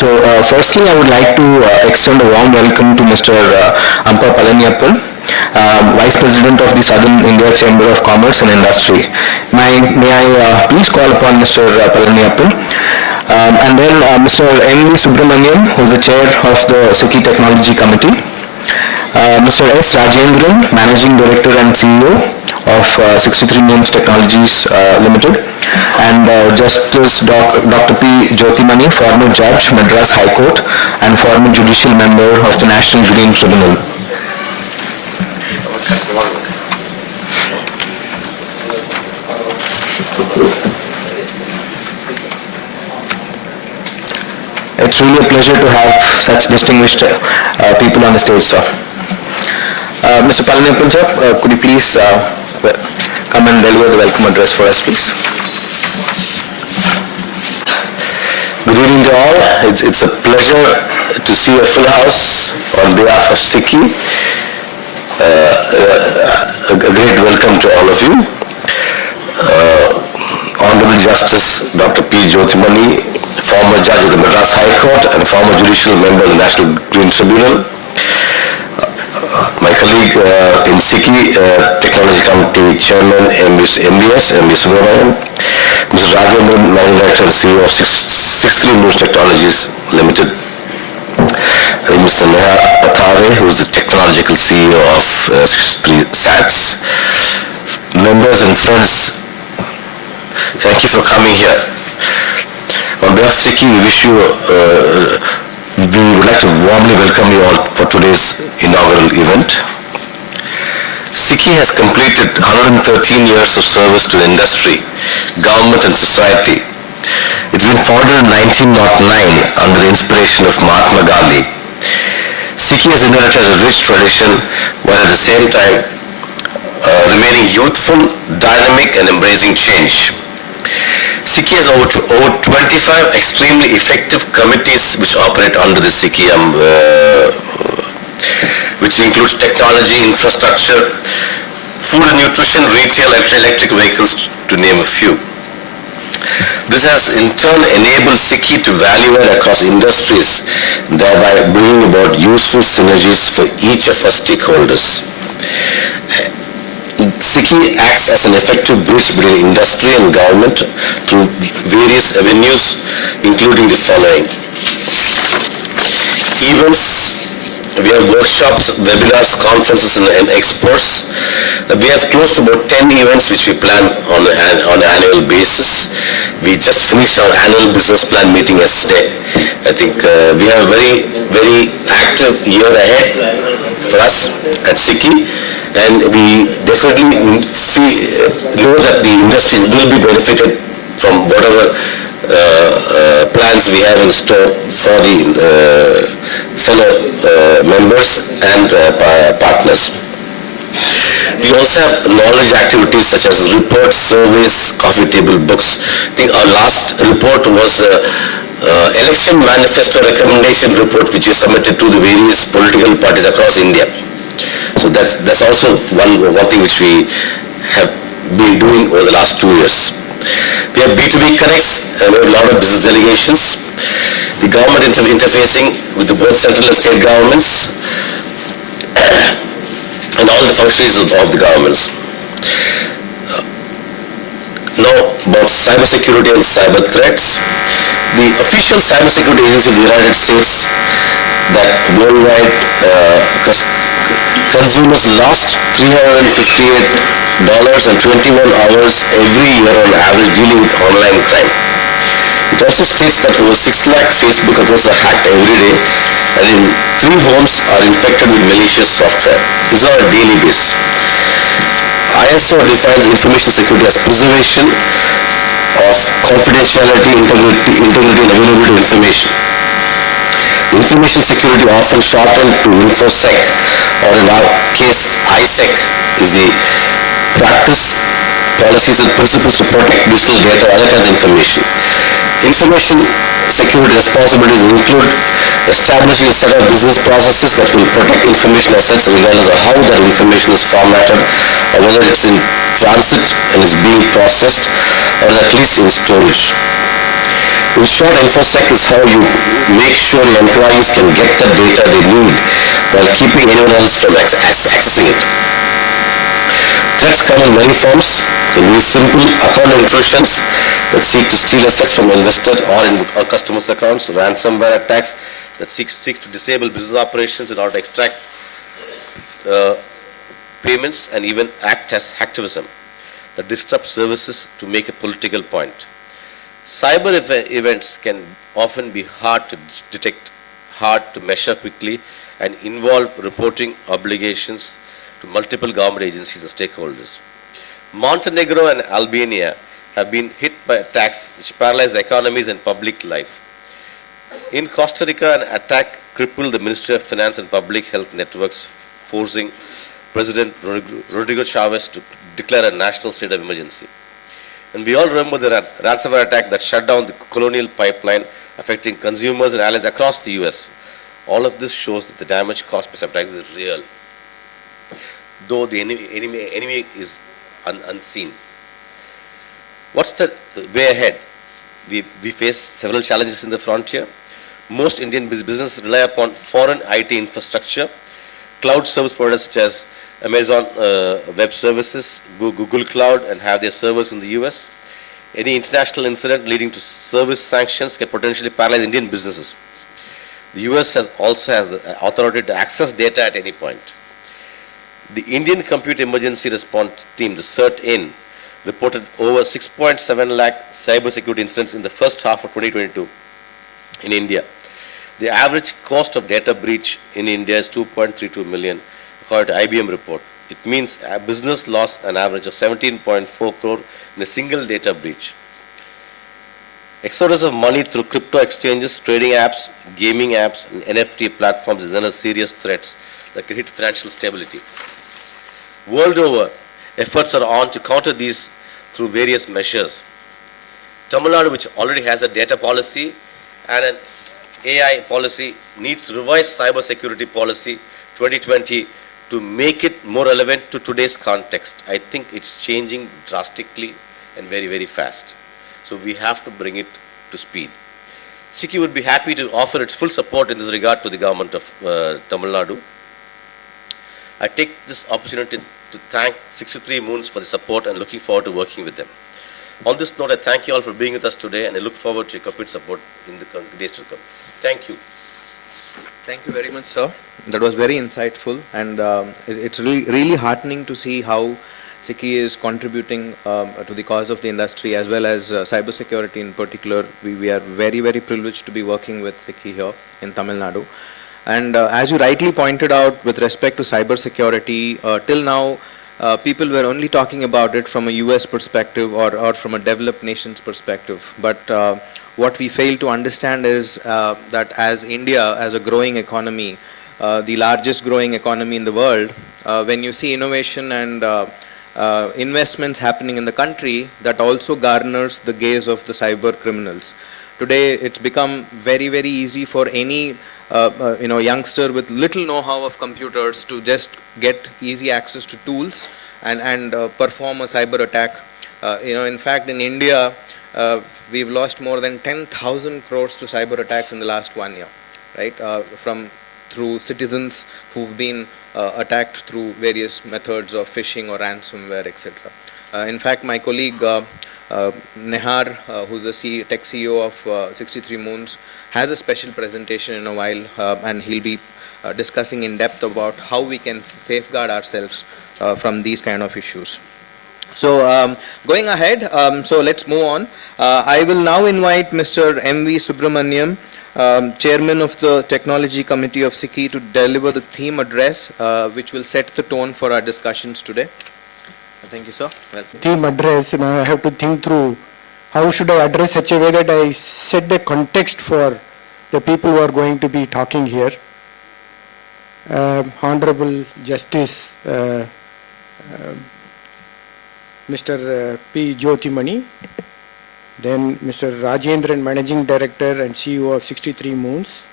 Firstly, I would like to extend a warm welcome to Mr. Ampa Palaniappan, Vice President of the Southern India Chamber of Commerce and Industry. May I please call upon Mr. Palaniappan, and then Mr. M. Subramaniam, who is the Chair of the SICCI Technology Committee, Mr. S. Rajendran, Managing Director and CEO of 63 Names Technologies Limited, and Justice Dr. P. Jyotimani, former Judge, Madras High Court, and former Judicial Member of the National Green Tribunal. It's really a pleasure to have such distinguished people on the stage, sir. Mr. Palaniappan, sir, could you please come and deliver the welcome address for us, please? Good evening to all. It's a pleasure to see a full house on behalf of SICCI. A great welcome to all of you. Honorable Justice Dr. P. Jyotimani, former Judge of the Madras High Court and former Judicial Member of the National Green Tribunal. My colleague in SICCI, Technology Committee Chairman, M. Subramaniam, Mr. Rajendran, Managing Director and CEO of 63 Names Technologies Limited, and Mr. Neha Pathare, who is the Technological CEO of 63 SATs. Members and friends, thank you for coming here. On behalf of SICCI, we would like to warmly welcome you all for today's inaugural event. SICCI has completed 113 years of service to the industry, government and society. It's been founded in 1909 under the inspiration of Mahatma Gandhi. SICCI has inherited a rich tradition while at the same time remaining youthful, dynamic and embracing change. SICCI has over 25 extremely effective committees which operate under the SICCI, which includes technology, infrastructure, food and nutrition, retail, electric vehicles, to name a few. This has in turn enabled SICCI to value add across industries, thereby bringing about useful synergies for each of our stakeholders. SICCI acts as an effective bridge between industry and government through various avenues, including the following: events. We have workshops, webinars, conferences, and expos. We have close to about 10 events which we plan on an annual basis. We just finished our annual business plan meeting yesterday. I think we have a very, very active year ahead for us at SICCI, and we definitely know that the industry will be benefited from whatever plans we have in store for the fellow members and partners. We also have knowledge activities such as reports, surveys, coffee table books. I think our last report was election manifesto recommendation report which we submitted to the various political parties across India. So that's also one thing which we have been doing over the last 2 years. We have B2B connects, and we have a lot of business delegations. The government interfacing with both central and state governments and all the functionaries of the governments. Now about cybersecurity and cyber threats. The official cybersecurity agency of the United States that worldwide consumers lost $358.21 every year on average dealing with online crime. It also states that over 6 lakh Facebook accounts are hacked every day, and in 3 homes are infected with malicious software. This is on a daily basis. ISO defines information security as preservation of confidentiality, integrity and availability of information. Information security, often shortened to InfoSec, or in our case ISEC, is the practice, policies and principles to protect digital data and other kinds of information. Information security responsibilities include establishing a set of business processes that will protect information assets regardless of how that information is formatted, or whether it's in transit and is being processed, or at least in storage. In short, InfoSec is how you make sure your employees can get the data they need while keeping anyone else from accessing it. Threats come in many forms. They can be simple account intrusions that seek to steal assets from investors or in our customers' accounts, ransomware attacks that seek to disable business operations in order to extract payments, and even act as hacktivism that disrupt services to make a political point. Cyber events can often be hard to detect, hard to measure quickly, and involve reporting obligations to multiple government agencies and stakeholders. Montenegro and Albania have been hit by attacks which paralyzed economies and public life. In Costa Rica, an attack crippled the Ministry of Finance and Public Health networks, forcing President Rodrigo Chavez to declare a national state of emergency. And we all remember the ransomware attack that shut down the colonial pipeline, affecting consumers and allies across the US. All of this shows that the damage caused by cyber attacks is real, though the enemy is unseen. What's the way ahead? We face several challenges in the frontier. Most Indian businesses rely upon foreign IT infrastructure. Cloud service providers such as Amazon Web Services, Google Cloud, and have their servers in the US. Any international incident leading to service sanctions can potentially paralyze Indian businesses. The US also has the authority to access data at any point. The Indian Computer Emergency Response Team, the CERT-IN, reported over 6.7 lakh cybersecurity incidents in the first half of 2022 in India. The average cost of data breach in India is 2.32 million, according to IBM report. It means a business lost an average of 17.4 crore in a single data breach. Exodus of money through crypto exchanges, trading apps, gaming apps, and NFT platforms is another serious threats that can hit financial stability. World over, efforts are on to counter these through various measures. Tamil Nadu, which already has a data policy and an AI policy, needs to revise cybersecurity policy 2020 to make it more relevant to today's context. I think it's changing drastically and very, very fast. So we have to bring it to speed. SICCI would be happy to offer its full support in this regard to the government of Tamil Nadu. I take this opportunity to thank 63 Moons for the support and looking forward to working with them. On this note, I thank you all for being with us today, and I look forward to your complete support in the days to come. Thank you. Thank you very much, sir. That was very insightful, and it's really heartening to see how SICCI is contributing to the cause of the industry as well as cybersecurity in particular. We are very, very privileged to be working with SICCI here in Tamil Nadu. And as you rightly pointed out with respect to cybersecurity, till now people were only talking about it from a US perspective or from a developed nation's perspective. But what we fail to understand is that as India, as a growing economy, the largest growing economy in the world, when you see innovation and investments happening in the country, that also garners the gaze of the cyber criminals. Today, it's become very, very easy for any youngster with little know-how of computers to just get easy access to tools and perform a cyber attack. In fact, in India, we've lost more than 10,000 crores to cyber attacks in the last 1 year, right? Through citizens who've been attacked through various methods of phishing or ransomware, etc. In fact, my colleague Nehar, who's the tech CEO of 63 Moons, has a special presentation in a while, and he'll be discussing in depth about how we can safeguard ourselves from these kind of issues. So going ahead, so let's move on. I will now invite Mr. M.V. Subramaniam, Chairman of the Technology Committee of SICCI, to deliver the theme address, which will set the tone for our discussions today. Thank you, sir. Welcome. Theme address, I have to think through how should I address such a way that I set the context for the people who are going to be talking here. Honorable Justice Mr. P. Jyotimani, then Mr. Rajendran, Managing Director and CEO of 63 Moons,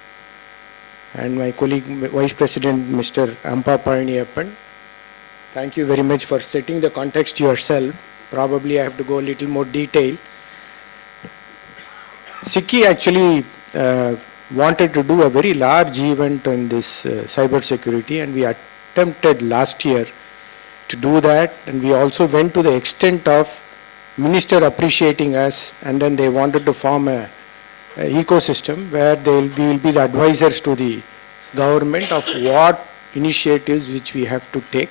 and my colleague Vice President Mr. Ampa Palaniyappan. Thank you very much for setting the context yourself. Probably I have to go a little more detail. SICCI actually wanted to do a very large event on this cybersecurity, and we attempted last year to do that, and we also went to the extent of minister appreciating us, and then they wanted to form a ecosystem where we will be the advisors to the government of what initiatives which we have to take.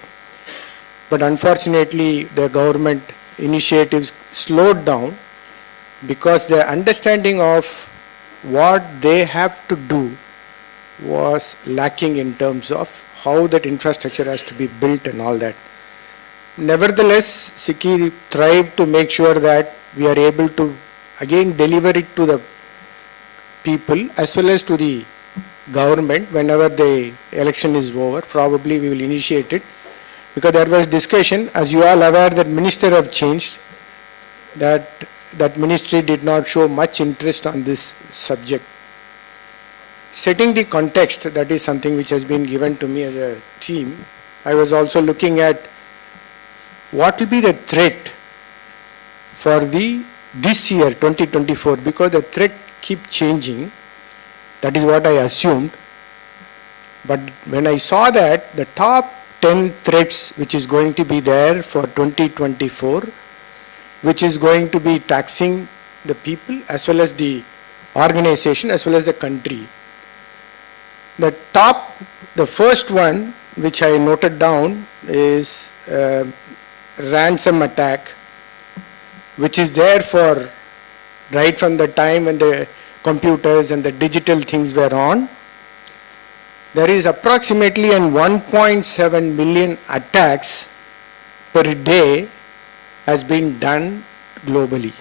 But unfortunately, the government initiatives slowed down because the understanding of what they have to do was lacking in terms of how that infrastructure has to be built and all that. Nevertheless, SICCI thrived to make sure that we are able to again deliver it to the people as well as to the government whenever the election is over. Probably we will initiate it because there was discussion, as you all aware, that minister have changed, that ministry did not show much interest on this subject. Setting the context, that is something which has been given to me as a theme. I was also looking at what will be the threat for this year 2024, because the threat keep changing. That is what I assumed. But when I saw that the top 10 threats which is going to be there for 2024, which is going to be taxing the people as well as the organization as well as the country. The first one which I noted down is ransom attack, which is there for right from the time when the computers and the digital things were on. There is approximately 1.7 million attacks per day has been done globally.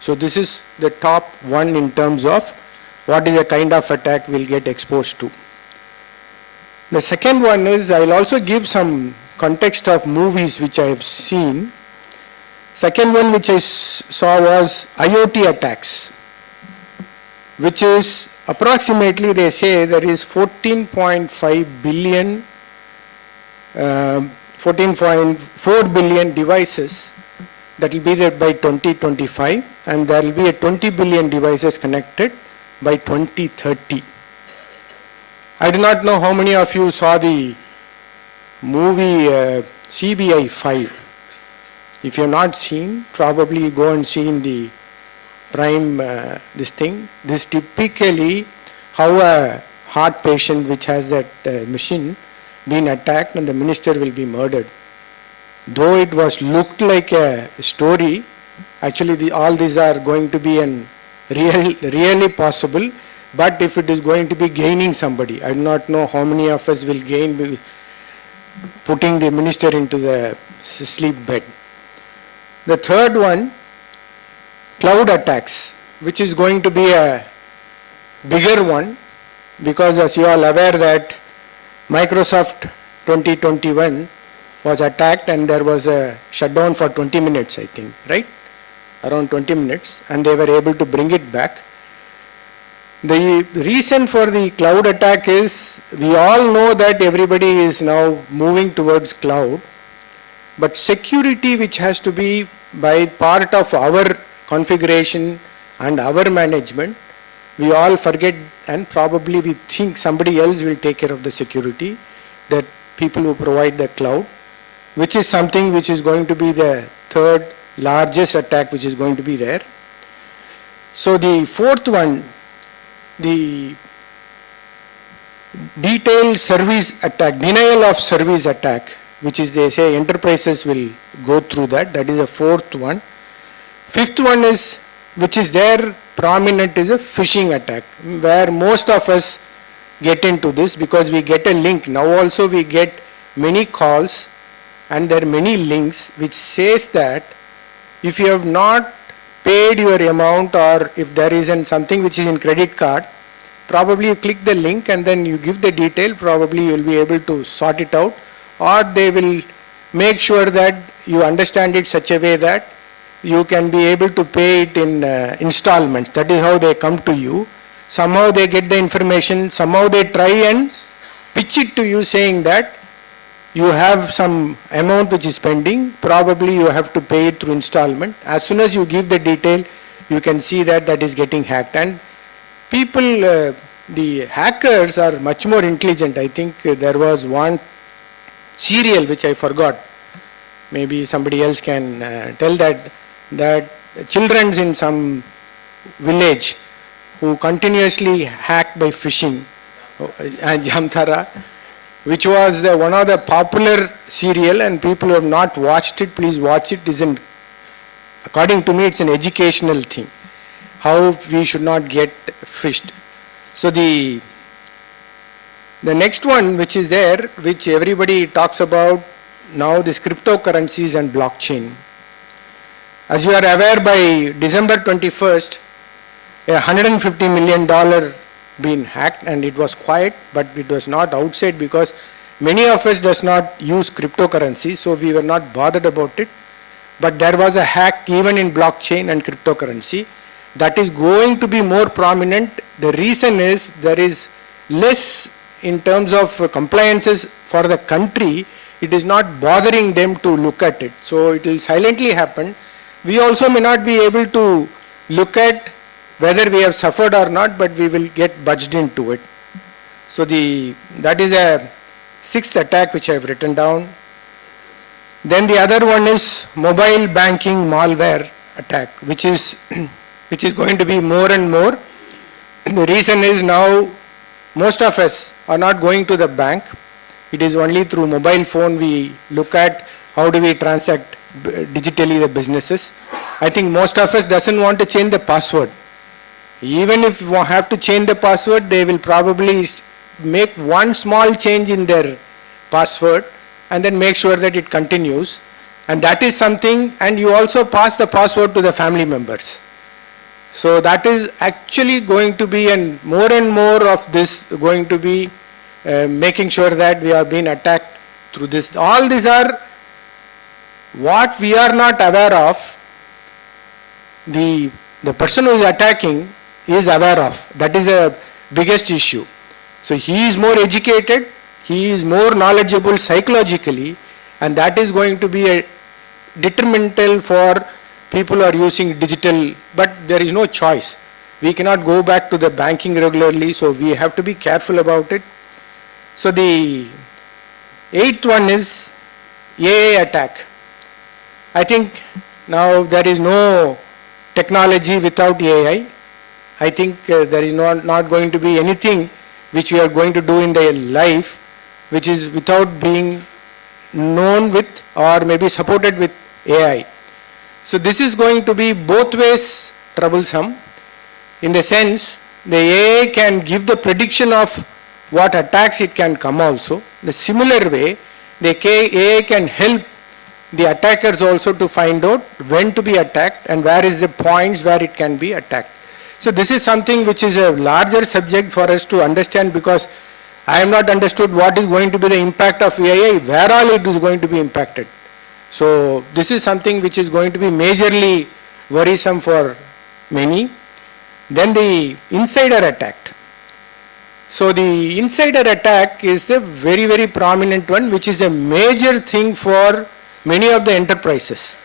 So this is the top one in terms of what is the kind of attack we'll get exposed to. The second one is, I will also give some context of movies which I have seen. Second one which I saw was IoT attacks, which is approximately, they say there is 14.5 billion, 14.4 billion devices that will be there by 2025, and there will be a 20 billion devices connected by 2030. I do not know how many of you saw the movie CBI 5. If you have not seen, probably go and see in the Prime this thing. This typically how a heart patient which has that machine been attacked and the minister will be murdered. Though it was looked like a story, actually all these are going to be really possible. But if it is going to be gaining somebody, I do not know how many of us will gain putting the minister into the sleep bed. The third one, cloud attacks, which is going to be a bigger one, because as you all aware that Microsoft 2021 was attacked and there was a shutdown for 20 minutes, I think, right? Around 20 minutes, and they were able to bring it back. The reason for the cloud attack is, we all know that everybody is now moving towards cloud, but security which has to be by part of our configuration and our management, we all forget and probably we think somebody else will take care of the security, that people who provide the cloud, which is something which is going to be the third largest attack which is going to be there. So the fourth one, the detailed service attack, denial of service attack, which is, they say enterprises will go through that. That is the fourth one. Fifth one is, which is there prominent, is a phishing attack, where most of us get into this because we get a link. Now also we get many calls and there are many links which says that if you have not paid your amount, or if there isn't something which is in credit card, probably you click the link and then you give the detail, probably you will be able to sort it out, or they will make sure that you understand it such a way that you can be able to pay it in installments. That is how they come to you. Somehow they get the information, somehow they try and pitch it to you saying that you have some amount which is pending, probably you have to pay it through installment. As soon as you give the detail, you can see that that is getting hacked. And people, the hackers are much more intelligent. I think there was one serial which I forgot. Maybe somebody else can tell that children in some village who continuously hack by phishing, and Jamtara, which was one of the popular serial, and people who have not watched it, please watch it. According to me, it's an educational thing, how we should not get phished. So the next one which is there, which everybody talks about now, this cryptocurrencies and blockchain. As you are aware, by December 21st, $150 million been hacked, and it was quiet, but it was not outside because many of us does not use cryptocurrency, so we were not bothered about it. But there was a hack even in blockchain and cryptocurrency that is going to be more prominent. The reason is there is less in terms of compliances for the country. It is not bothering them to look at it. So it will silently happen. We also may not be able to look at whether we have suffered or not, but we will get budged into it. So that is a sixth attack which I have written down. Then the other one is mobile banking malware attack, which is going to be more and more. The reason is now most of us are not going to the bank. It is only through mobile phone we look at how do we transact digitally the businesses. I think most of us doesn't want to change the password. Even if you have to change the password, they will probably make one small change in their password and then make sure that it continues. And that is something, and you also pass the password to the family members. So that is actually going to be, and more of this going to be making sure that we are being attacked through this. All these are what we are not aware of. The person who is attacking is aware of. That is the biggest issue. So he is more educated, he is more knowledgeable psychologically, and that is going to be a detrimental for people who are using digital, but there is no choice. We cannot go back to the banking regularly, so we have to be careful about it. So the eighth one is AI attack. I think now there is no technology without AI. I think there is not going to be anything which we are going to do in the life which is without being known with or maybe supported with AI. So this is going to be both ways troublesome, in the sense the AI can give the prediction of what attacks it can come also. The similar way, the AI can help the attackers also to find out when to be attacked and where is the points where it can be attacked. So this is something which is a larger subject for us to understand, because I have not understood what is going to be the impact of AI, where all it is going to be impacted. So this is something which is going to be majorly worrisome for many. Then the insider attack. So the insider attack is a very prominent one, which is a major thing for many of the enterprises.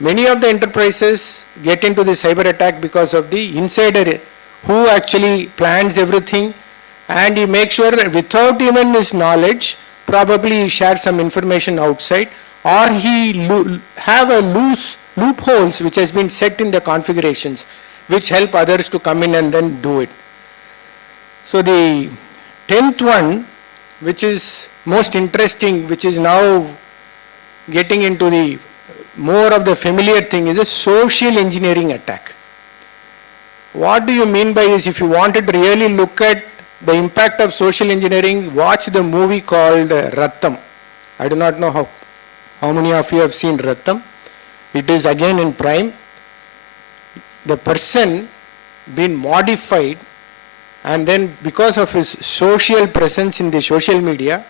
Many of the enterprises get into the cyber attack because of the insider who actually plans everything, and he makes sure without even his knowledge, probably he shares some information outside, or he have a loose loopholes which has been set in the configurations which help others to come in and then do it. So the 10th one, which is most interesting, which is now getting into the more of the familiar thing, is a social engineering attack. What do you mean by this? If you wanted to really look at the impact of social engineering, watch the movie called Rattam. I do not know how many of you have seen Rattam. It is again in Prime. The person been modified, and then because of his social presence in the social media,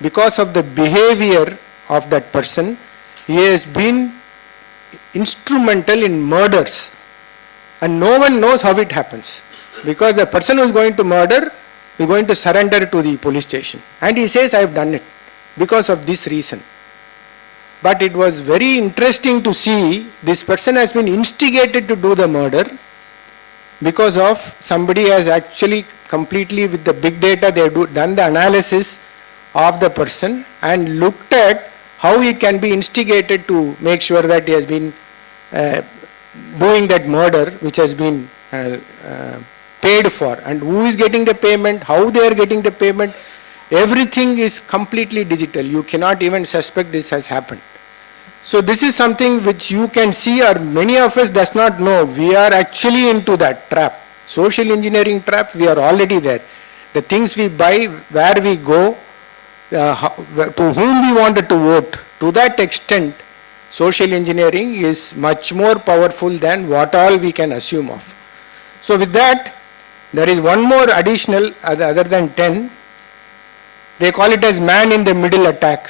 because of the behavior of that person, he has been instrumental in murders, and no one knows how it happens, because the person who is going to murder is going to surrender to the police station, and he says, I have done it because of this reason. but it was very interesting to see this person has been instigated to do the murder because of somebody has actually completely with the big data, they have done the analysis of the person and looked at how he can be instigated to make sure that he has been doing that murder which has been paid for, and who is getting the payment, how they are getting the payment, everything is completely digital. You cannot even suspect this has happened. So this is something which you can see, or many of us does not know. We are actually into that trap. Social engineering trap, we are already there. The things we buy, where we go, to whom we wanted to vote, to that extent, social engineering is much more powerful than what all we can assume of. So with that, there is one more additional, other than 10, they call it as man in the middle attack.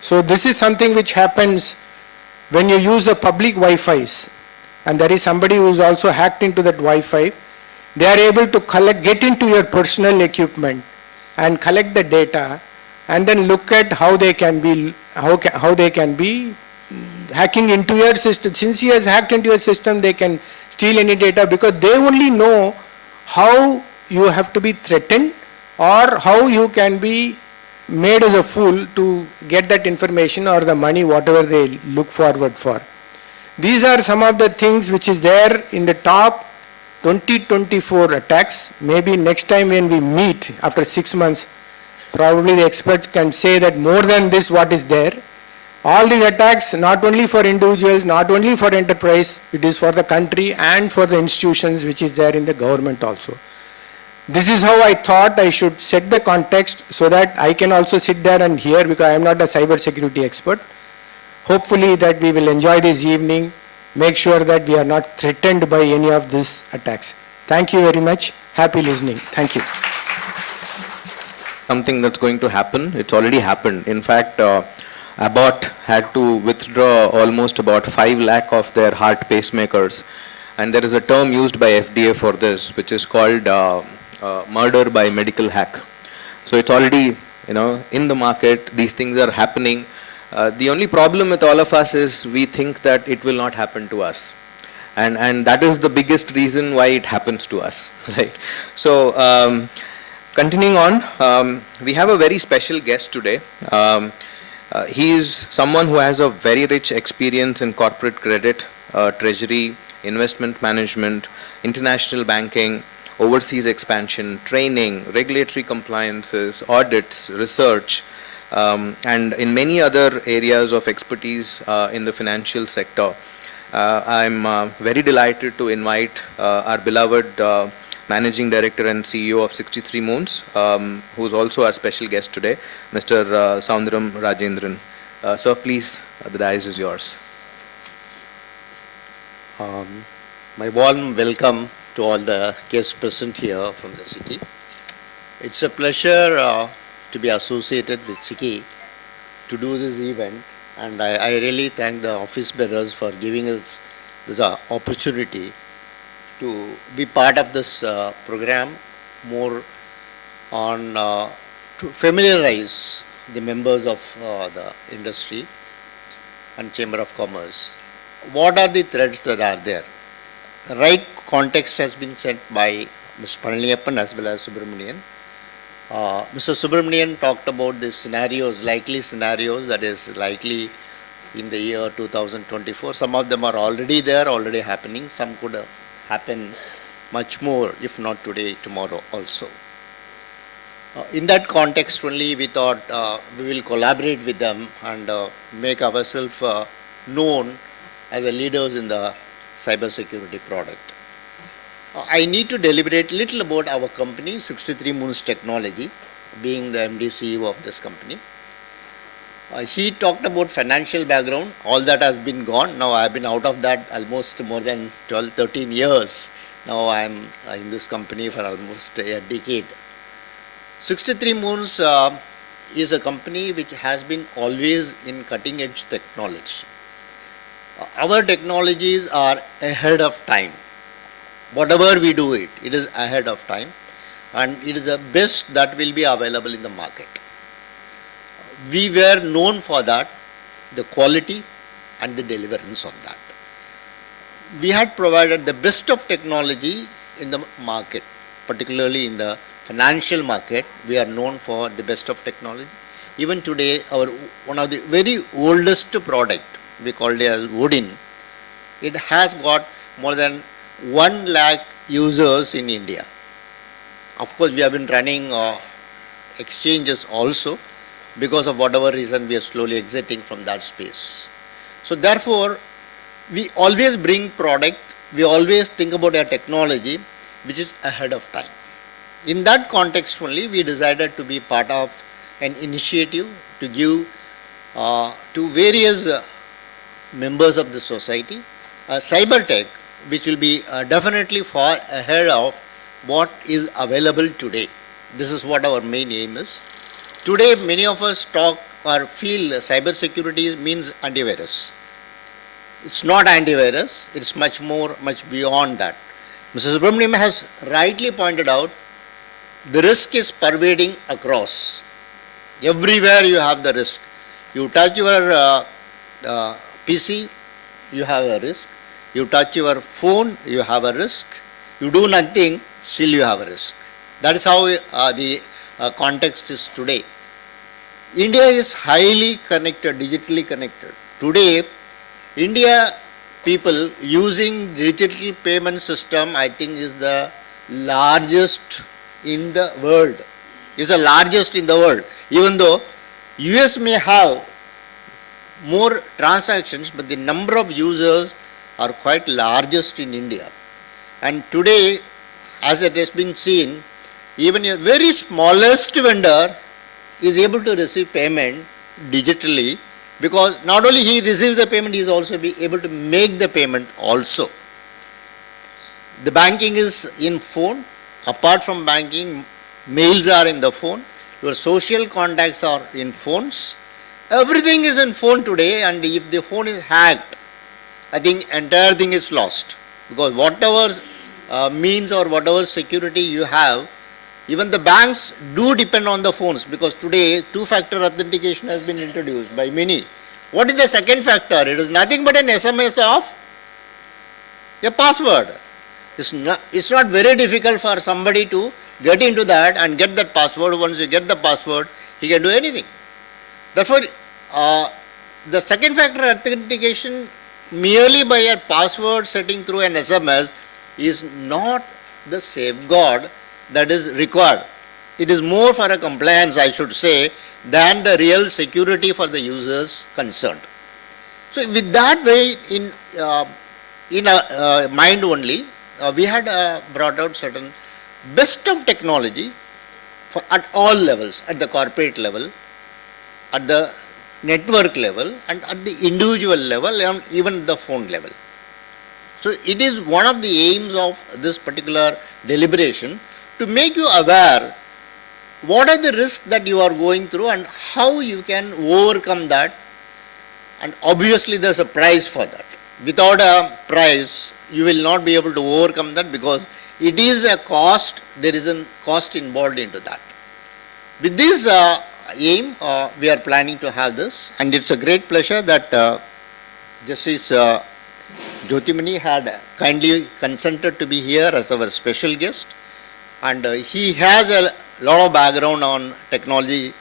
So this is something which happens when you use a public Wi-Fi's, and there is somebody who is also hacked into that Wi-Fi. They are able to get into your personal equipment and collect the data, and then look at how they can be, how they can be hacking into your system. Since he has hacked into your system, they can steal any data because they only know how you have to be threatened or how you can be made as a fool to get that information or the money, whatever they look forward for. These are some of the things which is there in the top 2024 attacks. Maybe next time when we meet after 6 months, probably the experts can say that more than this what is there. All these attacks, not only for individuals, not only for enterprise, it is for the country and for the institutions which is there in the government also. This is how I thought I should set the context so that I can also sit there and hear, because I am not a cybersecurity expert. Hopefully that we will enjoy this evening, make sure that we are not threatened by any of these attacks. Thank you very much. Happy listening. Thank you. Something that's going to happen, it's already happened. In fact, Abbott had to withdraw almost about 5 lakh of their heart pacemakers. And there is a term used by FDA for this, which is called murder by medical hack. So it's already, in the market. These things are happening. The only problem with all of us is we think that it will not happen to us, and that is the biggest reason why it happens to us, right? So continuing on, we have a very special guest today. He is someone who has a very rich experience in corporate credit, treasury, investment management, international banking, overseas expansion, training, regulatory compliances, audits, research, and in many other areas of expertise in the financial sector. I'm very delighted to invite our beloved Managing Director and CEO of 63 Moons, who is also our special guest today, Mr. Soundaram Rajendran. So please, the dais is yours. My warm welcome to all the guests present here from the SICCI. It's a pleasure to be associated with SICCI to do this event, and I really thank the office bearers for giving us this opportunity to be part of this program, more on to familiarize the members of the industry and Chamber of Commerce. What are the threats that are there? Right context has been set by Mr. Palaniyappan as well as Subramanian. Mr. Subramanian talked about the scenarios, likely scenarios that is likely in the year 2024. Some of them are already there, already happening. Some could happen much more, if not today, tomorrow also. In that context only, we thought we will collaborate with them and make ourselves known as the leaders in the cybersecurity product. I need to deliberate a little about our company, 63 Moons Technology, being the MD CEO of this company. He talked about financial background. All that has been gone. Now I have been out of that almost more than 12, 13 years. Now I am in this company for almost a decade. 63 Moons is a company which has been always in cutting edge technology. Our technologies are ahead of time. Whatever we do it is ahead of time, and it is the best that will be available in the market. We were known for that. the quality and the deliverance of that. We had provided the best of technology in the market, particularly in the financial market. We are known for the best of technology. Even today, one of the very oldest product, we call it as Odin, it has got more than 1 lakh users in India. Of course, we have been running exchanges also. Because of whatever reason, we are slowly exiting from that space. So therefore, we always bring product, we always think about our technology, which is ahead of time. In that context only, we decided to be part of an initiative to give to various members of the society cyber tech, which will be definitely far ahead of what is available today. This is what our main aim is. Today, many of us talk or feel cybersecurity means antivirus. It's not antivirus, it's much beyond that. Mr. Subramaniam has rightly pointed out, the risk is pervading across. Everywhere you have the risk. You touch your PC, you have a risk. You touch your phone, you have a risk. You do nothing, still you have a risk. That is how the context is today. India is highly connected, digitally connected. Today, India people using digital payment system, I think, is the largest in the world. Is the largest in the world. Even though US may have more transactions, but the number of users are quite largest in India. And today, as it has been seen, even a very smallest vendor is able to receive payment digitally, because not only he receives the payment, he is also be able to make the payment also. The banking is in phone. Apart from banking, mails are in the phone. Your social contacts are in phones. Everything is in phone today, and if the phone is hacked, I think entire thing is lost, because whatever means or whatever security you have, even the banks do depend on the phones, because today two-factor authentication has been introduced by many. What is the second factor? It is nothing but an SMS of a password. It's not very difficult for somebody to get into that and get that password. Once you get the password, he can do anything. Therefore, the second factor authentication merely by a password setting through an SMS is not the safeguard that is required. It is more for a compliance, I should say, than the real security for the users concerned. So with that way in mind only, we had brought out certain best of technology for at all levels, at the corporate level, at the network level, and at the individual level, and even the phone level. So it is one of the aims of this particular deliberation to make you aware what are the risks that you are going through and how you can overcome that. And obviously there's a price for that. Without a price, you will not be able to overcome that, because it is a cost, there is a cost involved into that. With this aim, we are planning to have this, and it's a great pleasure that Justice Jyotimani had kindly consented to be here as our special guest, and he has a lot of background on technology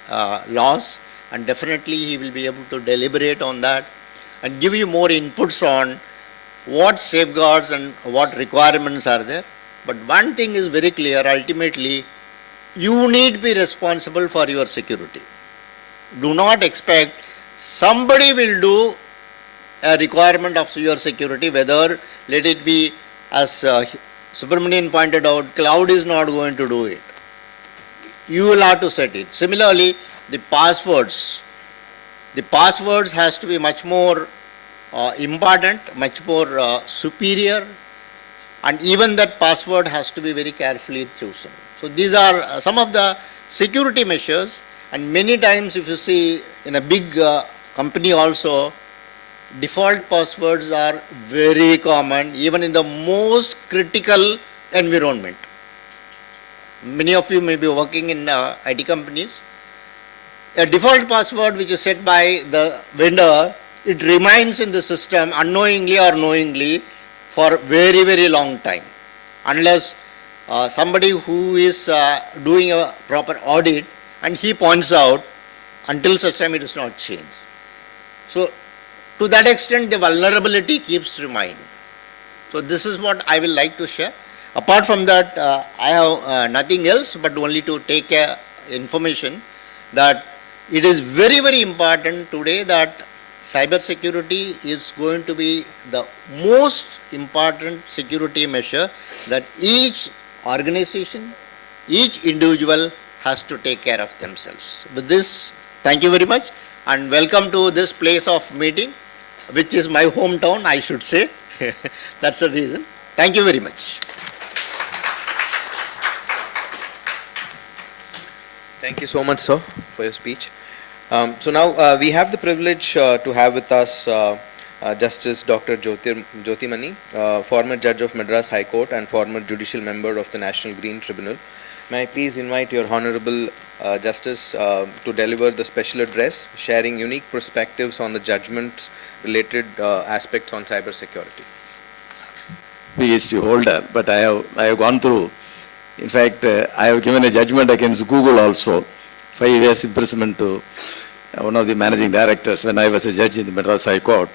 laws, and definitely he will be able to deliberate on that and give you more inputs on what safeguards and what requirements are there. But one thing is very clear, ultimately, you need to be responsible for your security. Do not expect somebody will do a requirement of your security, whether let it be, as Subramanian pointed out, cloud is not going to do it. You will have to set it. Similarly, the passwords has to be much more important, much more superior, and even that password has to be very carefully chosen. So these are some of the security measures, and many times if you see in a big company also, default passwords are very common even in the most critical environment. Many of you may be working in IT companies. a default password which is set by the vendor, it remains in the system unknowingly or knowingly for very, very long time, unless somebody who is doing a proper audit and he points out, until such time it is not changed. So to that extent the vulnerability keeps remaining. So this is what I will like to share. Apart from that, I have nothing else but only to take information that it is very, very important today that cybersecurity is going to be the most important security measure that each organization, each individual has to take care of themselves. With this, thank you very much and welcome to this place of meeting, which is my hometown, I should say. That's the reason. Thank you very much. Thank you so much, sir, for your speech. So now we have the privilege to have with us Justice Dr. Jyoti Mani, former judge of Madras High Court and former judicial member of the National Green Tribunal. May I please invite your Honorable Justice to deliver the special address, sharing unique perspectives on the judgments related aspects on cybersecurity. PhD holder, but I have gone through. In fact, I have given a judgment against Google also, 5 years imprisonment to one of the managing directors when I was a judge in the Madras High Court.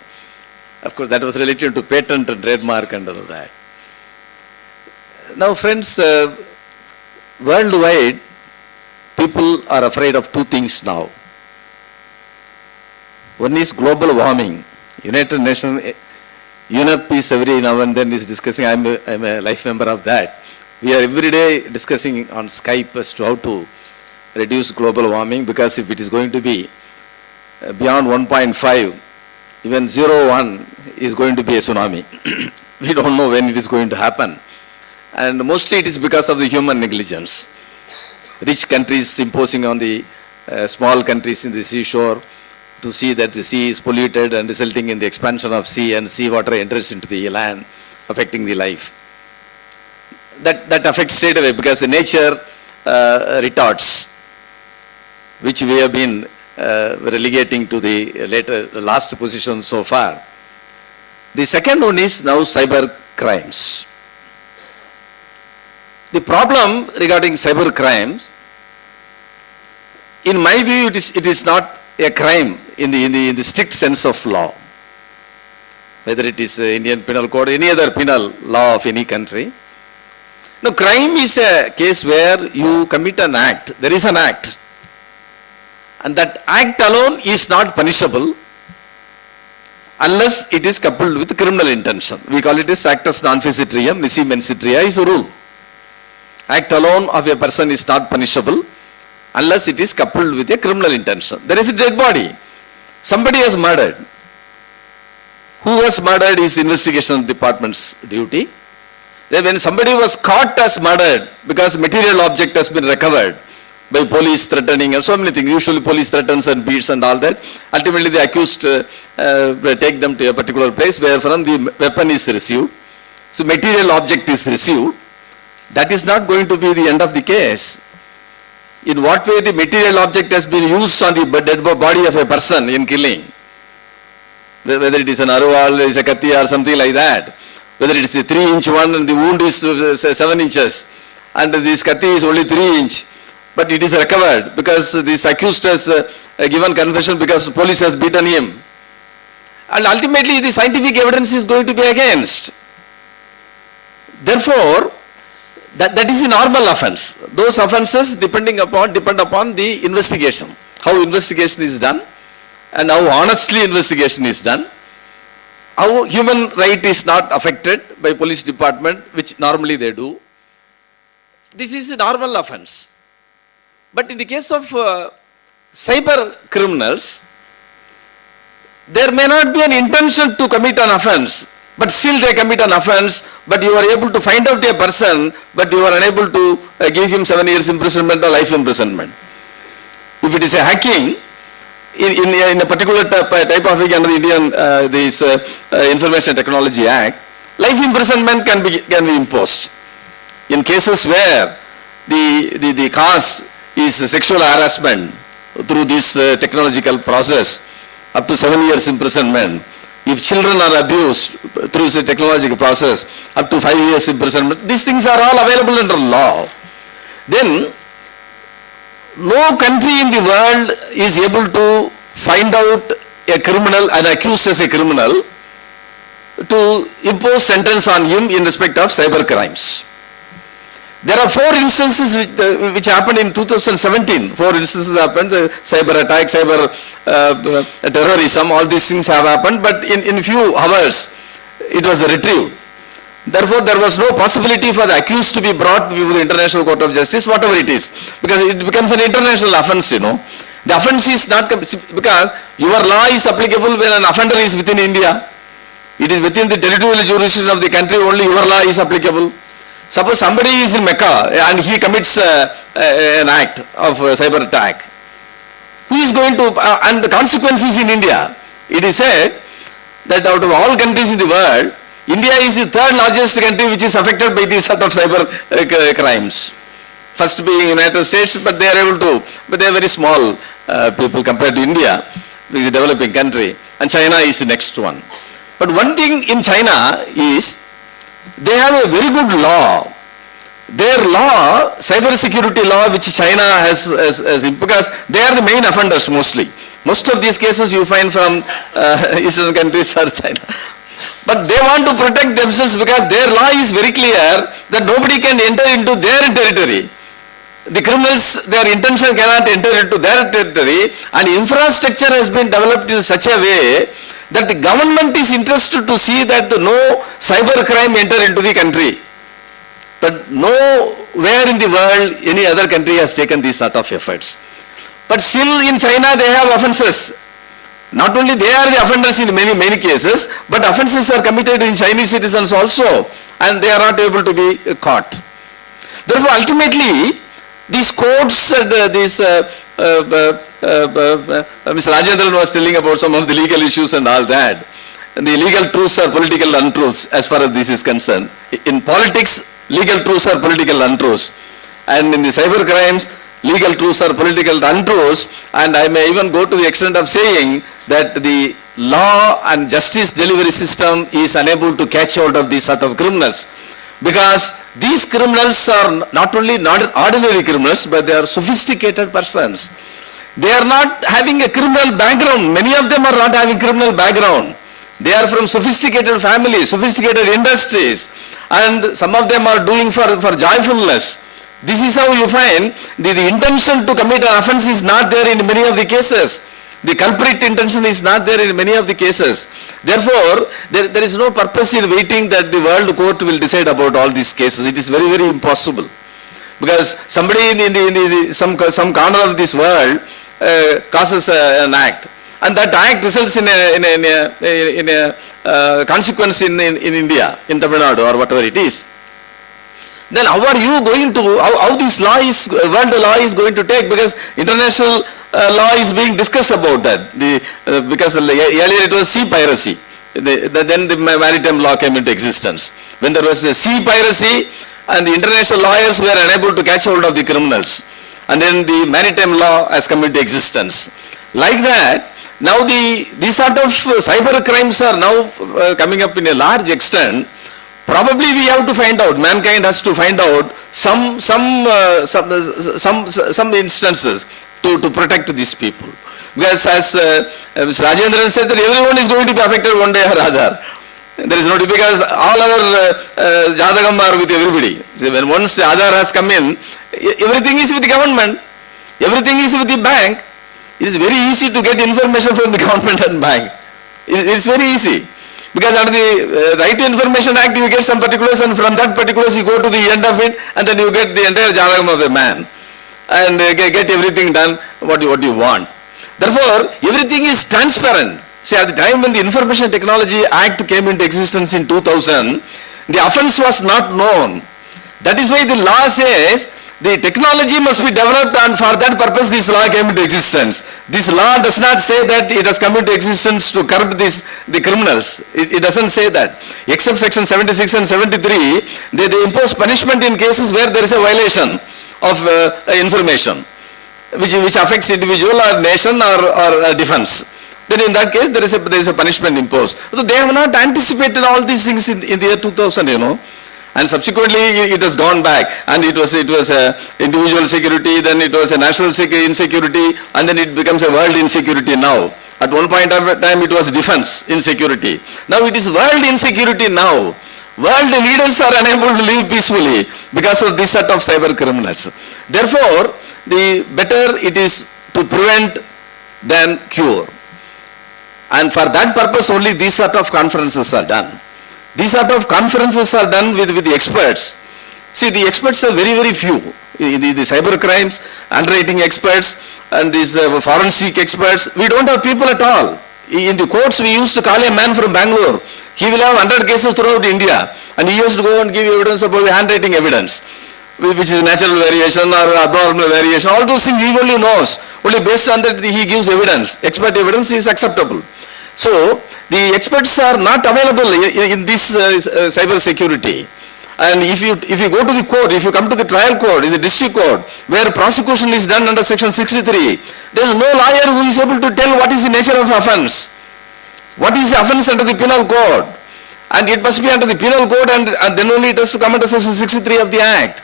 Of course, that was related to patent and trademark and all that. Now, friends, worldwide, people are afraid of two things now. One is global warming. United Nations, UNEP is every now and then is discussing, I'm a life member of that. We are every day discussing on Skype as to how to reduce global warming, because if it is going to be beyond 1.5, even 0.1 is going to be a tsunami. We don't know when it is going to happen. And mostly it is because of the human negligence. Rich countries imposing on the small countries in the seashore to see that the sea is polluted and resulting in the expansion of sea, and sea water enters into the land, affecting the life. That affects straight away, because the nature retards, which we have been relegating to the last position so far. The second one is now cyber crimes. The problem regarding cyber crimes, in my view, it is not a crime in the strict sense of law, whether it is Indian Penal Code, any other penal law of any country. No, crime is a case where you commit an act. There is an act, and that act alone is not punishable unless it is coupled with criminal intention. We call it as actus non facitorum, nisi mensitria is a rule. Act alone of a person is not punishable unless it is coupled with a criminal intention. There is a dead body. Somebody has murdered. Who was murdered is investigation department's duty. Then when somebody was caught as murdered because material object has been recovered by police threatening and so many things, usually police threatens and beats and all that, ultimately the accused take them to a particular place where from the weapon is received. So material object is received. That is not going to be the end of the case. In what way the material object has been used on the dead body of a person in killing, whether it is an arwal, is a katti or something like that, whether it is a 3-inch one and the wound is 7 inches and this katti is only 3 inch, but it is recovered because this accused has given confession because the police has beaten him, and ultimately the scientific evidence is going to be against. Therefore, that is a normal offense. Those offenses depend upon the investigation, how investigation is done and how honestly investigation is done, how human right is not affected by police department, which normally they do. This is a normal offense. But in the case of cyber criminals, there may not be an intention to commit an offense, but still they commit an offense, but you are able to find out a person, but you are unable to give him 7 years imprisonment or life imprisonment. If it is a hacking, in a particular type of hacking under the Indian Information Technology Act, life imprisonment can be imposed. In cases where the cause is sexual harassment through this technological process, up to 7 years imprisonment. If children are abused through the technological process, up to 5 years imprisonment, these things are all available under law. Then, no country in the world is able to find out a criminal and accused as a criminal to impose sentence on him in respect of cyber crimes. There are 4 instances which happened in 2017. 4 instances happened, the cyber attack, cyber terrorism, all these things have happened, but in few hours it was retrieved. Therefore, there was no possibility for the accused to be brought before the International Court of Justice, whatever it is, because it becomes an international offense, you know. The offense is not, because your law is applicable when an offender is within India. It is within the territorial jurisdiction of the country, only your law is applicable. Suppose somebody is in Mecca and he commits an act of cyber attack. Who is going to, and the consequences in India? It is said that out of all countries in the world, India is the 3rd largest country which is affected by these sort of cyber crimes. First being United States, but they are able to, but they are very small people compared to India, which is a developing country, and China is the next one. But one thing in China is, they have a very good law. Their law, cybersecurity law, which China has because they are the main offenders mostly. Most of these cases you find from Eastern countries or China. But they want to protect themselves because their law is very clear that nobody can enter into their territory. The criminals, their intention cannot enter into their territory, and infrastructure has been developed in such a way that the government is interested to see that no cyber crime enter into the country. But nowhere in the world any other country has taken these sort of efforts. But still in China they have offenses. Not only they are the offenders in many cases, but offenses are committed in Chinese citizens also, and they are not able to be caught. Therefore, ultimately, these courts and Mr. Rajendran was telling about some of the legal issues and all that. And the legal truths are political untruths as far as this is concerned. In politics, legal truths are political untruths. And in the cyber crimes, legal truths are political untruths. And I may even go to the extent of saying that the law and justice delivery system is unable to catch hold of these sort of criminals. Because these criminals are not only not ordinary criminals, but they are sophisticated persons. They are not having a criminal background. Many of them are not having criminal background. They are from sophisticated families, sophisticated industries, and some of them are doing for joyfulness. This is how you find the intention to commit an offense is not there in many of the cases. The culprit intention is not there in many of the cases. Therefore, there is no purpose in waiting that the world court will decide about all these cases. It is very, very impossible. Because somebody in some corner of this world causes an act, and that act results in a consequence in India, in Tamil Nadu or whatever it is. Then how are you going to, how this law is, world law is going to take, because international law is being discussed about that. Because earlier it was sea piracy. Then the maritime law came into existence. When there was a sea piracy and the international lawyers were unable to catch hold of the criminals, and then the maritime law has come into existence. Like that, now these sort of cyber crimes are now coming up in a large extent. Probably we have to find out, mankind has to find out some instances to protect these people. Because as Mr. Rajendran said, that everyone is going to be affected one day or other. There is no, because all our Jadagam are with everybody. So when once the Aadhaar has come in, everything is with the government, everything is with the bank. It is very easy to get information from the government and bank. It is very easy. Because under the Right to Information Act, you get some particulars, and from that particulars you go to the end of it, and then you get the entire Jadagam of the man. And get everything done what you want. Therefore, everything is transparent. See, at the time when the Information Technology Act came into existence in 2000, the offense was not known. That is why the law says the technology must be developed, and for that purpose this law came into existence. This law does not say that it has come into existence to curb the criminals. It doesn't say that. Except section 76 and 73, they impose punishment in cases where there is a violation of information. which affects individual or nation or defense. Then in that case, there is a punishment imposed. So they have not anticipated all these things in the year 2000, And subsequently, it has gone back, and it was individual security, then it was a national insecurity, and then it becomes a world insecurity now. At one point of time, it was defense insecurity. Now it is world insecurity now. World leaders are unable to live peacefully because of this set of cyber criminals. Therefore, the better it is to prevent than cure. And for that purpose only these sort of conferences are done. These sort of conferences are done with the experts. See, the experts are very, very few. The cyber crimes, underwriting experts, and these forensic experts, we don't have people at all. In the courts, we used to call a man from Bangalore. He will have 100 cases throughout India, and he used to go and give evidence about the handwriting evidence, which is natural variation or abnormal variation. All those things he only knows. Only based on that he gives evidence. Expert evidence is acceptable. So, the experts are not available in this cyber security. And if you go to the court, if you come to the trial court, in the district court, where prosecution is done under section 63, there is no lawyer who is able to tell what is the nature of offense. What is the offense under the penal code? And it must be under the penal code, and then only it has to come under section 63 of the act.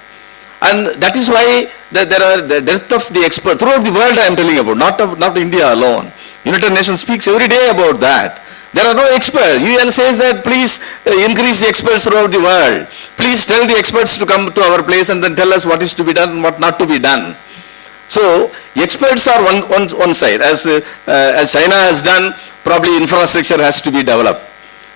And that is why there are the dearth of the expert throughout the world I am telling about, not India alone. United Nations speaks every day about that. There are no experts. UN says that please increase the experts throughout the world. Please tell the experts to come to our place and then tell us what is to be done and what not to be done. So experts are one side. As China has done, probably infrastructure has to be developed.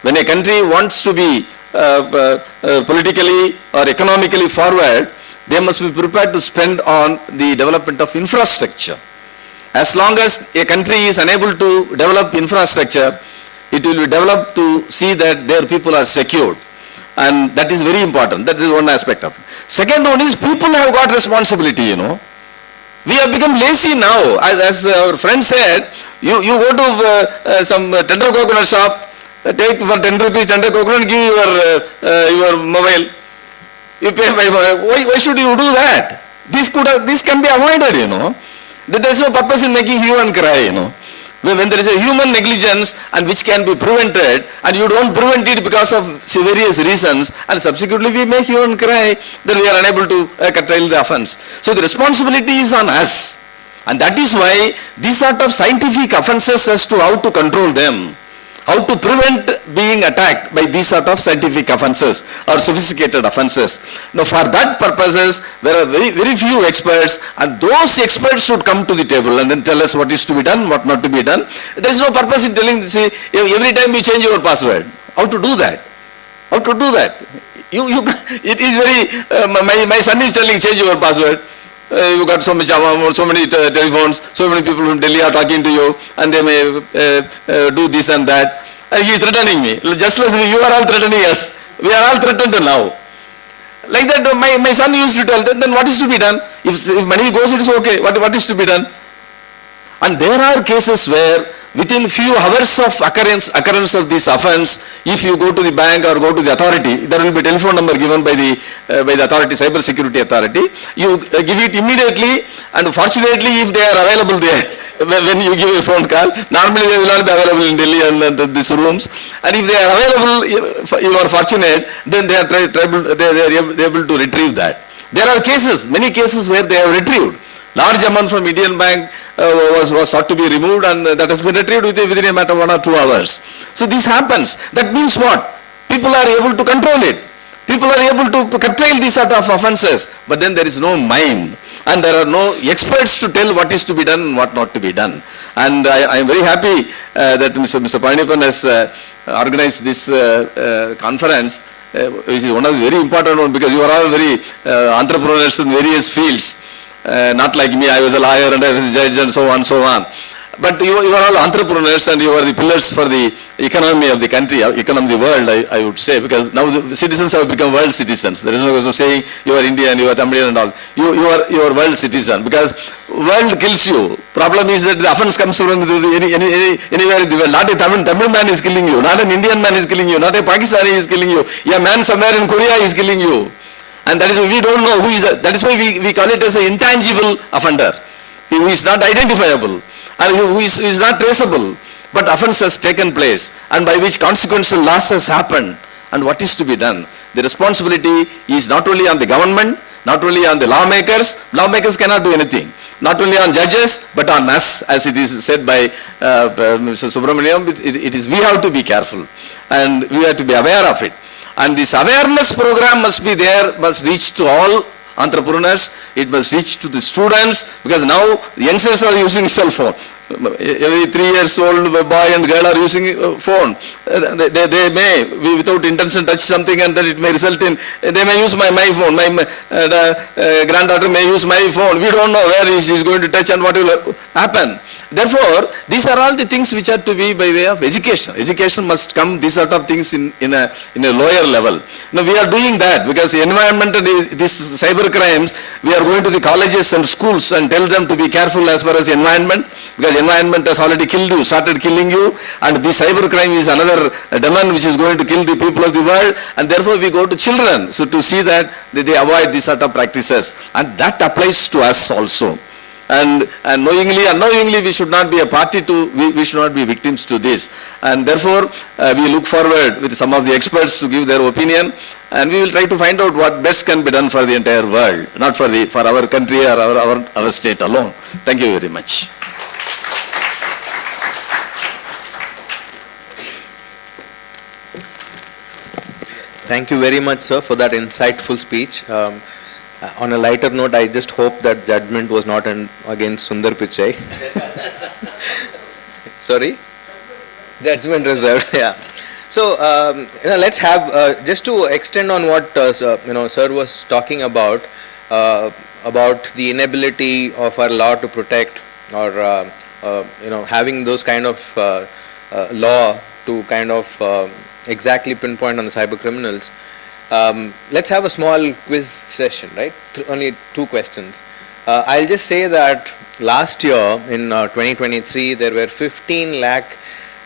When a country wants to be politically or economically forward, they must be prepared to spend on the development of infrastructure. As long as a country is unable to develop infrastructure, it will be developed to see that their people are secured. And that is very important. That is one aspect of it. Second one is people have got responsibility, We have become lazy now. As our friend said, you go to some tender coconut shop, take for 10 rupees tender coconut, give your mobile. You pay by mobile. Why should you do that? This can be avoided, There is no purpose in making hue and cry, When there is a human negligence and which can be prevented, and you don't prevent it because of various reasons, and subsequently we make hue and cry, then we are unable to curtail the offense. So the responsibility is on us. And that is why these sort of scientific offenses as to how to control them, how to prevent being attacked by these sort of scientific offenses or sophisticated offenses. Now for that purposes, there are very, very few experts, and those experts should come to the table and then tell us what is to be done, what not to be done. There is no purpose in telling, see, every time you change your password. How to do that? How to do that? It is very, my son is telling, change your password. You got so many telephones, so many people from Delhi are talking to you, and they may do this and that. And he is threatening me. Just as you are all threatening us, we are all threatened now. Like that, my son used to tell, then what is to be done? If money goes, it is okay. What is to be done? And there are cases where within few hours of occurrence of this offense, if you go to the bank or go to the authority, there will be a telephone number given by the authority, Cybersecurity authority. You give it immediately, and fortunately, if they are available there, when you give a phone call, normally they will not be available in Delhi and these rooms. And if they are available, you are fortunate, then they are able to retrieve that. There are cases, many cases where they have retrieved. Large amount from Indian bank was sought to be removed, and that has been retrieved within a matter of 1 or 2 hours. So this happens. That means what? People are able to control it. People are able to curtail these sort of offenses, but then there is no mind, and there are no experts to tell what is to be done and what not to be done. And I am very happy that Mr. Palaniappan has organized this conference, which is one of the very important ones, because you are all very entrepreneurs in various fields. Not like me, I was a lawyer and I was a judge and so on. But you are all entrepreneurs, and you are the pillars for the economy of the country, economy of the world, I would say, because now the citizens have become world citizens. There is no question of saying you are Indian, you are Tamilian and all. You are world citizen, because world kills you. Problem is that the offense comes from anywhere in the world. Not a Tamil man is killing you, not an Indian man is killing you, not a Pakistani is killing you. A man somewhere in Korea is killing you. And that is why we don't know who is that. That is why we call it as an intangible offender. who is not identifiable, and who is not traceable, but offense has taken place, and by which consequential loss has happened, and what is to be done? The responsibility is not only on the government, not only on the lawmakers. Lawmakers cannot do anything. Not only on judges, but on us, as it is said by Mr. Subramaniam. It is we have to be careful, and we have to be aware of it. And this awareness program must be there, must reach to all entrepreneurs. It must reach to the students, because now the youngsters are using cell phone. Every 3 years old boy and girl are using a phone. They may, without intention, touch something, and then it may result in, they may use my phone. My granddaughter may use my phone. We don't know where she is going to touch and what will happen. Therefore, these are all the things which are to be by way of education. Education must come, these sort of things in a lower level. Now we are doing that, because the environment and these cyber crimes, we are going to the colleges and schools and tell them to be careful as far as the environment, because environment has already killed you, started killing you, and the cyber crime is another demon which is going to kill the people of the world, and therefore we go to children, so to see that they avoid these sort of practices, and that applies to us also. And knowingly, unknowingly, we should not be a party to, we should not be victims to this. And therefore, we look forward with some of the experts to give their opinion, and we will try to find out what best can be done for the entire world, not for our country or our state alone. Thank you very much. Thank you very much, sir, for that insightful speech. On a lighter note, I just hope that judgment was not against Sundar Pichai. Sorry? Judgment reserved, yeah. So, let's have, just to extend on what, sir was talking about the inability of our law to protect, or, having those kind of law to kind of exactly pinpoint on the cyber criminals. Let's have a small quiz session, right? Only 2 questions. I'll just say that last year in 2023, there were 15 lakh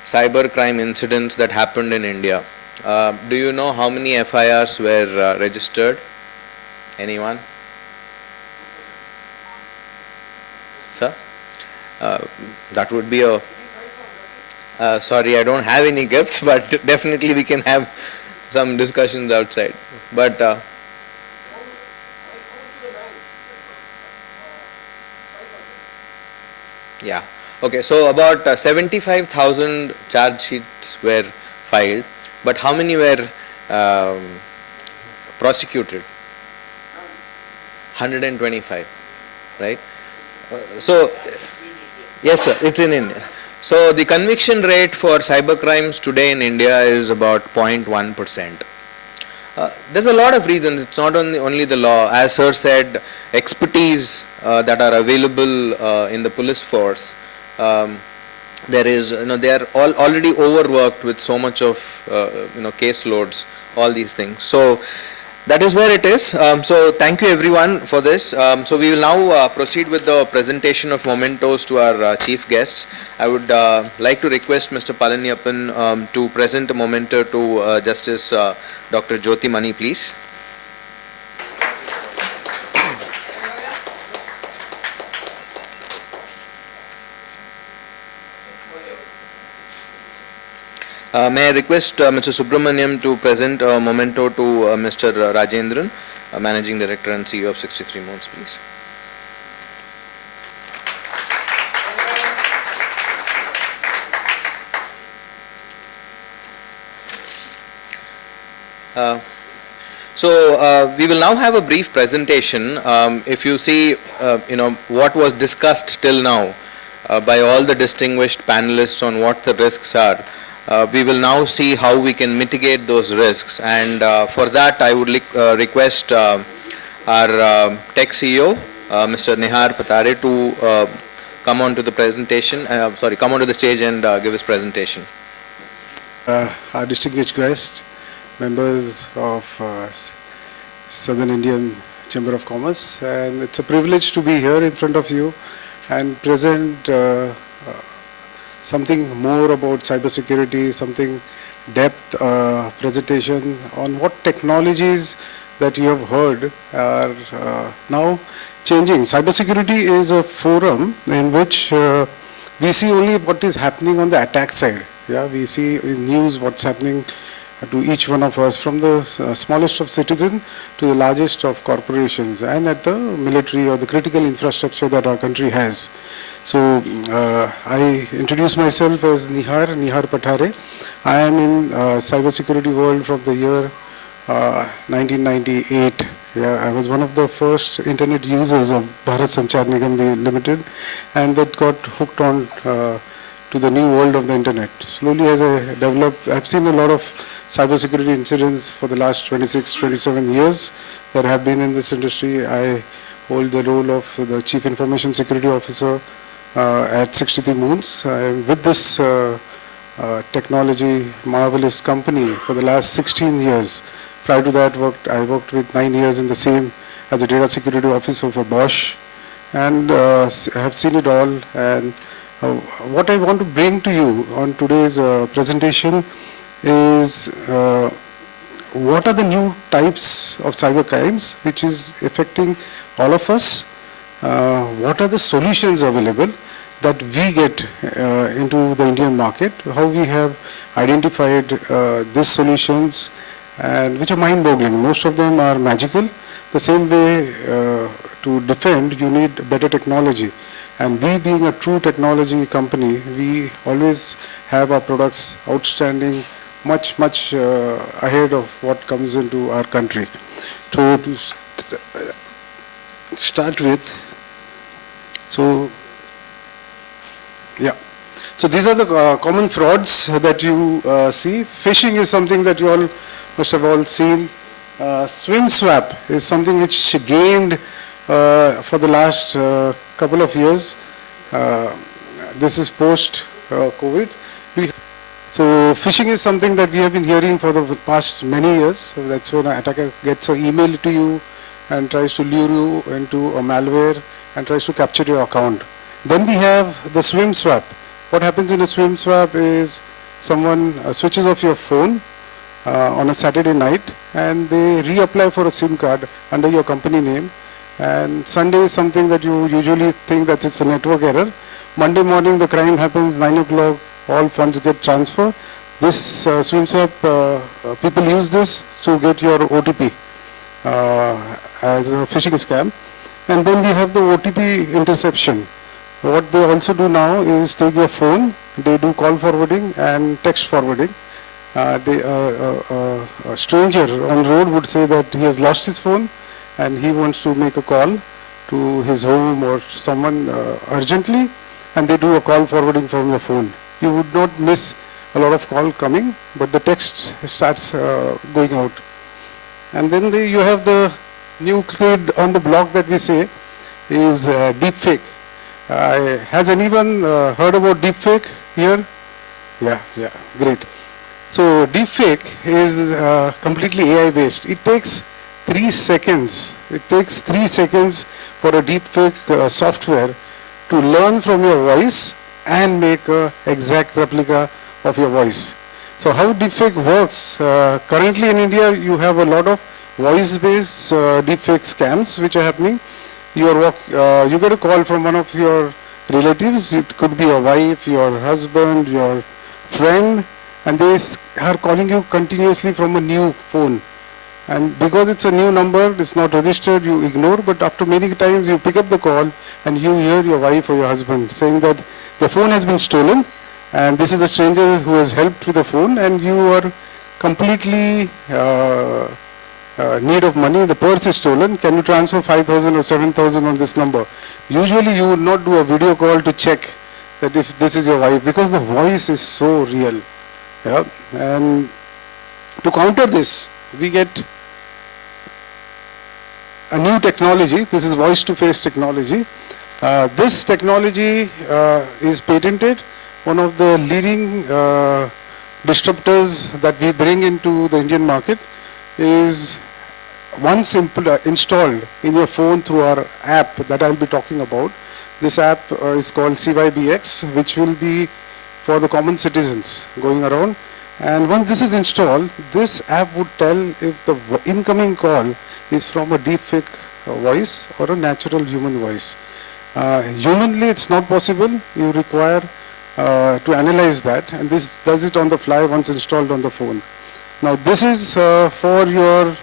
cyber crime incidents that happened in India. Do you know how many FIRs were registered? Anyone? Sir? That would be a... sorry, I don't have any gifts, but definitely we can have some discussions outside. But yeah, okay, so about 75,000 charge sheets were filed, but how many were prosecuted? 125, right? So yes, sir, it's in India. So the conviction rate for cyber crimes today in India is about 0.1%. There's a lot of reasons. It's not only the law. As sir said, expertise that are available in the police force. There is, they are already overworked with so much of, caseloads, all these things. So that is where it is. So thank you everyone for this. So we will now proceed with the presentation of mementos to our chief guests. I would like to request Mr. Palaniappan to present a memento to Justice Dr. Jyoti Mani, please. May I request Mr. Subramaniam to present a memento to Mr. Rajendran, Managing Director and CEO of 63 Moons, please. So we will now have a brief presentation. If you see, what was discussed till now by all the distinguished panelists on what the risks are. We will now see how we can mitigate those risks, and for that I would request our tech CEO, Mr. Nihar Patare, to come on to the presentation. Come onto the stage and give his presentation. Our distinguished guests, members of Southern Indian Chamber of Commerce, and it's a privilege to be here in front of you and present something more about cybersecurity, something depth presentation on what technologies that you have heard are now changing. Cybersecurity is a forum in which we see only what is happening on the attack side. Yeah, we see in news what's happening to each one of us, from the smallest of citizens to the largest of corporations, and at the military or the critical infrastructure that our country has. So I introduce myself as Nihar Pathare. I am in cybersecurity world from the year 1998. Yeah, I was one of the first internet users of Bharat Sanchar Nigam Limited, and that got hooked on to the new world of the internet. Slowly as I developed, I've seen a lot of cybersecurity incidents for the last 26, 27 years that have been in this industry. I hold the role of the Chief Information Security Officer at 63 Moons. I'm with this technology marvelous company for the last 16 years. Prior to that, I worked with 9 years in the same as a data security officer for Bosch, and I have seen it all. And what I want to bring to you on today's presentation is what are the new types of cyber crimes which is affecting all of us. What are the solutions available that we get into the Indian market, how we have identified these solutions, and which are mind-boggling. Most of them are magical. The same way to defend, you need better technology. And we, being a true technology company, we always have our products outstanding, much ahead of what comes into our country. To start with, so these are the common frauds that you see. Phishing is something that you all must have all seen. Swim swap is something which gained for the last couple of years. This is post COVID. So phishing is something that we have been hearing for the past many years. So that's when an attacker gets an email to you and tries to lure you into a malware and tries to capture your account. Then we have the swim swap. What happens in a swim swap is someone switches off your phone on a Saturday night and they reapply for a SIM card under your company name. And Sunday is something that you usually think that it's a network error. Monday morning the crime happens, 9 o'clock, all funds get transferred. This swim swap, people use this to get your OTP as a phishing scam. And then we have the OTP interception. What they also do now is take your phone, they do call forwarding and text forwarding. A stranger on the road would say that he has lost his phone and he wants to make a call to his home or someone urgently, and they do a call forwarding from your phone. You would not miss a lot of call coming, but the text starts going out. And then you have the new kid on the block that we say is deepfake. Has anyone heard about deepfake here? Yeah, great. So deepfake is completely AI based. It takes 3 seconds. It takes 3 seconds for a deepfake software to learn from your voice and make an exact replica of your voice. So how deepfake works? Currently in India, you have a lot of voice-based deepfake scams which are happening. You get a call from one of your relatives. It could be your wife, your husband, your friend, and they are calling you continuously from a new phone. And because it's a new number, it's not registered, you ignore, but after many times you pick up the call and you hear your wife or your husband saying that the phone has been stolen and this is a stranger who has helped with the phone and you are completely need of money, the purse is stolen, can you transfer 5,000 or 7,000 on this number? Usually you would not do a video call to check that if this is your wife, because the voice is so real. Yeah? And to counter this, we get a new technology. This is voice-to-face technology. This technology is patented. One of the leading disruptors that we bring into the Indian market is once installed in your phone through our app that I'll be talking about. This app is called CYBX, which will be for the common citizens going around. And once this is installed, this app would tell if the incoming call is from a deepfake voice or a natural human voice. Humanly, it's not possible. You require to analyze that, and this does it on the fly once installed on the phone. Now, this is for your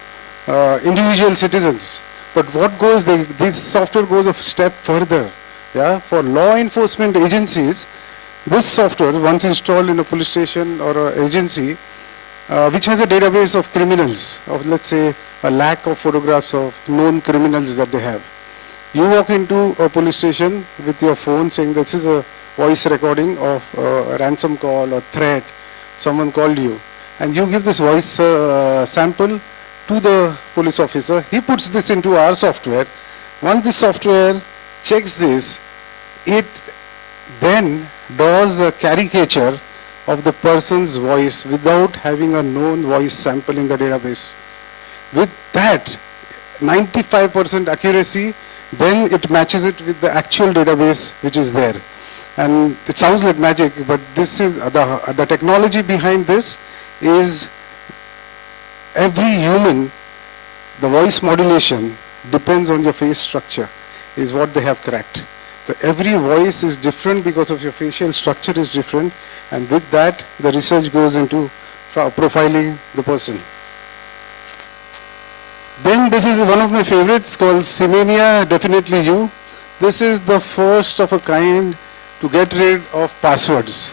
individual citizens. But what goes, this software goes a step further. Yeah, for law enforcement agencies, this software, once installed in a police station or an agency, which has a database of criminals, of let's say a lakh of photographs of known criminals that they have. You walk into a police station with your phone saying this is a voice recording of a ransom call or threat, someone called you, and you give this voice sample to the police officer. He puts this into our software. Once this software checks this, it then does a caricature of the person's voice without having a known voice sample in the database. With that 95% accuracy, then it matches it with the actual database which is there. And it sounds like magic, but this is the technology behind this is every human, the voice modulation depends on your face structure, is what they have cracked. So every voice is different because of your facial structure is different, and with that the research goes into profiling the person. Then this is one of my favorites called Simania, Definitely You. This is the first of a kind to get rid of passwords.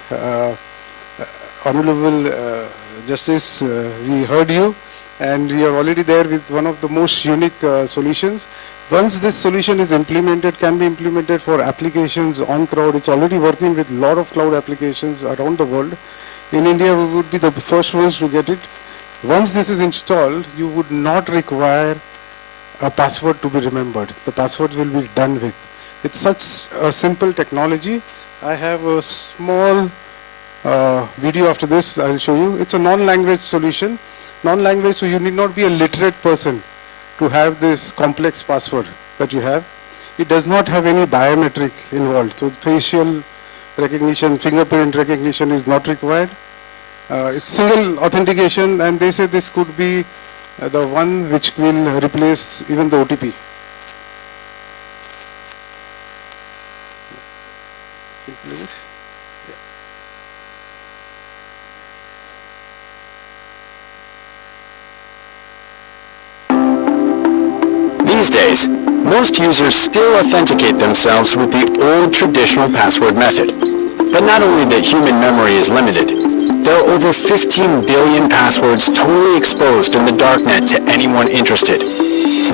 Honorable Justice, we heard you, and we are already there with one of the most unique solutions. Once this solution is implemented, can be implemented for applications on cloud. It's already working with a lot of cloud applications around the world. In India, we would be the first ones to get it. Once this is installed, you would not require a password to be remembered. The passwords will be done with. It's such a simple technology. I have a small video after this I'll show you. It's a non-language solution. Non-language, so you need not be a literate person to have this complex password that you have. It does not have any biometric involved. So facial recognition, fingerprint recognition is not required. It's single authentication, and they say this could be the one which will replace even the OTP. These days, most users still authenticate themselves with the old traditional password method. But not only that human memory is limited, there are over 15 billion passwords totally exposed in the darknet to anyone interested.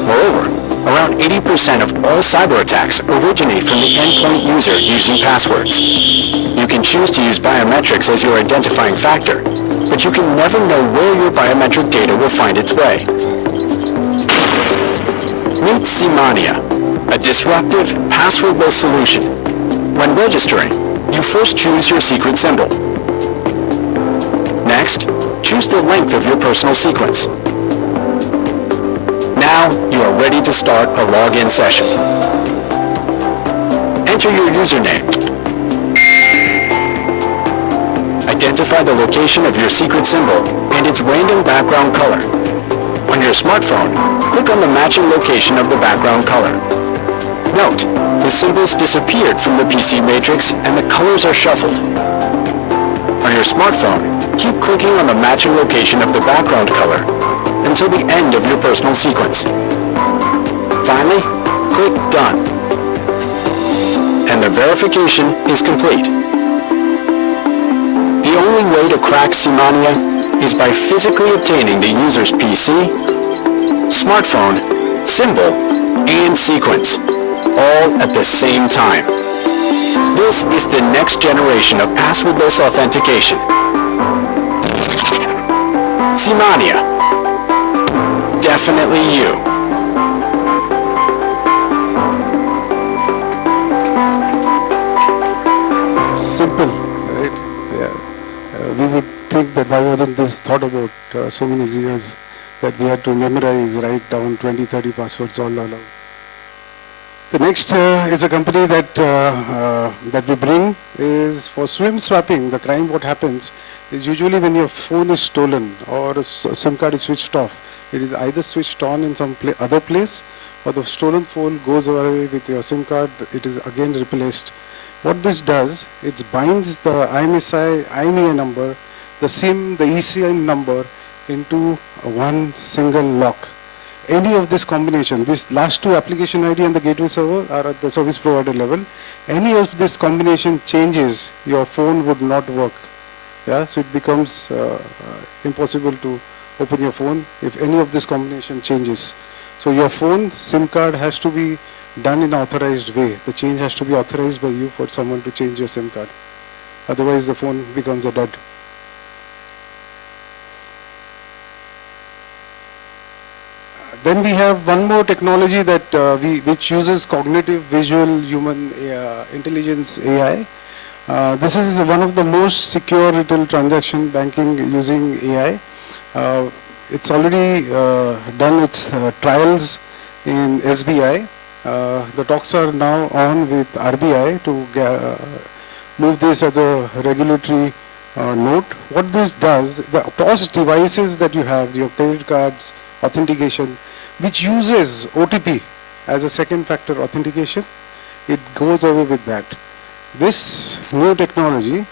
Moreover, around 80% of all cyber attacks originate from the endpoint user using passwords. You can choose to use biometrics as your identifying factor, but you can never know where your biometric data will find its way. Meet Simania, a disruptive, passwordless solution. When registering, you first choose your secret symbol. Next, choose the length of your personal sequence. Now, you are ready to start a login session. Enter your username. Identify the location of your secret symbol and its random background color. On your smartphone, click on the matching location of the background color. Note, the symbols disappeared from the PC matrix and the colors are shuffled. On your smartphone, keep clicking on the matching location of the background color until the end of your personal sequence. Finally, click Done. And the verification is complete. The only way to crack Simania is by physically obtaining the user's PC, smartphone, symbol, and sequence, all at the same time. This is the next generation of passwordless authentication. Simania. Definitely you. Simple, right? Yeah. We would think that why wasn't this thought about so many years that we had to memorize, write down 20, 30 passwords all along. The next is a company that that we bring is for SIM swapping. The crime, what happens is usually when your phone is stolen or a SIM card is switched off, it is either switched on in some other place or the stolen phone goes away with your SIM card, it is again replaced. What this does, it binds the IMEI number, the SIM, the eSIM number into one single lock. Any of this combination, this last two application ID and the gateway server are at the service provider level. Any of this combination changes, your phone would not work. Yeah, so it becomes impossible to open your phone if any of this combination changes. So your phone SIM card has to be done in an authorized way. The change has to be authorized by you for someone to change your SIM card. Otherwise the phone becomes a dud. Then we have one more technology that which uses cognitive visual human intelligence AI. This is one of the most secure retail transaction banking using AI. It's already done its trials in SBI. The talks are now on with RBI to move this as a regulatory note. What this does, the POS devices that you have, your credit cards, authentication, which uses OTP as a second factor authentication, it goes away with that. This new technology,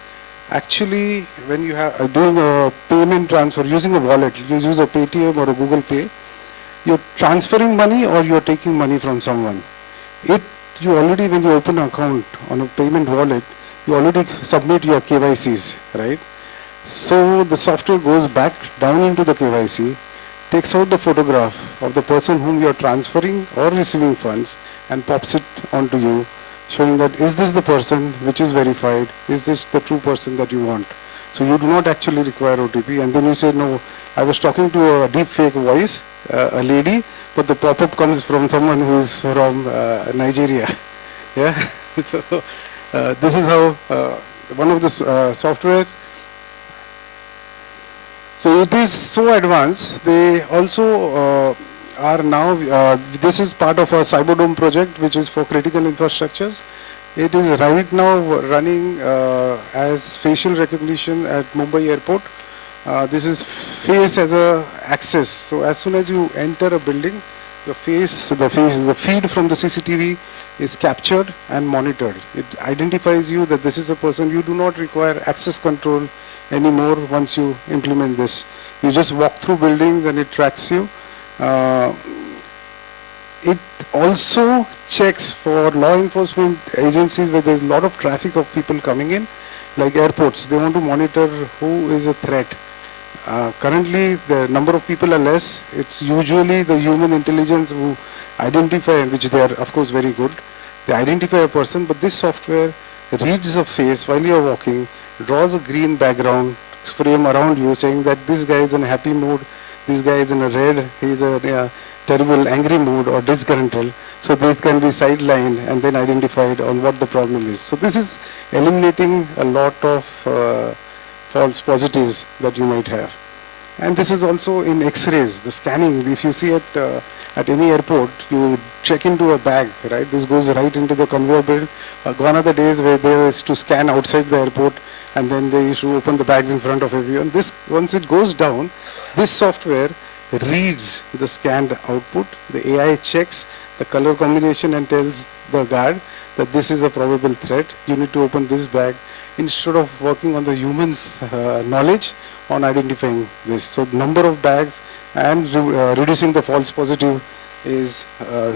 actually when you are doing a payment transfer using a wallet, you use a Paytm or a Google Pay, you're transferring money or you're taking money from someone. You already, when you open an account on a payment wallet, you already submit your KYCs, right? So the software goes back down into the KYC, takes out the photograph of the person whom you are transferring or receiving funds and pops it onto you, showing that is this the person which is verified, is this the true person that you want. So you do not actually require OTP, and then you say, no, I was talking to a deep fake voice, a lady, but the pop-up comes from someone who is from Nigeria. Yeah. So this is how one of the software. So it is so advanced. They also are now, this is part of a Cyberdome project, which is for critical infrastructures. It is right now running as facial recognition at Mumbai airport. This is face as a access. So as soon as you enter a building, the feed from the CCTV is captured and monitored. It identifies you that this is a person. You do not require access control anymore once you implement this. You just walk through buildings and it tracks you. It also checks for law enforcement agencies where there's a lot of traffic of people coming in, like airports. They want to monitor who is a threat. Currently, the number of people are less. It's usually the human intelligence who identify, which they are, of course, very good. They identify a person, but this software reads a face while you're walking, draws a green background frame around you, saying that this guy is in a happy mood, this guy is in a red, he's a terrible angry mood or disgruntled. So they can be sidelined and then identified on what the problem is. So this is eliminating a lot of false positives that you might have. And this is also in X-rays, the scanning. If you see at any airport, you check into a bag, right? This goes right into the conveyor belt. Gone are the days where they used to scan outside the airport and then they used to open the bags in front of everyone. This, once it goes down, this software reads the scanned output. The AI checks the color combination and tells the guard that this is a probable threat. You need to open this bag, instead of working on the human knowledge on identifying this. So number of bags and reducing the false positive is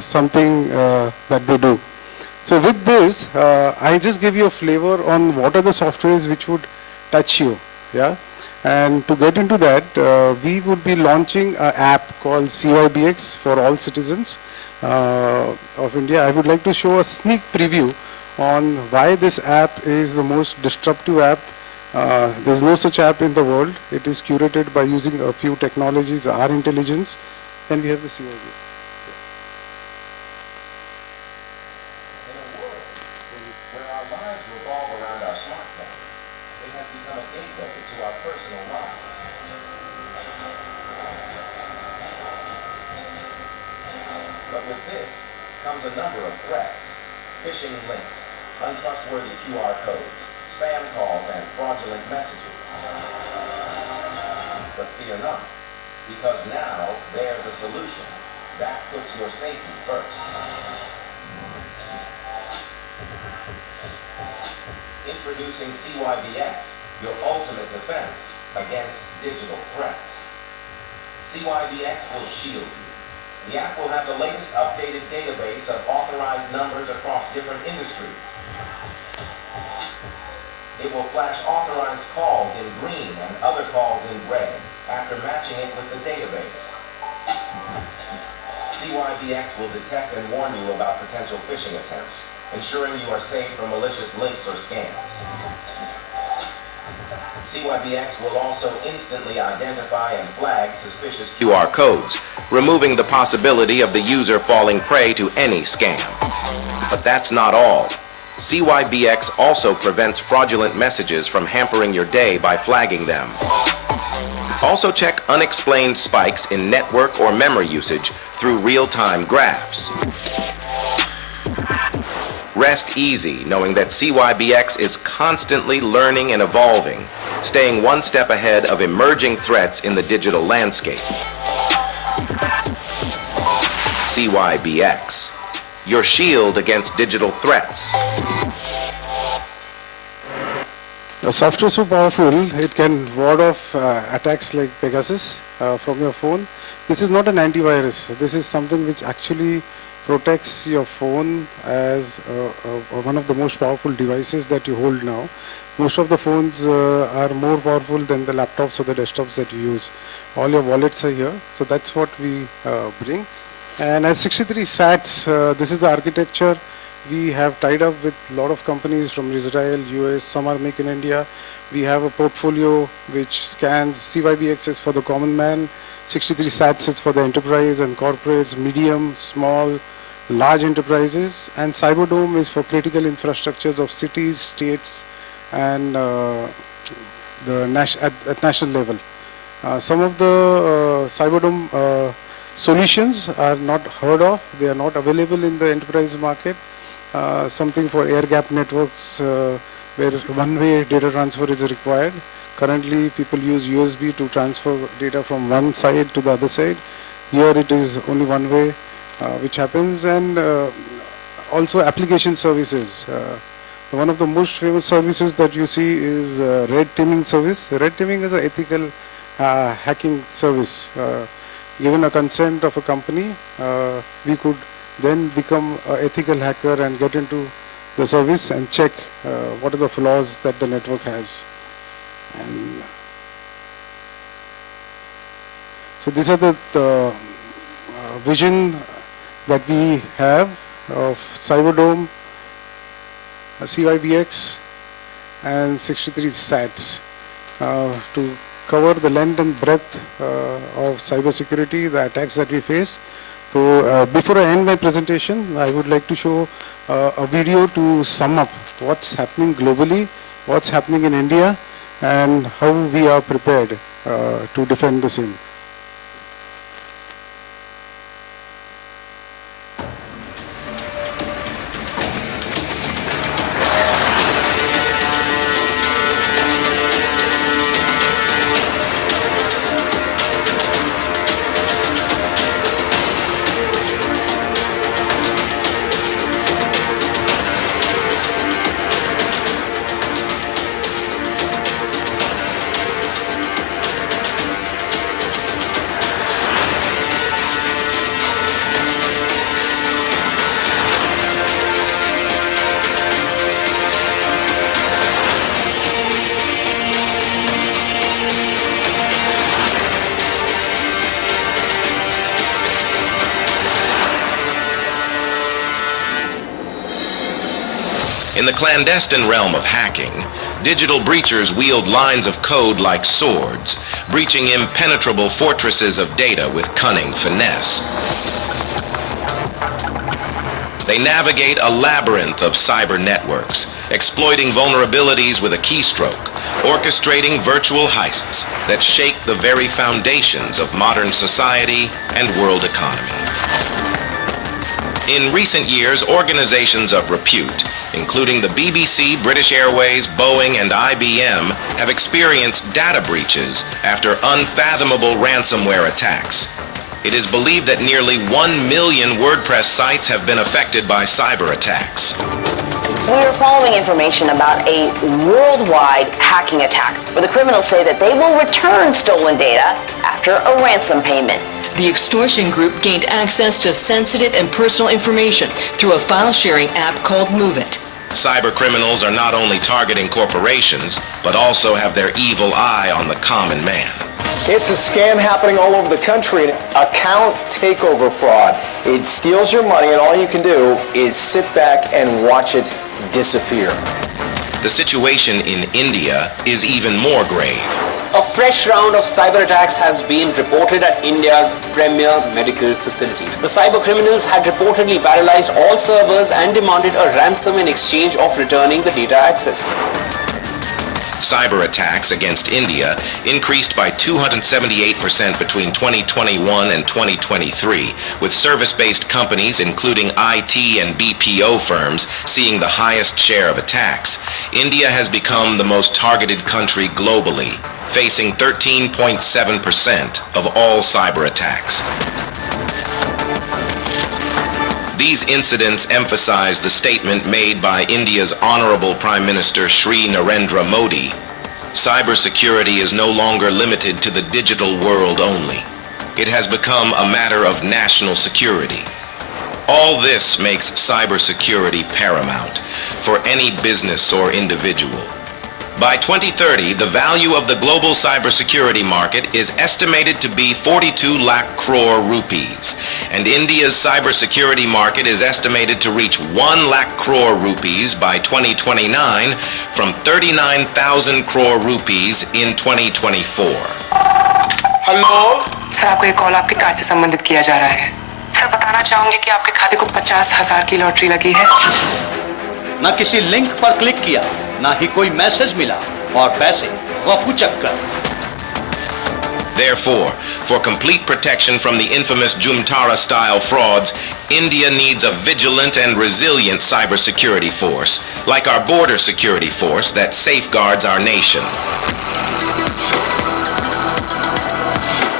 something that they do. So with this, I just give you a flavor on what are the softwares which would touch you. Yeah. And to get into that, we would be launching an app called CYBX for all citizens of India. I would like to show a sneak preview on why this app is the most disruptive app. There's no such app in the world. It is curated by using a few technologies, our intelligence, and we have the CYBX. A number of threats, phishing links, untrustworthy QR codes, spam calls, and fraudulent messages. But fear not, because now there's a solution. That puts your safety first. Introducing CYBX, your ultimate defense against digital threats. CYBX will shield you. The app will have the latest updated database of authorized numbers across different industries. It will flash authorized calls in green and other calls in red after matching it with the database. CYBX will detect and warn you about potential phishing attempts, ensuring you are safe from malicious links or scams. CYBX will also instantly identify and flag suspicious QR codes, removing the possibility of the user falling prey to any scam. But that's not all. CYBX also prevents fraudulent messages from hampering your day by flagging them. Also check unexplained spikes in network or memory usage through real-time graphs. Rest easy knowing that CYBX is constantly learning and evolving, staying one step ahead of emerging threats in the digital landscape. CYBX, your shield against digital threats. The software is so powerful, it can ward off attacks like Pegasus from your phone. This is not an antivirus. This is something which actually protects your phone as one of the most powerful devices that you hold now. Most of the phones are more powerful than the laptops or the desktops that you use. All your wallets are here, so that's what we bring. And as 63 SATs, this is the architecture. We have tied up with a lot of companies from Israel, US, some are made in India. We have a portfolio which scans. CYBX is for the common man, 63 SATs is for the enterprise and corporates, medium, small, large enterprises, and Cyberdome is for critical infrastructures of cities, states, and at national level. Some of the Cyberdome solutions are not heard of. They are not available in the enterprise market. Something for air-gapped networks where one-way data transfer is required. Currently, people use USB to transfer data from one side to the other side. Here it is only one way which happens, and also application services. One of the most famous services that you see is red teaming service. Red teaming is an ethical hacking service. Given a consent of a company, we could then become an ethical hacker and get into the service and check what are the flaws that the network has. And so these are the vision that we have of Cyberdome, CYBX, and 63 SATs to cover the length and breadth of cybersecurity, the attacks that we face. So before I end my presentation, I would like to show a video to sum up what's happening globally, what's happening in India, and how we are prepared to defend the same. In the clandestine realm of hacking, digital breachers wield lines of code like swords, breaching impenetrable fortresses of data with cunning finesse. They navigate a labyrinth of cyber networks, exploiting vulnerabilities with a keystroke, orchestrating virtual heists that shake the very foundations of modern society and world economy. In recent years, organizations of repute, including the BBC, British Airways, Boeing, and IBM, have experienced data breaches after unfathomable ransomware attacks. It is believed that nearly 1 million WordPress sites have been affected by cyber attacks. We are following information about a worldwide hacking attack where the criminals say that they will return stolen data after a ransom payment. The extortion group gained access to sensitive and personal information through a file-sharing app called MoveIt. Cyber criminals are not only targeting corporations, but also have their evil eye on the common man. It's a scam happening all over the country, account takeover fraud. It steals your money and all you can do is sit back and watch it disappear. The situation in India is even more grave. A fresh round of cyber attacks has been reported at India's premier medical facility. The cyber criminals had reportedly paralyzed all servers and demanded a ransom in exchange of returning the data access. Cyber attacks against India increased by 278% between 2021 and 2023, with service-based companies including IT and BPO firms seeing the highest share of attacks. India has become the most targeted country globally, facing 13.7% of all cyber attacks. These incidents emphasize the statement made by India's Honorable Prime Minister Shri Narendra Modi. Cybersecurity is no longer limited to the digital world only. It has become a matter of national security. All this makes cybersecurity paramount for any business or individual. By 2030, the value of the global cybersecurity market is estimated to be 42 lakh crore rupees, and India's cybersecurity market is estimated to reach 1 lakh crore rupees by 2029 from 39,000 crore rupees in 2024. Hello sir, आपको एक call आपके card से संबंधित किया जा रहा है। Sir, बताना चाहूंगी कि आपके खाते को 50,000 की लॉटरी लगी है। ना किसी लिंक पर क्लिक किया, ना ही कोई मैसेज मिला और पैसे गफू चक्कर। Therefore, for complete protection from the infamous Jumtara-style frauds, India needs a vigilant and resilient cybersecurity force, like our border security force that safeguards our nation.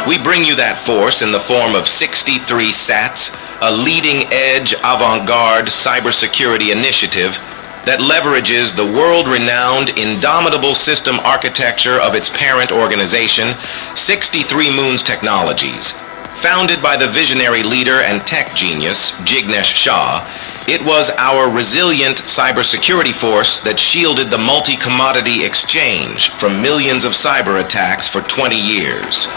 We bring you that force in the form of 63 SATs, a leading-edge, avant-garde cybersecurity initiative that leverages the world-renowned indomitable system architecture of its parent organization, 63 Moons Technologies. Founded by the visionary leader and tech genius, Jignesh Shah, it was our resilient cybersecurity force that shielded the multi-commodity exchange from millions of cyber attacks for 20 years.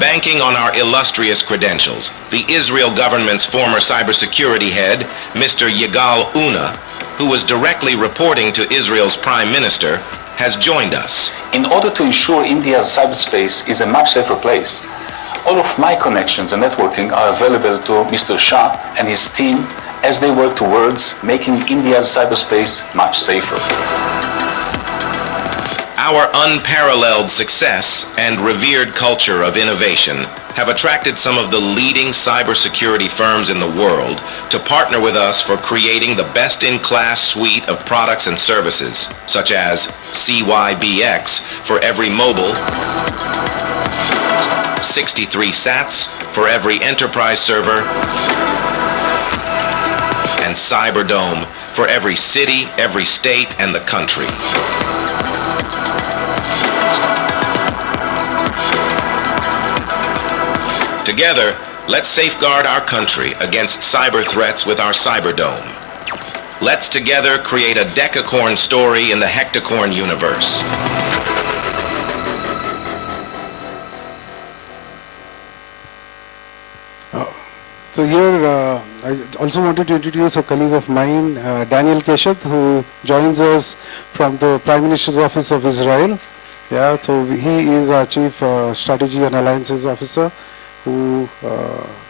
Banking on our illustrious credentials, the Israel government's former cybersecurity head, Mr. Yigal Una, who was directly reporting to Israel's prime minister, has joined us. In order to ensure India's cyberspace is a much safer place, all of my connections and networking are available to Mr. Shah and his team as they work towards making India's cyberspace much safer. Our unparalleled success and revered culture of innovation have attracted some of the leading cybersecurity firms in the world to partner with us for creating the best-in-class suite of products and services, such as CYBX for every mobile, 63 SATs for every enterprise server, and Cyberdome for every city, every state, and the country. Together, let's safeguard our country against cyber threats with our Cyberdome. Let's together create a decacorn story in the hectacorn universe. So here, I also wanted to introduce a colleague of mine, Daniel Keshet, who joins us from the Prime Minister's Office of Israel. Yeah, so he is our Chief Strategy and Alliances Officer, who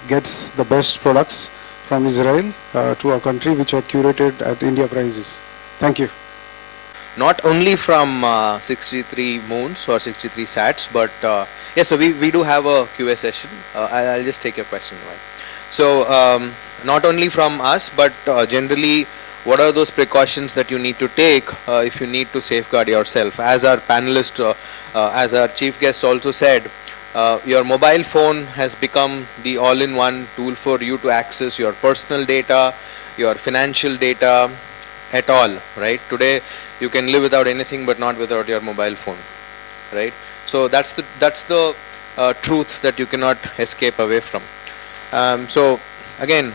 gets the best products from Israel to our country, which are curated at India prices. Thank you. Not only from 63 Moons or 63 SATs, but yes, so we do have a QA session. I'll just take your question, right? So not only from us, but generally, what are those precautions that you need to take if you need to safeguard yourself? As our panelist, as our chief guest also said, Your mobile phone has become the all-in-one tool for you to access your personal data, your financial data, at all, right? Today, you can live without anything, but not without your mobile phone, right? So that's the truth that you cannot escape away from. So again,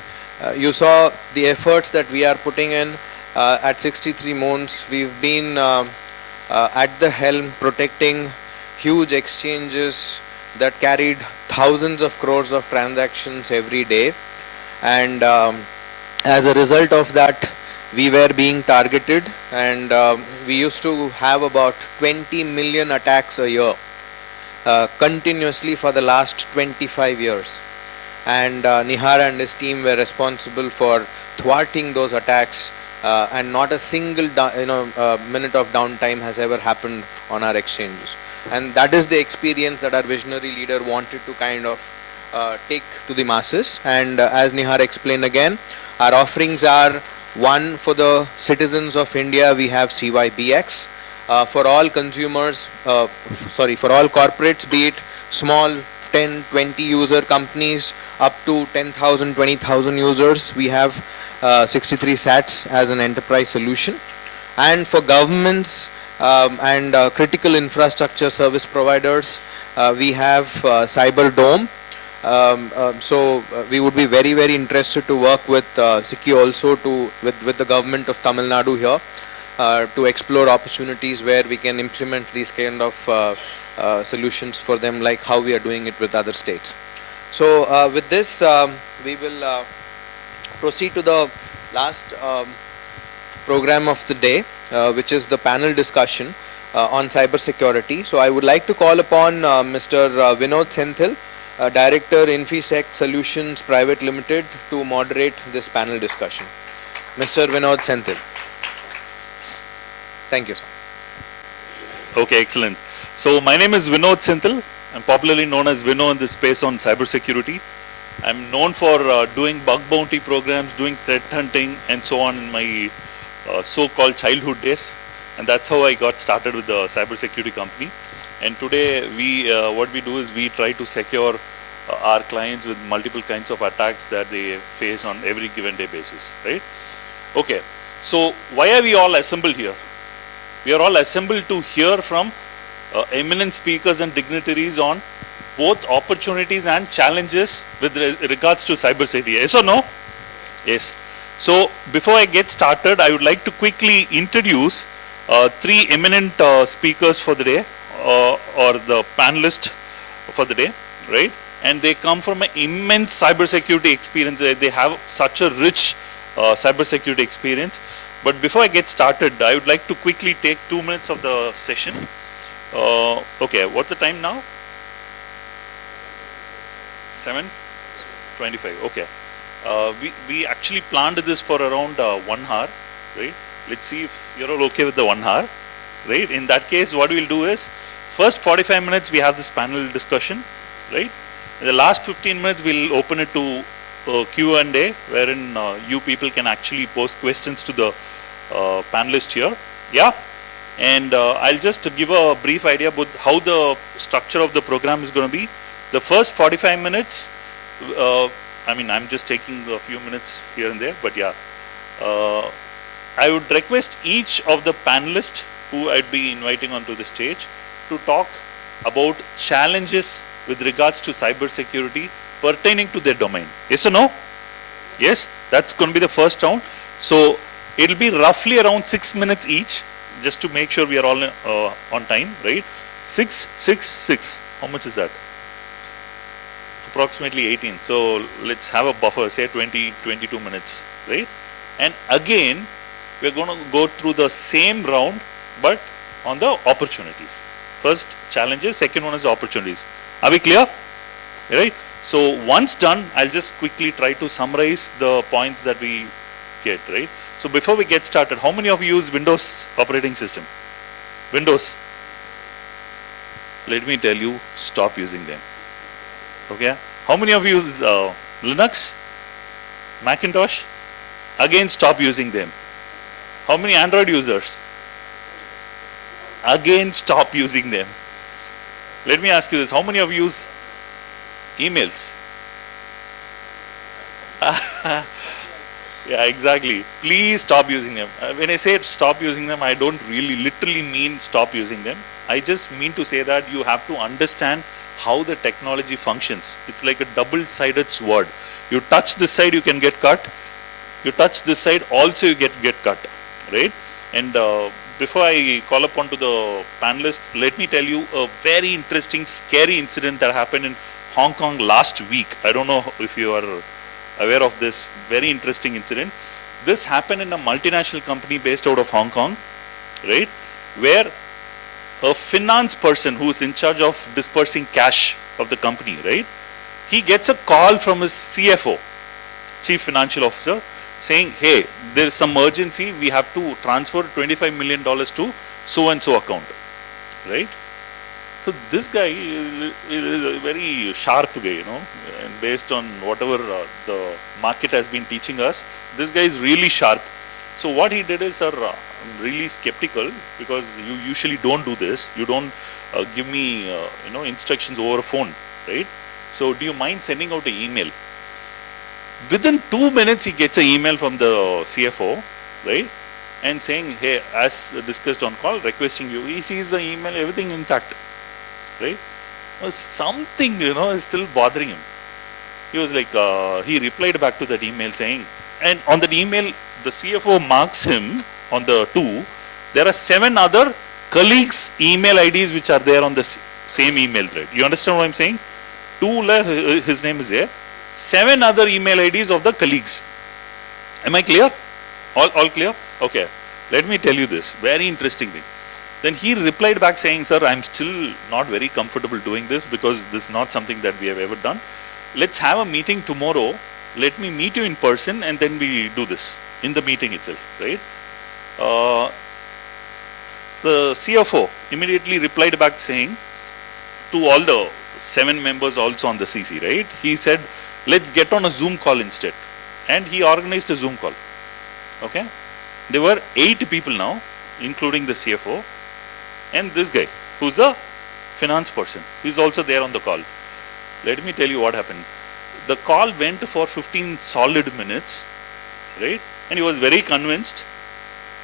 you saw the efforts that we are putting in at 63 Moons. We've been at the helm protecting huge exchanges that carried thousands of crores of transactions every day, and as a result of that, we were being targeted, and we used to have about 20 million attacks a year continuously for the last 25 years. And Nihar and his team were responsible for thwarting those attacks, and not a single minute of downtime has ever happened on our exchanges. And that is the experience that our visionary leader wanted to kind of take to the masses. And as Nihar explained again, our offerings are: one, for the citizens of India, we have CYBX. For all consumers, for all corporates, be it small 10, 20 user companies up to 10,000, 20,000 users, we have 63 SATs as an enterprise solution. And for governments and critical infrastructure service providers, we have CyberDome. So we would be very, very interested to work with SICCI also with the government of Tamil Nadu here to explore opportunities where we can implement these kind of solutions for them, like how we are doing it with other states. So with this, we will proceed to the last program of the day, which is the panel discussion on cybersecurity. So I would like to call upon Mr. Vinod Senthil, Director, InfiSec Solutions Private Limited, to moderate this panel discussion. Mr. Vinod Senthil. Thank you, sir. Okay, excellent. So my name is Vinod Senthil. I'm popularly known as Vino in this space on cybersecurity. I'm known for doing bug bounty programs, doing threat hunting, and so on in my so-called childhood days. And that's how I got started with the cybersecurity company. And today, what we do is we try to secure our clients with multiple kinds of attacks that they face on every given day basis, right? Okay, so why are we all assembled here? We are all assembled to hear from eminent speakers and dignitaries on both opportunities and challenges with regards to cybersecurity. Yes or no? Yes. So before I get started, I would like to quickly introduce three eminent speakers for the day, or the panelist for the day, right? And they come from an immense cybersecurity experience. They have such a rich cybersecurity experience. But before I get started, I would like to quickly take 2 minutes of the session. Okay, what's the time now? 7:25. Okay. We actually planned this for around 1 hour, right? Let's see if you're all okay with the 1 hour, right? In that case, what we'll do is, first 45 minutes we have this panel discussion, right? In the last 15 minutes we'll open it to Q&A, wherein you people can actually post questions to the panelist here. Yeah? And I'll just give a brief idea about how the structure of the program is going to be. The first 45 minutes, I mean, I'm just taking a few minutes here and there, but yeah. I would request each of the panelists who I'd be inviting onto the stage to talk about challenges with regards to cybersecurity pertaining to their domain. Yes or no? Yes, that's going to be the first round. So it'll be roughly around 6 minutes each, just to make sure we are all on time, right? 6, 6, 6. How much is that? Approximately 18. So let's have a buffer, say 20, 22 minutes, right? And again, we're going to go through the same round, but on the opportunities. First challenges, second one is opportunities. Are we clear? Right? So once done, I'll just quickly try to summarize the points that we get, right? So before we get started, how many of you use Windows operating system? Windows. Let me tell you, stop using them. Okay? How many of you use Linux? Macintosh? Again, stop using them. How many Android users? Again, stop using them. Let me ask you this, how many of you use emails? Yeah, exactly. Please stop using them. When I say stop using them, I don't really literally mean stop using them. I just mean to say that you have to understand how the technology functions. It's like a double-sided sword. You touch this side, you can get cut. You touch this side, also you get cut, right? And before I call upon to the panelists, let me tell you a very interesting, scary incident that happened in Hong Kong last week. I don't know if you are aware of this very interesting incident. This happened in a multinational company based out of Hong Kong, right? Where a finance person who is in charge of dispersing cash of the company, right? He gets a call from his CFO, Chief Financial Officer, saying, hey, there is some urgency, we have to transfer $25 million to so-and-so account, right? So this guy is a very sharp guy, you know, and based on whatever the market has been teaching us, this guy is really sharp. So what he did is, sir, I'm really skeptical because you usually don't do this. You don't give me, you know, instructions over a phone, right? So do you mind sending out an email? Within 2 minutes, he gets an email from the CFO, right? And saying, hey, as discussed on call, requesting you. He sees the email, everything intact, right? Something, you know, is still bothering him. He was like, he replied back to that email saying, and on that email, the CFO marks him on the 2. There are 7 other colleagues' email IDs which are there on the same email thread. You understand what I'm saying? 2, his name is there. 7 other email IDs of the colleagues. Am I clear? All clear? Okay. Let me tell you this very interesting thing. Then he replied back saying, sir, I'm still not very comfortable doing this because this is not something that we have ever done. Let's have a meeting tomorrow. Let me meet you in person and then we do this in the meeting itself, right? The CFO immediately replied back saying to all the 7 members also on the CC, right? He said, let's get on a Zoom call instead. And he organized a Zoom call. Okay? There were 8 people now, including the CFO and this guy, who's a finance person. He's also there on the call. Let me tell you what happened. The call went for 15 solid minutes, right? And he was very convinced.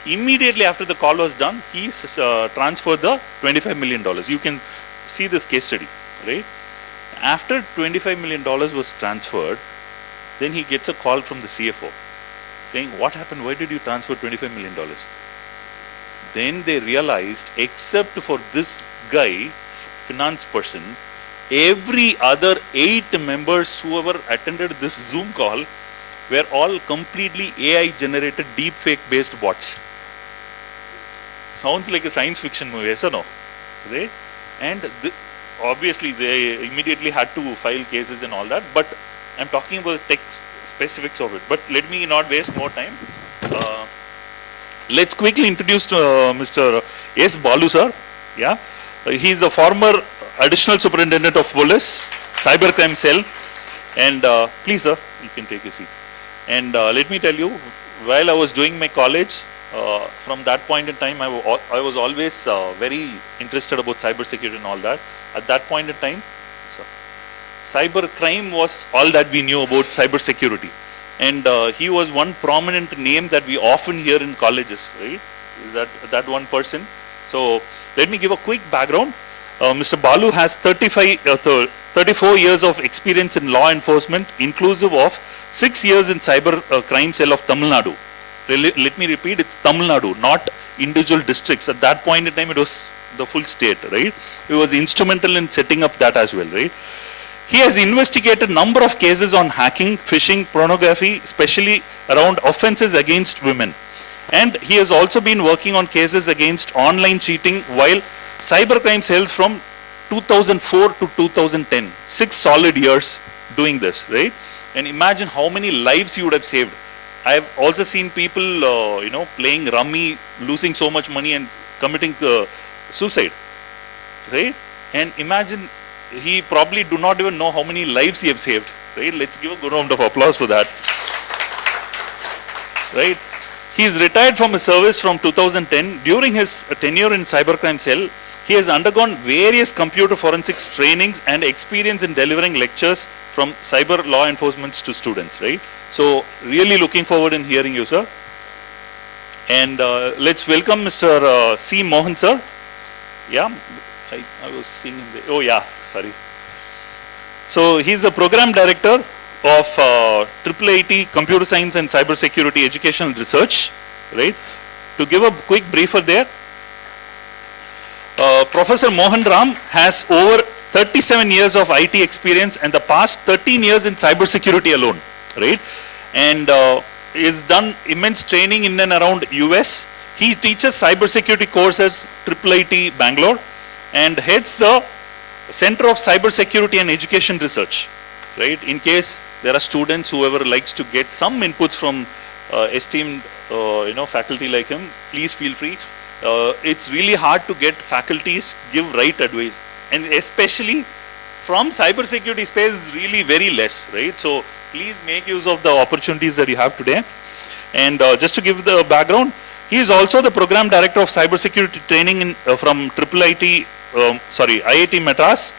Immediately after the call was done, he transferred the $25 million. You can see this case study, right? After $25 million was transferred, then he gets a call from the CFO saying, what happened? Why did you transfer $25 million? Then they realized, except for this guy, finance person, every other 8 members whoever attended this Zoom call were all completely AI generated deepfake based bots. Sounds like a science fiction movie, yes or no? Right? And obviously they immediately had to file cases and all that, but I'm talking about the tech specifics of it. But let me not waste more time. Let's quickly introduce Mr. S. Balu sir. Yeah, he's a former Additional Superintendent of Police, Cybercrime Cell, and please sir, you can take a seat. And let me tell you, while I was doing my college, from that point in time, I was always very interested about cybersecurity and all that. At that point in time, cybercrime was all that we knew about cybersecurity. And he was one prominent name that we often hear in colleges, right? Is that one person? So let me give a quick background. Mr. Balu has 34 years of experience in law enforcement, inclusive of 6 years in cyber crime cell of Tamil Nadu. Let me repeat, it's Tamil Nadu, not individual districts. At that point in time, it was the full state, right? He was instrumental in setting up that as well, right? He has investigated a number of cases on hacking, phishing, pornography, especially around offenses against women. And he has also been working on cases against online cheating while cybercrime cells from 2004 to 2010. 6 solid years doing this, right? And imagine how many lives you would have saved. I have also seen people, you know, playing rummy, losing so much money and committing suicide, right? And imagine, he probably do not even know how many lives he have saved, right? Let's give a good round of applause for that, right? He is retired from his service from 2010. During his tenure in cybercrime cell, He has undergone various computer forensics trainings and experience in delivering lectures from cyber law enforcement to students, right? So really looking forward in hearing you, sir. And let's welcome Mr. C. Mohan, sir. Yeah, I was seeing him there. Oh yeah, sorry. So he's the program director of IIIT Computer Science and Cybersecurity Educational Research, right? To give a quick briefer there, Professor Mohan Ram has over 37 years of IT experience and the past 13 years in cybersecurity alone, right? And he's done immense training in and around US. He teaches cybersecurity courses at IIIT Bangalore and heads the Center of Cybersecurity and Education Research, right? In case there are students, whoever likes to get some inputs from esteemed faculty like him, please feel free. It's really hard to get faculties give right advice, and especially from cybersecurity space is really very less, right? So please make use of the opportunities that you have today. And just to give the background, he is also the program director of cybersecurity training from IIT Madras.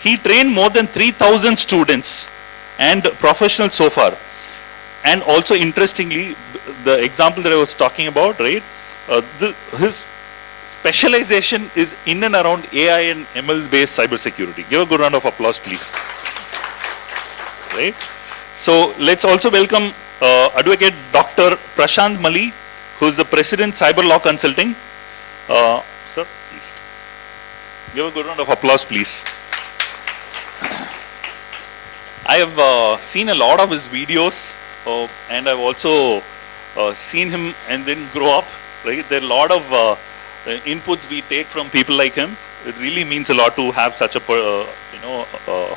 He trained more than 3,000 students and professionals so far. And also interestingly, the example that I was talking about, right? His specialization is in and around AI and ML based cybersecurity. Give a good round of applause, please. Right? So let's also welcome Advocate Dr. Prashant Mali, who is the President Cyber Law Consulting. Sir, please. Give a good round of applause, please. I have seen a lot of his videos and I've also seen him and then grow up, right? There are a lot of inputs we take from people like him. It really means a lot to have such a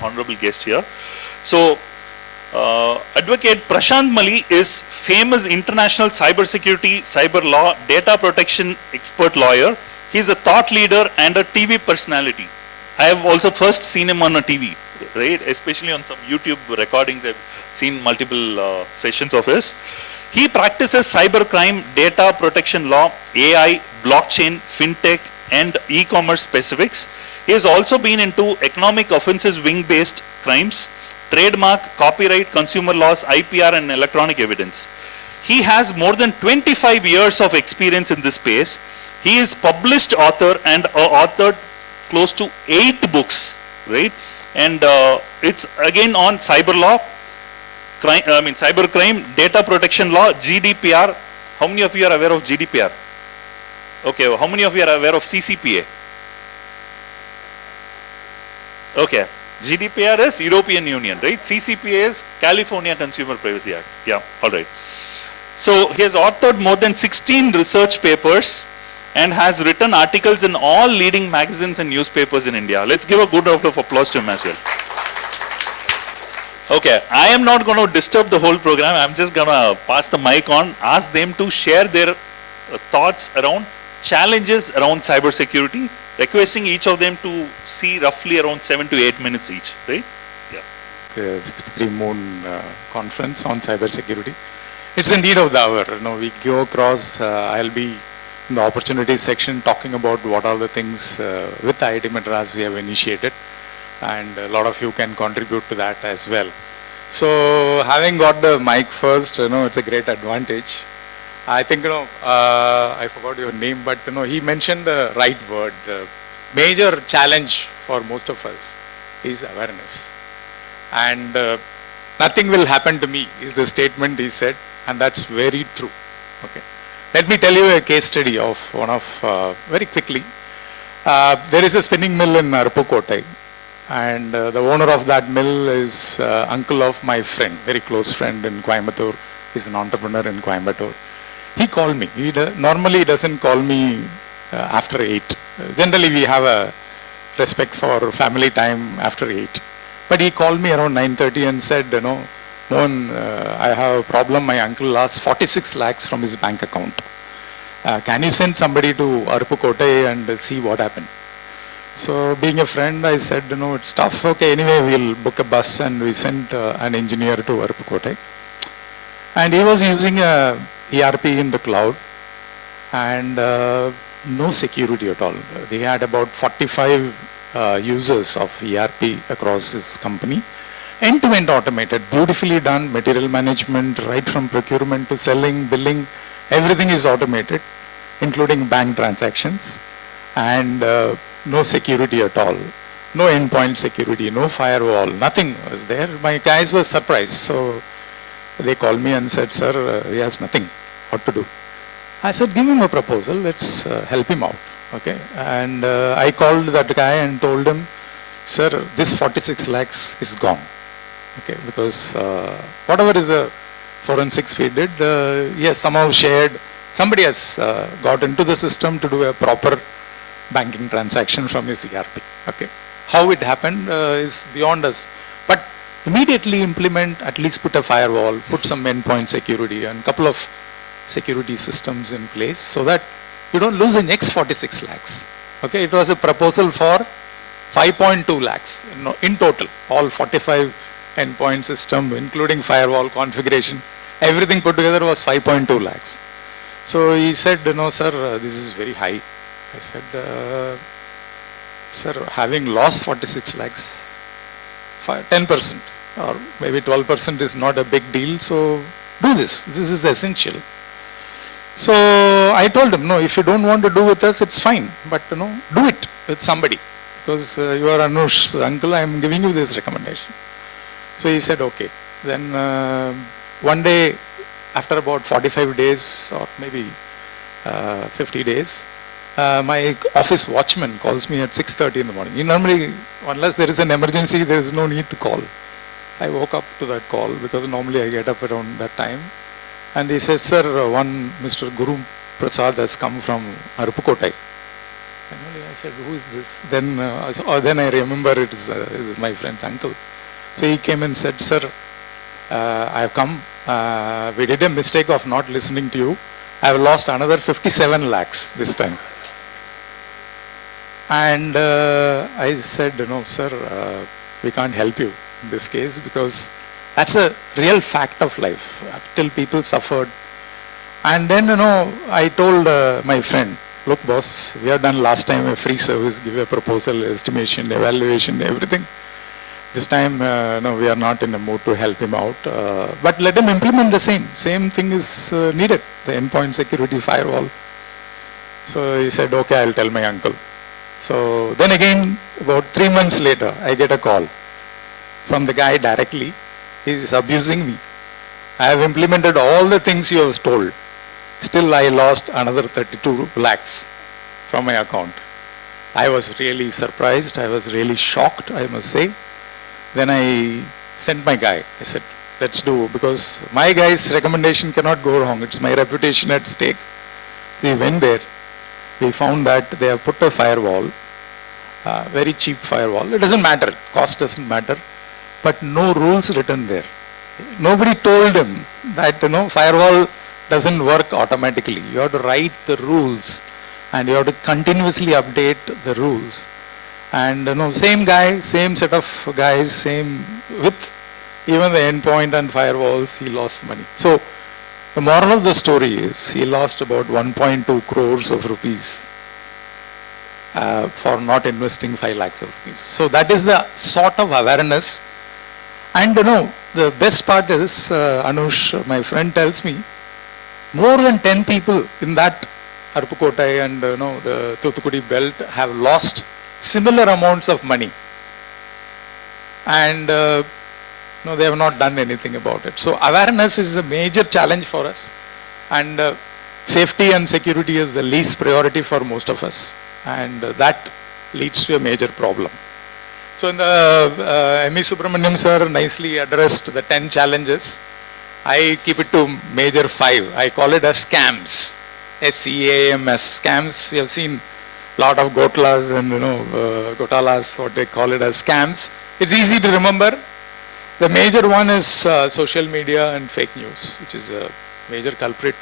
honorable guest here. So Advocate Prashant Mali is famous international cybersecurity, cyber law, data protection expert lawyer. He is a thought leader and a TV personality. I have also first seen him on a TV, right? Especially on some YouTube recordings. I've seen multiple sessions of his. He practices cybercrime, data protection law, AI, blockchain, fintech, and e-commerce specifics. He has also been into economic offenses wing-based crimes, trademark, copyright, consumer laws, IPR, and electronic evidence. He has more than 25 years of experience in this space. He is published author and authored close to 8 books, right? And it's again on cyber law, cybercrime, data protection law, GDPR. How many of you are aware of GDPR? Okay, how many of you are aware of CCPA? Okay, GDPR is European Union, right? CCPA is California Consumer Privacy Act. Yeah, all right. So he has authored more than 16 research papers and has written articles in all leading magazines and newspapers in India. Let's give a good round of applause to him as well. Okay, I am not going to disturb the whole program. I'm just going to pass the mic on, ask them to share their thoughts around challenges around cybersecurity, requesting each of them to see roughly around 7 to 8 minutes each, right? Yeah. The 63 Moon conference on cybersecurity. It's indeed of the hour. We go across, I'll be in the opportunities section talking about what are the things with IIT Madras we have initiated, and a lot of you can contribute to that as well. So having got the mic first, it's a great advantage. I think, I forgot your name, but he mentioned the right word. The major challenge for most of us is awareness. And nothing will happen to me is the statement he said, and that's very true. Okay. Let me tell you a case study of one of, very quickly. There is a spinning mill in Aruppukkottai, and the owner of that mill is uncle of my friend, very close friend in Coimbatore. He's an entrepreneur in Coimbatore. He called me. He normally doesn't call me after 8. Generally, we have a respect for family time after 8. But he called me around 9:30 and said, Mohan, I have a problem. My uncle lost 46 lakhs from his bank account. Can you send somebody to Aruppukkottai and see what happened? So being a friend, I said, it's tough. Okay, anyway, we'll book a bus, and we sent an engineer to Aruppukkottai. And he was using a ERP in the cloud. And no security at all. They had about 45 users of ERP across this company. End-to-end automated, beautifully done, material management, right from procurement to selling, billing, everything is automated, including bank transactions, and no security at all. No endpoint security, no firewall, nothing was there. My guys were surprised, so they called me and said, sir, he has nothing, what to do? I said, give him a proposal, let's help him out, okay? And I called that guy and told him, sir, this 46 lakhs is gone, okay? Because whatever is the forensics we did, he has somehow shared, somebody has got into the system to do a proper banking transaction from his ERP, okay? How it happened is beyond us. But immediately implement, at least put a firewall, put some endpoint security and a couple of security systems in place so that you don't lose the next 46 lakhs. Okay, it was a proposal for 5.2 lakhs in total, all 45 endpoint system, including firewall configuration, everything put together was 5.2 lakhs. So he said, no, sir, this is very high. I said, sir, having lost 46 lakhs, 10% or maybe 12% is not a big deal, so do this. This is essential. So I told him, no, if you don't want to do with us, it's fine, but do it with somebody, because you are Anush's uncle, I am giving you this recommendation. So he said, okay. Then one day, after about 45 days or maybe 50 days, my office watchman calls me at 6:30 in the morning. Normally, unless there is an emergency, there is no need to call. I woke up to that call because normally I get up around that time. And he says, sir, one Mr. Guru Prasad has come from Arupukotai. And I said, who is this? Then I remember it is my friend's uncle. So he came and said, sir, I have come. We did a mistake of not listening to you. I have lost another 57 lakhs this time. And I said, no, sir, we can't help you in this case because that's a real fact of life. Till people suffered. And then, I told my friend, look, boss, we have done last time a free service, give a proposal, estimation, evaluation, everything. This time, we are not in a mood to help him out. But let him implement the same. Same thing is needed, the endpoint security firewall. So he said, okay, I'll tell my uncle. So then again, about 3 months later, I get a call from the guy directly. He is abusing me. I have implemented all the things you have told. Still, I lost another 32 lakhs from my account. I was really surprised. I was really shocked, I must say. Then I sent my guy. I said, let's do, because my guy's recommendation cannot go wrong. It's my reputation at stake. We went there. We found that they have put a firewall, very cheap firewall. It doesn't matter. Cost doesn't matter. But no rules written there. Nobody told him that, firewall doesn't work automatically. You have to write the rules and you have to continuously update the rules. And same guy, same set of guys, same with even the endpoint and firewalls, he lost money. So the moral of the story is he lost about 1.2 crores of rupees for not investing 5 lakhs of rupees. So that is the sort of awareness. And the best part is, Anush, my friend tells me, more than 10 people in that Arupukotai and the Thoothukudi belt have lost similar amounts of money. And they have not done anything about it. So awareness is a major challenge for us. And safety and security is the least priority for most of us. And that leads to a major problem. So in the M.E. Subramaniam sir nicely addressed the 10 challenges. I keep it to major 5. I call it as scams. S-C-A-M-S, scams. We have seen a lot of gotlas and gotalas, what they call it as scams. It's easy to remember. The major one is social media and fake news, which is a major culprit.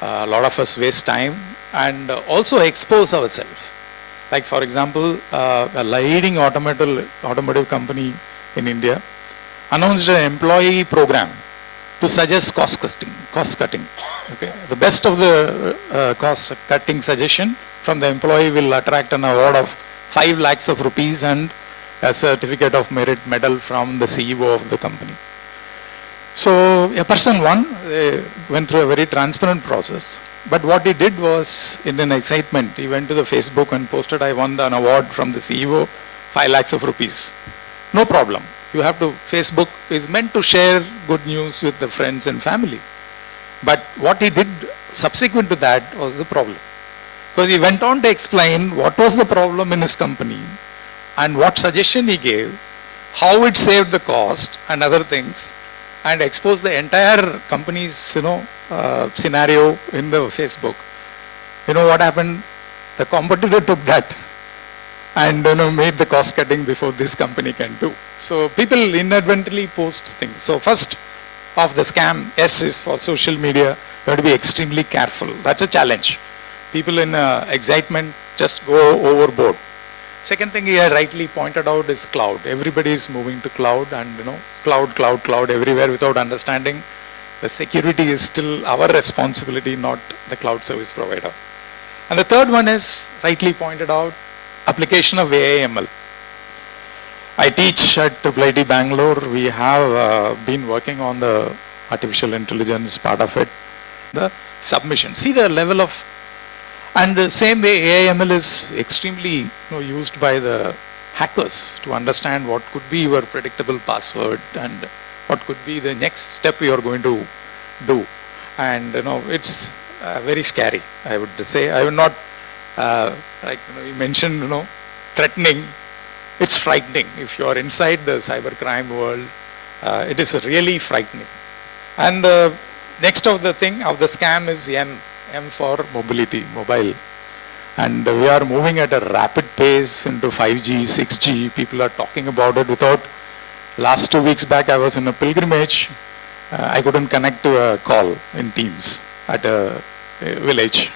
A lot of us waste time and also expose ourselves. Like for example, a leading automotive company in India announced an employee program to suggest cost cutting. Okay, the best of the cost cutting suggestion from the employee will attract an award of 5 lakhs of rupees and a certificate of merit medal from the CEO of the company. So a person won, went through a very transparent process. But what he did was, in an excitement, he went to the Facebook and posted, I won an award from the CEO, 5 lakhs of rupees. No problem. You have to, Facebook is meant to share good news with the friends and family. But what he did subsequent to that was the problem. Because he went on to explain what was the problem in his company and what suggestion he gave, how it saved the cost and other things, and exposed the entire company's scenario in the Facebook. You know what happened? The competitor took that and made the cost cutting before this company can do. So people inadvertently post things. So first of the scam, S is for social media. You have to be extremely careful. That's a challenge. People in excitement just go overboard. Second thing he had rightly pointed out is cloud. Everybody is moving to cloud and cloud everywhere without understanding the security is still our responsibility, not the cloud service provider. And the third one is rightly pointed out, application of AI/ML. I teach at IIT Bangalore. We have been working on the artificial intelligence part of it, the submission. See the level of, and the same way AI/ML is extremely used by the hackers to understand what could be your predictable password and what could be the next step you are going to do. And it's very scary, I would say. I would not, like you mentioned, threatening. It's frightening. If you are inside the cybercrime world, it is really frightening. And the next of the thing of the scam is M for mobility, mobile. And we are moving at a rapid pace into 5G, 6G. People are talking about it without. Last 2 weeks back, I was in a pilgrimage. I couldn't connect to a call in Teams at a village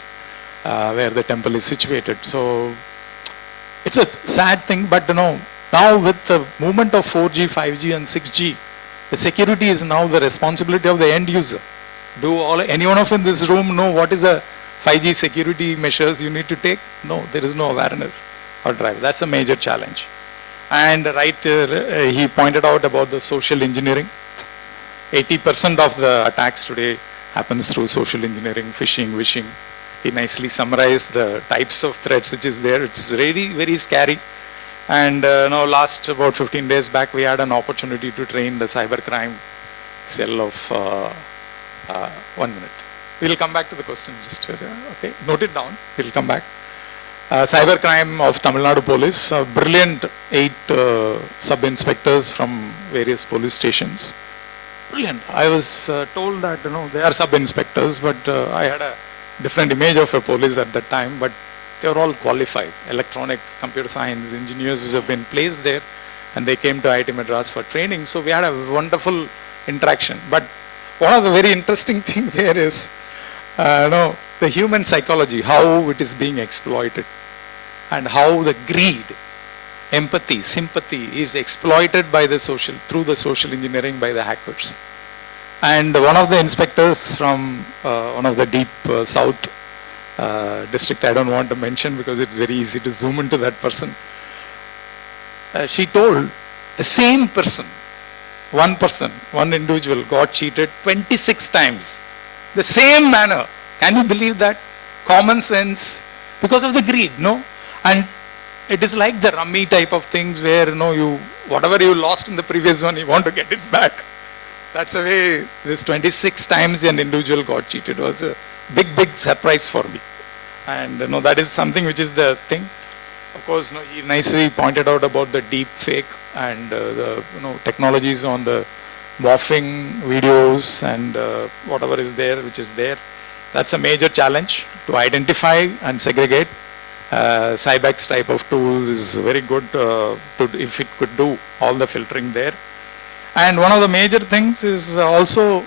where the temple is situated. So it's a sad thing, but now with the movement of 4G, 5G and 6G, the security is now the responsibility of the end user. Anyone of in this room know what is the 5G security measures you need to take? No, there is no awareness or drive. That's a major challenge. And he pointed out about the social engineering. 80% of the attacks today happens through social engineering, phishing, wishing. He nicely summarized the types of threats which is there. It's very, very scary. And last about 15 days back, we had an opportunity to train the cybercrime cell of 1 minute. We'll come back to the question. Just okay, note it down. We'll come back. Cybercrime of Tamil Nadu Police, brilliant 8 sub-inspectors from various police stations. Brilliant. I was told that they are sub-inspectors, but I had a different image of a police at that time, but they were all qualified, electronic, computer science engineers who have been placed there, and they came to IIT Madras for training. So we had a wonderful interaction. But one of the very interesting things there is, the human psychology, how it is being exploited, and how the greed, empathy, sympathy is exploited by the through the social engineering by the hackers. And one of the inspectors from one of the deep south district, I don't want to mention because it's very easy to zoom into that person. She told the same person, one individual got cheated 26 times. The same manner. Can you believe that? Common sense, because of the greed, no? And it is like the rummy type of things where, whatever you lost in the previous one, you want to get it back. That's the way this 26 times an individual got cheated. It was a big, big surprise for me. And that is something which is the thing. Of course, he nicely pointed out about the deep fake and the technologies on the morphing videos and whatever is there, which is there. That's a major challenge to identify and segregate. Cybex type of tools is very good if it could do all the filtering there. And one of the major things is also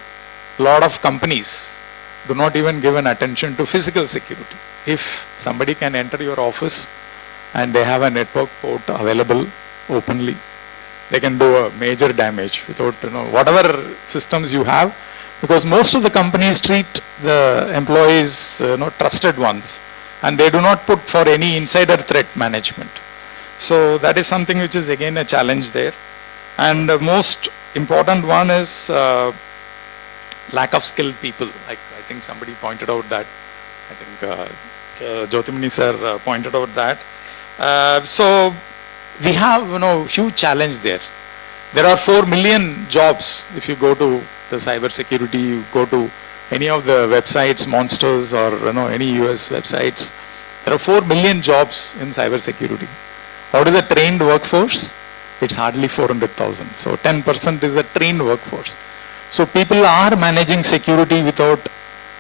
a lot of companies do not even give an attention to physical security. If somebody can enter your office and they have a network port available openly, they can do a major damage without, whatever systems you have, because most of the companies treat the employees, trusted ones, and they do not put for any insider threat management. So that is something which is again a challenge there. And the most important one is lack of skilled people. Like I think somebody pointed out that, I think Jyotimani sir pointed out that. So we have, huge challenge there. There are 4 million jobs. If you go to the cybersecurity, you go to any of the websites, Monsters or any US websites, there are 4 million jobs in cybersecurity. What is a trained workforce? It's hardly 400,000. So 10% is a trained workforce. So people are managing security without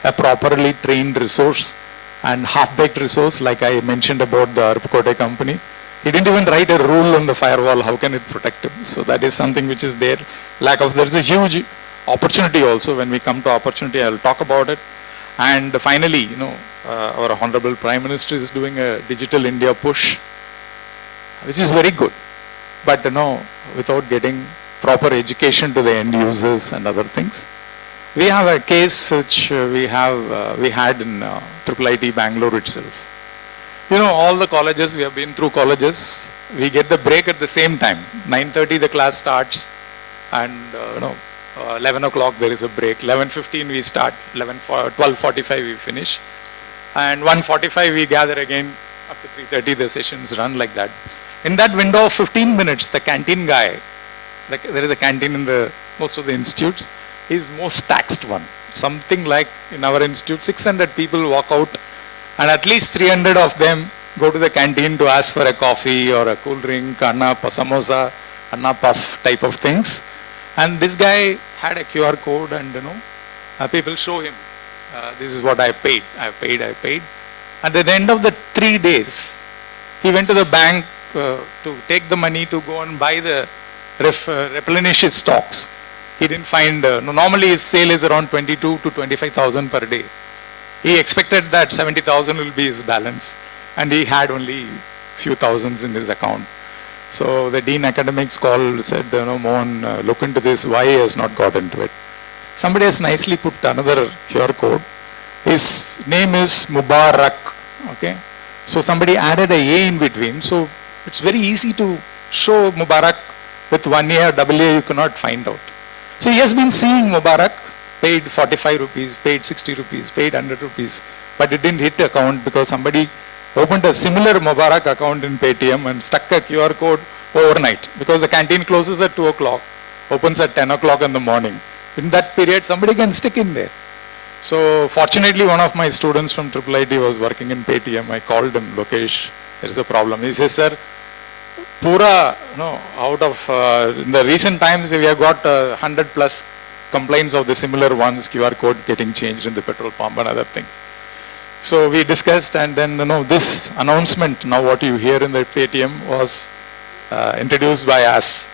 a properly trained resource and half-baked resource, like I mentioned about the Arupkote company. He didn't even write a rule on the firewall. How can it protect him? So that is something which is there. There's a huge opportunity also. When we come to opportunity, I'll talk about it. And finally, our Honorable Prime Minister is doing a Digital India push, which is very good. But without getting proper education to the end users and other things. We have a case which we had in IIIT Bangalore itself. All the colleges, we have been through colleges, we get the break at the same time. 9:30 the class starts, and 11 o'clock there is a break. 11:15 we start, 12:45 we finish, and 1:45 we gather again. Up to 3:30 the sessions run like that. In that window of 15 minutes, the canteen guy, there is a canteen in most of the institutes, is most taxed one. Something like in our institute, 600 people walk out, and at least 300 of them go to the canteen to ask for a coffee or a cool drink, anna samosa, anna puff type of things. And this guy had a QR code, and people show him, this is what I paid. I paid. And at the end of the 3 days, he went to the bank to take the money to go and buy the replenish his stocks. He didn't find, normally his sale is around 22 to 25,000 per day. He expected that 70,000 will be his balance, and he had only few thousands in his account. So the Dean Academics called, said, Mohan, look into this, why he has not got into it. Somebody has nicely put another QR code. His name is Mubarak, okay? So somebody added a A in between, so it's very easy to show Mubarak with 1 A or double A, you cannot find out. So he has been seeing Mubarak, paid 45 rupees, paid 60 rupees, paid 100 rupees, but it didn't hit account because somebody opened a similar Mubarak account in Paytm and stuck a QR code overnight, because the canteen closes at 2 o'clock, opens at 10 o'clock in the morning. In that period, somebody can stick in there. So fortunately, one of my students from IIIT was working in Paytm. I called him, Lokesh, there is a problem. He says, sir, Pura, out of, in the recent times, we have got 100 plus complaints of the similar ones, QR code getting changed in the petrol pump and other things. So we discussed, and then, this announcement, now what you hear in the Paytm was introduced by us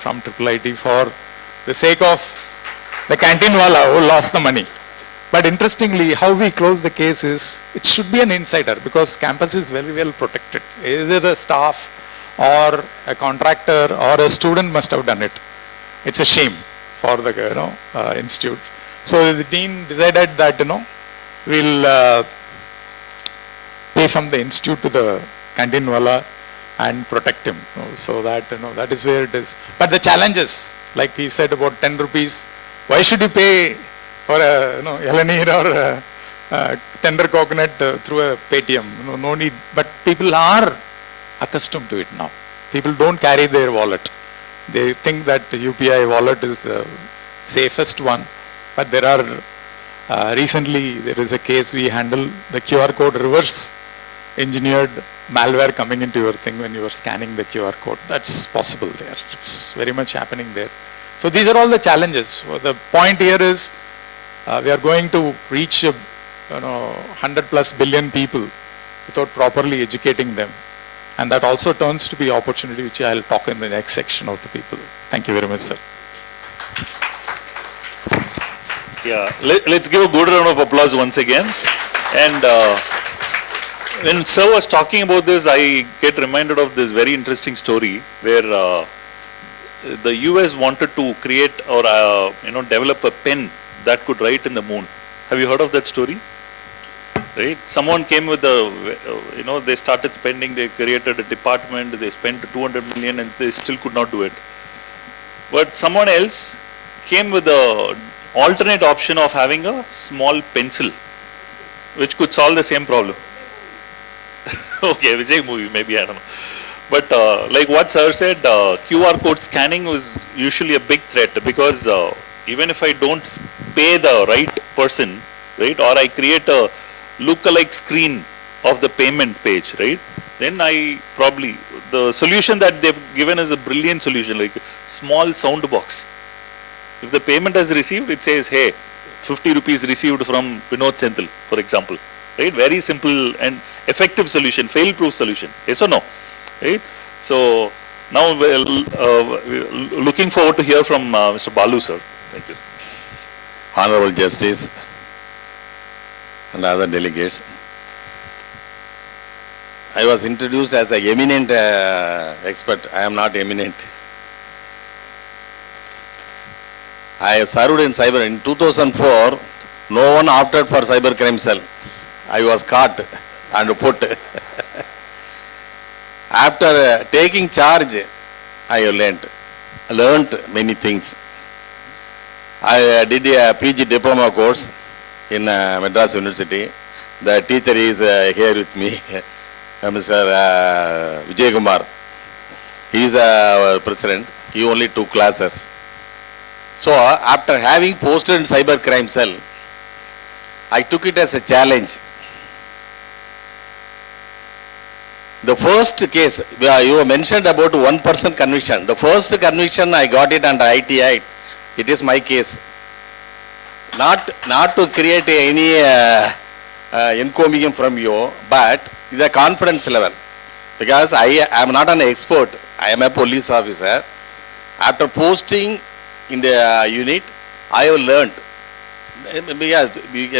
from IIIT for the sake of the canteen wala who lost the money. But interestingly, how we close the case is, it should be an insider, because campus is very well protected. Either a staff or a contractor or a student must have done it. It's a shame for the institute. So the dean decided that we'll pay from the institute to the canteen wala and protect him. So that that is where it is. But the challenges, like he said about 10 rupees, why should you pay for a Elanir or a tender coconut through a Paytm? No need. But people are accustomed to it now. People don't carry their wallet. They think that the UPI wallet is the safest one. But there are, recently there is a case we handle, the QR code reverse engineered malware coming into your thing when you are scanning the QR code. That's possible there. It's very much happening there. So these are all the challenges. The point here is we are going to reach 100 plus billion people without properly educating them. And that also turns to be opportunity, which I'll talk in the next section of the people. Thank you very much, sir. Yeah, let's give a good round of applause once again. And when Sir was talking about this, I get reminded of this very interesting story where the US wanted to create or develop a pen that could write in the moon. Have you heard of that story? right? Someone came with they started spending, they created a department, they spent 200 million and they still could not do it. But someone else came with the alternate option of having a small pencil, which could solve the same problem. Okay, Vijay movie, maybe, I don't know. But like what sir said, QR code scanning was usually a big threat, because even if I don't pay the right person, right, or I create a lookalike screen of the payment page, right, then the solution that they've given is a brilliant solution, like small sound box. If the payment has received, it says, hey, 50 rupees received from Vinod Senthil, for example. Right? Very simple and effective solution, fail-proof solution. Yes or no? Right? So now we're looking forward to hear from Mr. Balu, sir. Thank you. Honorable Justice and other delegates, I was introduced as an eminent expert. I am not eminent. I served in cyber in 2004. No one opted for cybercrime cell. I was caught and put. After taking charge, I learned many things. I did a PG diploma course in Madras University. The teacher is here with me, Mr. Vijay Kumar. He is our president. He only took classes. So after having posted in cybercrime cell, I took it as a challenge. The first case, you mentioned about 1% conviction. The first conviction I got it under IT Act. It is my case. Not to create any encomium from you, but the confidence level. Because I am not an expert. I am a police officer. After posting in the unit, I have learned.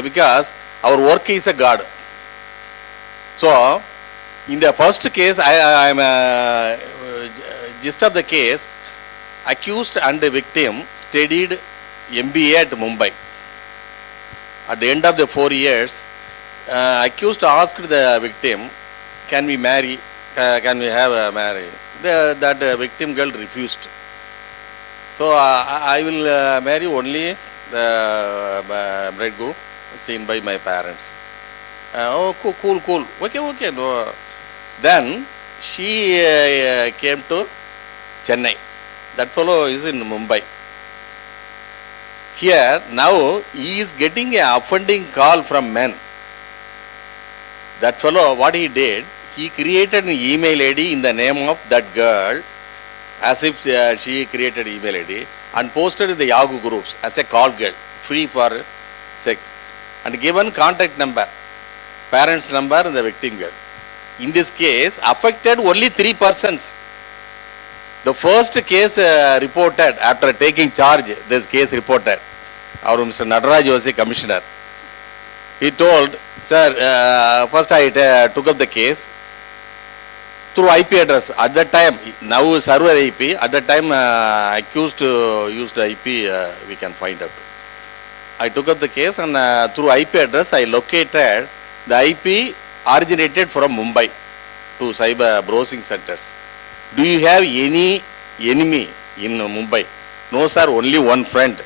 Because our work is a guard. So, in the first case, I am gist of the case, accused and victim studied MBA at Mumbai. At the end of the 4 years, accused asked the victim, can we marry, can we have a marriage? That victim girl refused. So I will marry only the bridegroom seen by my parents. Oh, cool. Okay. No. Then she came to Chennai. That fellow is in Mumbai. Here, now, he is getting an offending call from men. That fellow, what he did, he created an email ID in the name of that girl, as if she created email ID, and posted in the Yahoo groups as a call girl, free for sex, and given contact number, parents number and the victim girl. In this case, affected only 3 persons. The first case reported, after taking charge, this case reported, our Mr. Nadaraj was the commissioner. He told, sir, first I took up the case through IP address. At that time, now server IP, at that time accused used IP, we can find out. I took up the case and through IP address, I located the IP originated from Mumbai to cyber browsing centers. Do you have any enemy in Mumbai? No, sir, only one friend.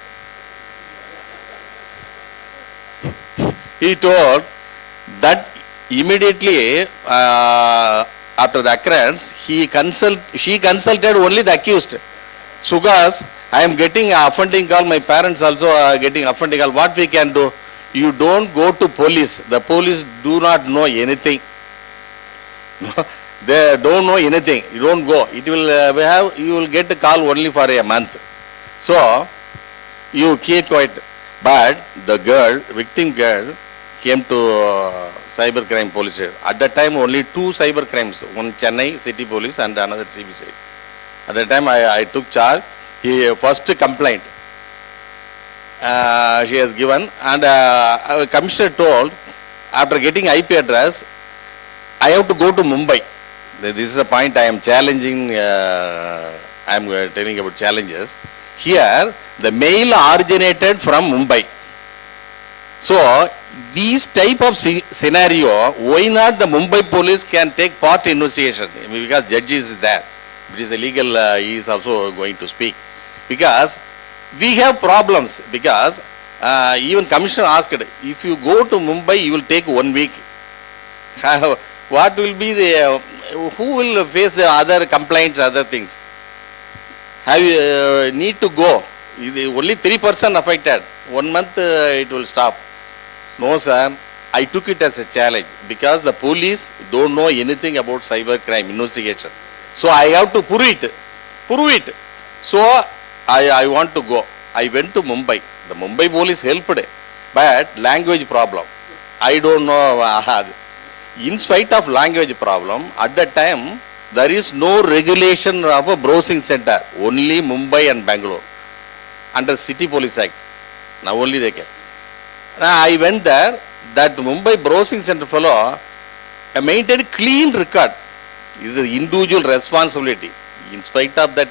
He told that immediately after the occurrence, she consulted only the accused. Sugas, I am getting an offending call, my parents also are getting offending call. What we can do? You don't go to police. The police do not know anything. They don't know anything. You don't go. It will you will get a call only for a month. So you keep quiet. But the girl, victim girl, came to cybercrime police. At that time, only 2 cyber crimes. One Chennai City Police and another CBC. At that time, I took charge. First complaint she has given, and our commissioner told, after getting IP address, I have to go to Mumbai. This is the point I am challenging. I am telling about challenges. Here, the mail originated from Mumbai. So these type of scenario, why not the Mumbai police can take part in investigation? I mean, because judges is there. It is illegal, he is also going to speak. Because we have problems, because even commissioner asked, if you go to Mumbai, you will take 1 week. What will be the, who will face the other complaints, other things? Have you need to go? Only 3% affected. 1 month it will stop. No, sir. I took it as a challenge because the police don't know anything about cyber crime investigation. So I have to prove it. Prove it. So I want to go. I went to Mumbai. The Mumbai police helped, but language problem. I don't know. In spite of language problem, at that time, there is no regulation of a browsing center. Only Mumbai and Bangalore under City Police Act. Now only they can. I went there. That Mumbai browsing center fellow maintained clean record. It is the individual responsibility. In spite of that,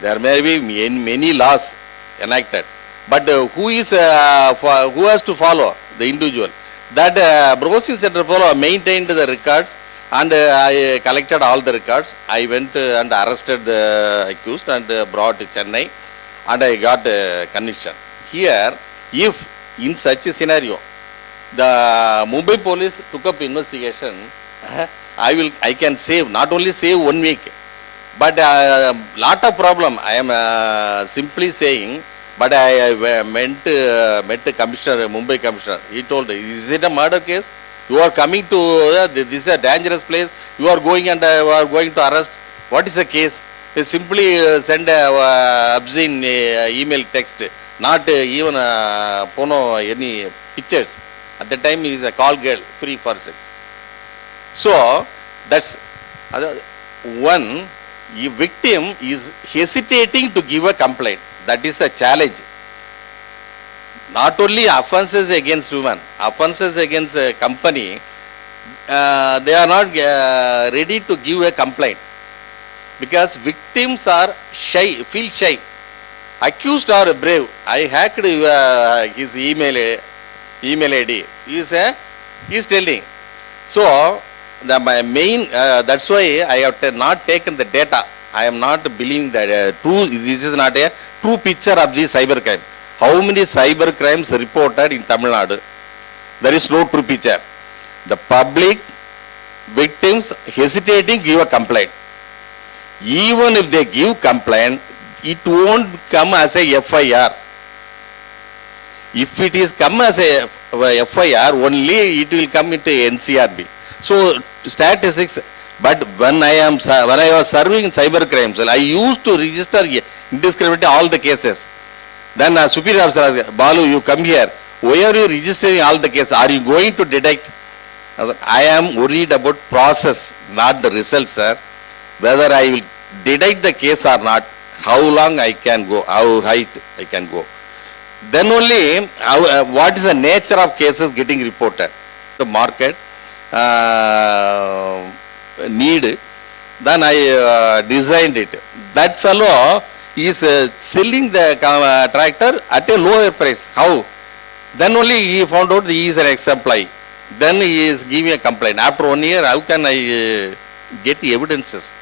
there may be many laws enacted. But who has to follow? The individual. That browsing center fellow maintained the records, and I collected all the records. I went and arrested the accused and brought to Chennai, and I got a conviction. Here, if in such a scenario, the Mumbai police took up investigation, I can save, not only save 1 week, but lot of problem. I am simply saying, but I met the commissioner, Mumbai commissioner. He told, is it a murder case? You are coming to, this is a dangerous place. You are going and you are going to arrest. What is the case? They simply send a obscene email text, not even any pictures. At the time he is a call girl, free for sex. So that's one. The victim is hesitating to give a complaint. That is a challenge. Not only offences against women, offences against a company, they are not ready to give a complaint because victims are shy, feel shy. Accused are brave. I hacked his email ID. He is telling. So my main, that's why I have not taken the data. I am not believing that this is not a true picture of the cyber crime. How many cyber crimes reported in Tamil Nadu? There is no true picture. The public victims hesitating give a complaint. Even if they give complaint, it won't come as a FIR. If it is come as a FIR, only it will come into NCRB. So statistics. But when I was serving in cyber crimes, I used to register indiscriminately all the cases. Then superior officer asked, Balu, you come here. Why are you registering all the cases? Are you going to detect? I am worried about process, not the results, sir. Whether I will detect the case or not, how long I can go, how height I can go. Then only, what is the nature of cases getting reported? The market need. Then I designed it. That fellow is selling the tractor at a lower price. How? Then only he found out he is an ex-employee. Then he is giving a complaint. After 1 year, how can I get the evidences?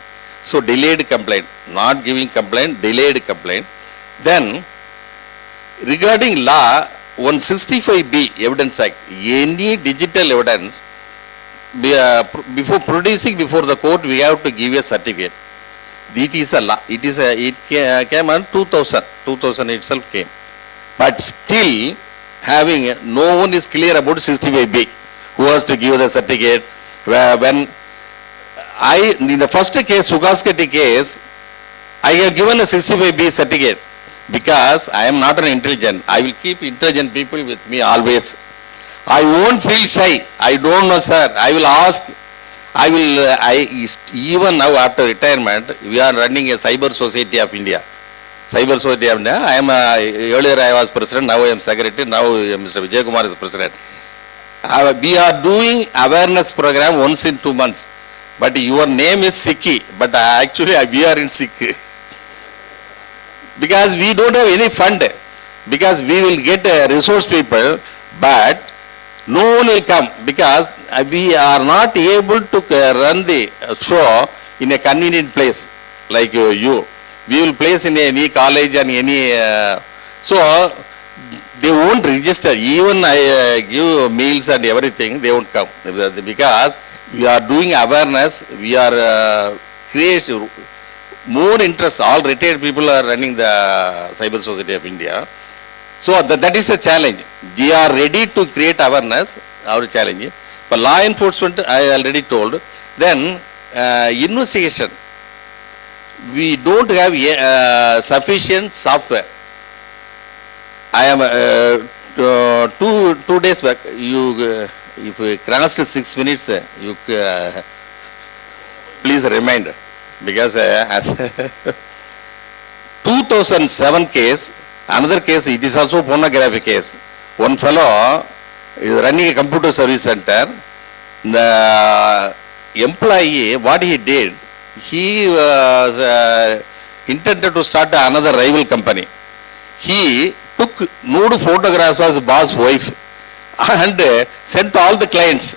So delayed complaint, not giving complaint, delayed complaint. Then regarding law, 165B Evidence Act, any digital evidence, before producing before the court, we have to give a certificate. It is a law. It came on 2000. 2000 itself came. But still, no one is clear about 65B. Who has to give the certificate? When in the first case, Sugaskati case, I have given a 65B certificate because I am not an intelligent. I will keep intelligent people with me always. I won't feel shy. I don't know, sir. I will ask. Even now after retirement, we are running a Cyber Society of India. Cyber Society of India. Earlier I was president, now I am secretary, now Mr. Vijay Kumar is president. We are doing awareness program once in 2 months. But your name is SICCI, but actually we are in SICCI. Because we don't have any fund. Because we will get resource people, But no one will come because we are not able to run the show in a convenient place like you. We will place in any college and any, so they won't register. Even I give meals and everything, they won't come because we are doing awareness. We are creating more interest. All retired people are running the Cyber Society of India. So that is a challenge. We are ready to create awareness, our challenge. For law enforcement, I already told. Then investigation. We don't have sufficient software. I am 2 days back. You, if you crossed 6 minutes, you please remind, because 2007 case. Another case, it is also pornography case. One fellow is running a computer service center. The employee, what he did, he was intended to start another rival company. He took nude photographs of his boss' wife and sent to all the clients.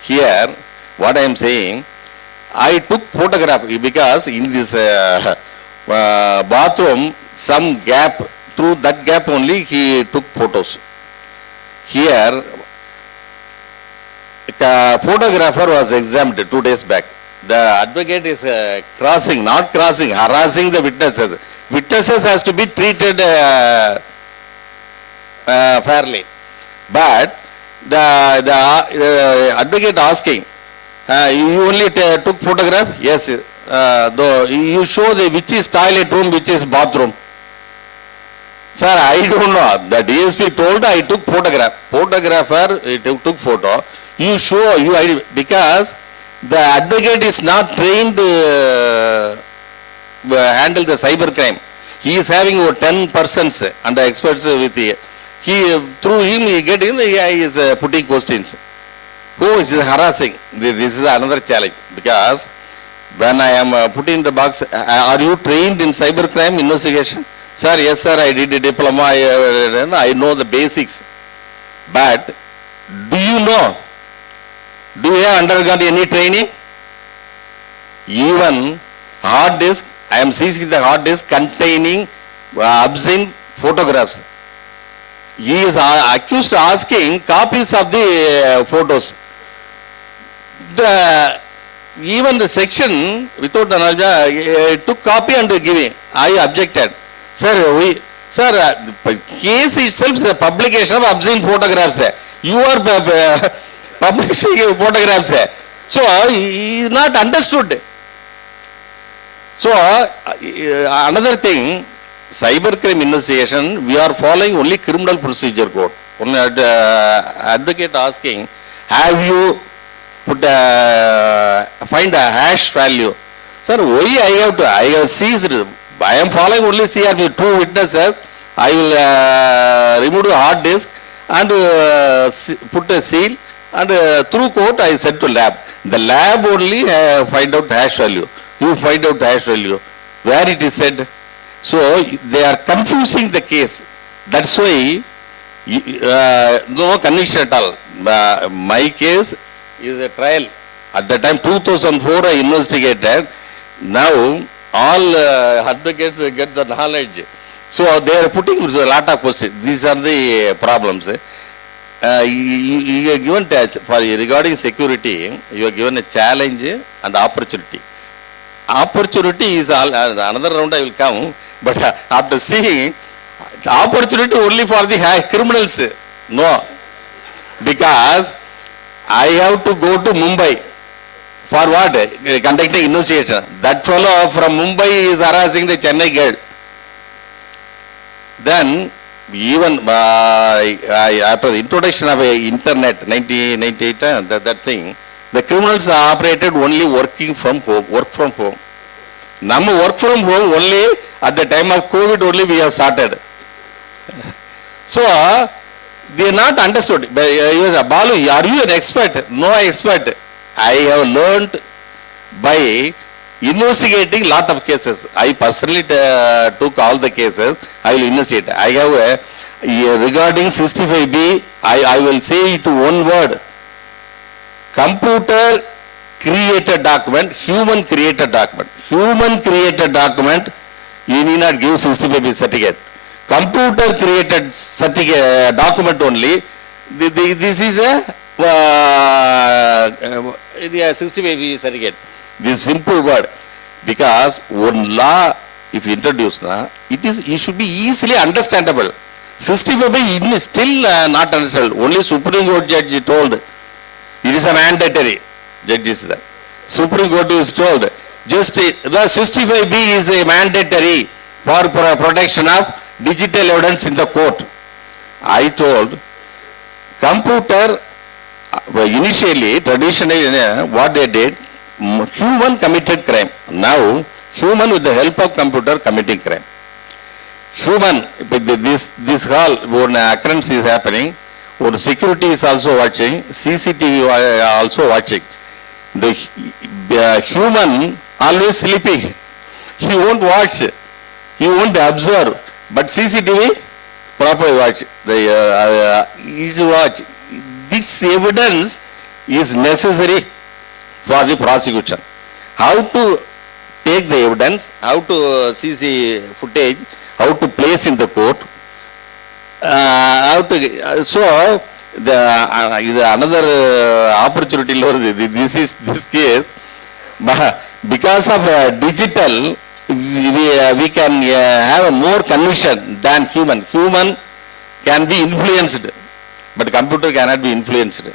Here, what I am saying, I took photograph because in this bathroom, some gap, through that gap only he took photos. Here, a photographer was examined 2 days back. The advocate is not crossing, harassing the witnesses. Witnesses has to be treated fairly. But the advocate asking, you only took photograph? Yes. Though you show which is toilet room, which is bathroom. Sir, I don't know. The DSP told I took photograph. Photographer took photo. You show, because the advocate is not trained to handle the cyber crime. He is having 10 persons and experts with through him he get in, he is putting questions. Who is harassing? This is another challenge, because when I am putting the box, are you trained in cyber crime investigation? Sir, yes sir, I did a diploma, I know the basics. But do you know? Do you have undergone any training? Even hard disk, I am seizing the hard disk containing obscene photographs. He is accused of asking copies of the photos. Even the section without knowledge took copy and giving. I objected. Sir, case itself is a publication of obscene photographs. You are publishing photographs. So he is not understood. So another thing, cybercrime investigation, we are following only criminal procedure code. Only advocate asking, have you put find a hash value? Sir, why I have seized. I am following only CRP, 2 witnesses. I will remove the hard disk and put a seal, and through court I sent to lab. The lab only find out hash value. You find out the hash value. Where it is said. So they are confusing the case. That's why no conviction at all. My case is a trial. At the time 2004 I investigated. Now all advocates get the knowledge. So they are putting a lot of questions. These are the problems. You are given regarding security, you are given a challenge and opportunity. Opportunity is another round I will come, but after seeing opportunity only for the criminals, no, because I have to go to Mumbai. For what? Conducting investigation. That fellow from Mumbai is harassing the Chennai girl. Then, even after the introduction of internet, 1998, that thing, the criminals are operated only working from home, work from home. Now work from home only at the time of COVID only we have started. So, they are not understood. Balu, are you an expert? No expert. I have learned by investigating lot of cases. I personally took all the cases. I will investigate. I have Regarding 65B, I will say it one word. Computer created document, human created document. Human created document, you need not give 65B certificate. Computer created certificate, document only, this is a 65B certificate. This simple word. Because one law, if you introduce, it should be easily understandable. 65B is still not understandable. Only Supreme Court judge told it is a mandatory. Judge is there. Supreme Court is told just the 65B is a mandatory for protection of digital evidence in the court. I told computer initially, traditionally, what they did, human committed crime. Now, human with the help of computer committing crime. Human, this whole occurrence is happening, security is also watching, CCTV also watching. The human always sleeping. He won't watch, he won't observe, but CCTV properly watch. Is watch. This evidence is necessary for the prosecution. How to take the evidence, how to see the footage, how to place in the court, so another opportunity, this case, because of digital, we can have a more conviction than human. Human can be influenced, but computer cannot be influenced.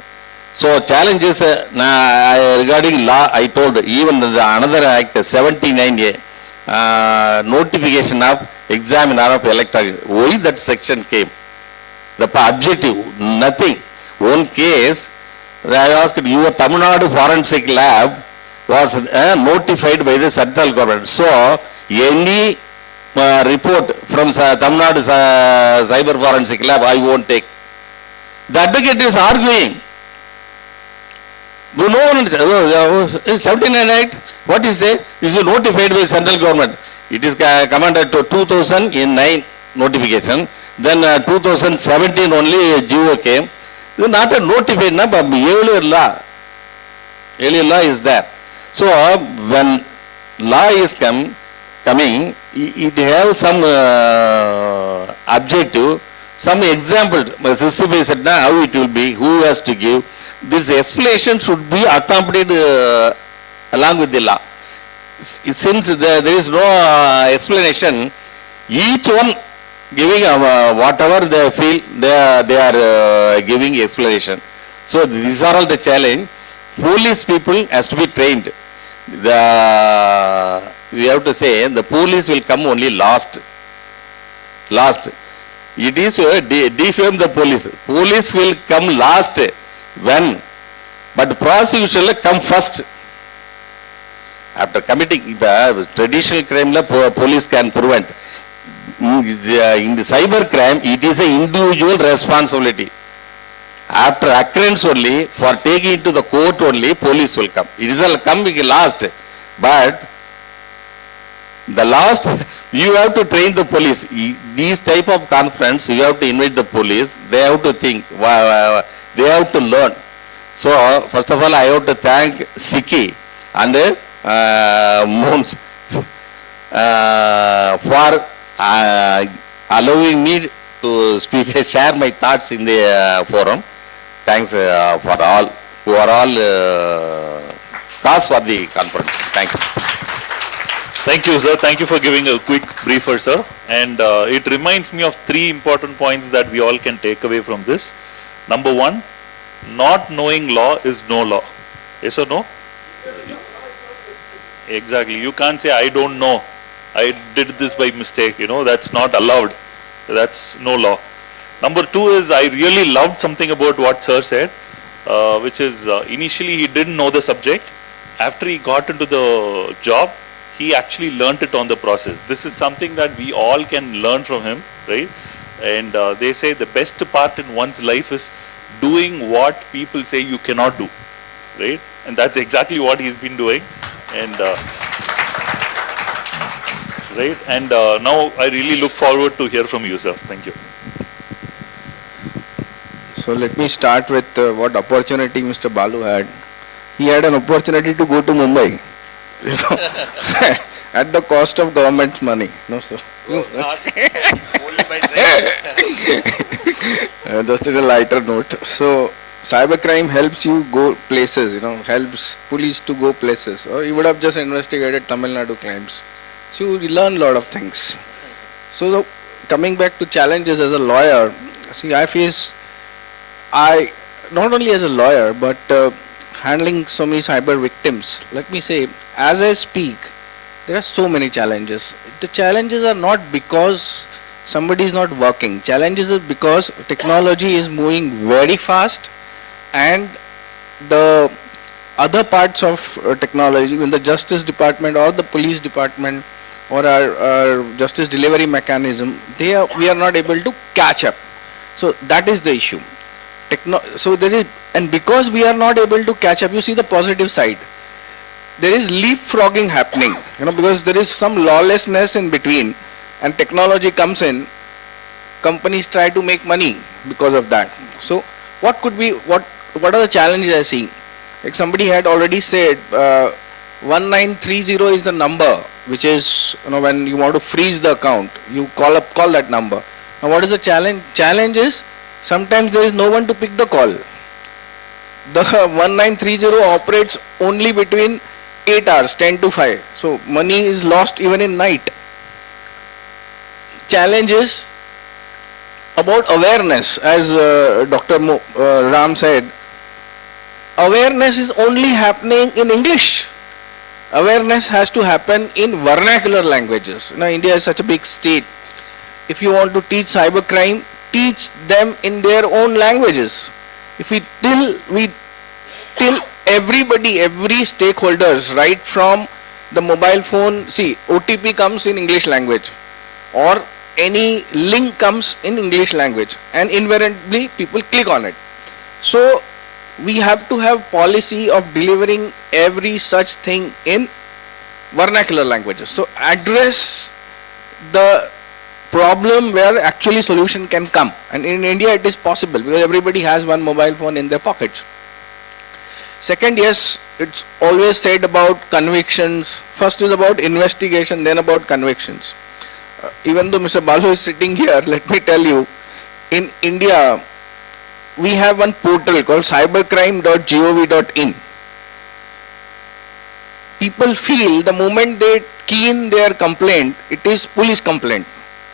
So challenges regarding law, I told even another act 79A, notification of examiner of electronic. Why that section came? The objective, nothing. One case, I asked, your Tamil Nadu forensic lab was notified by the central government. So any report from Tamil Nadu cyber forensic lab, I won't take. The advocate is arguing. No one is 79 Act, what is it? Is notified by central government. It is commanded to 2009 notification. Then 2017 only GO came. This is not a notified, but earlier law. Earlier law is there. So when law is coming, it has some objective, some examples. My sister said, how it will be, who has to give. This explanation should be accompanied along with the law. Since there is no explanation, each one giving whatever they feel, they are giving explanation. So these are all the challenge. Police people has to be trained. We have to say the police will come only last. It is defame the police. Police will come last. When? But prosecution will come first. After committing traditional crime, police can prevent. In the cyber crime, it is an individual responsibility. After occurrence only, for taking it to the court only, police will come. It is all coming last. But the last, you have to train the police. These type of conference, you have to invite the police. They have to think. They have to learn. So, first of all, I have to thank SICCI and Moons for allowing me to speak, share my thoughts in the forum. Thanks for all who are all cause for the conference. Thank you. Thank you, sir. Thank you for giving a quick briefer, sir. And it reminds me of 3 important points that we all can take away from this. Number 1, not knowing law is no law. Yes or no? Exactly. You can't say, I don't know. I did this by mistake. That's not allowed. That's no law. Number 2 is, I really loved something about what sir said, which is initially he didn't know the subject. After he got into the job, he actually learnt it on the process. This is something that we all can learn from him, right? And they say the best part in one's life is doing what people say you cannot do, right? And that's exactly what he's been doing. And right. And now I really look forward to hear from you, sir. Thank you. So let me start with what opportunity Mr. Balu had. He had an opportunity to go to Mumbai, you know, at the cost of government's money. No, sir. Just in a lighter note. So cybercrime helps you go places, you know, helps police to go places. Or you would have just investigated Tamil Nadu crimes. So you learn a lot of things. So coming back to challenges as a lawyer, see, I not only as a lawyer, but handling so many cyber victims. Let me say, as I speak, there are so many challenges. The challenges are not because somebody is not working. Challenges are because technology is moving very fast, and the other parts of technology, in the Justice Department or the Police Department or our justice delivery mechanism, we are not able to catch up. So that is the issue. So there is, and because we are not able to catch up, you see the positive side. There is leapfrogging happening, you know, because there is some lawlessness in between, and technology comes in. Companies try to make money because of that. So what could be, what are the challenges I see? Like somebody had already said, 1930 is the number, which is, you know, when you want to freeze the account, you call that number. Now what is the challenge? Challenge is sometimes there is no one to pick the call. The 1930 operates only between 8 hours, 10 to 5. So money is lost even in night. Challenge is about awareness, as Dr. Ram said. Awareness is only happening in English. Awareness has to happen in vernacular languages. You know, India is such a big state. If you want to teach cybercrime, teach them in their own languages. If we till everybody, every stakeholders, right from the mobile phone, see, OTP comes in English language, or any link comes in English language, and invariably people click on it. So we have to have policy of delivering every such thing in vernacular languages. So address the problem where actually solution can come, and in India it is possible because everybody has one mobile phone in their pockets. Second, yes, it's always said about convictions. First is about investigation, then about convictions. Even though Mr. Balu is sitting here, let me tell you, in India we have one portal called cybercrime.gov.in. People feel the moment they key in their complaint, it is police complaint.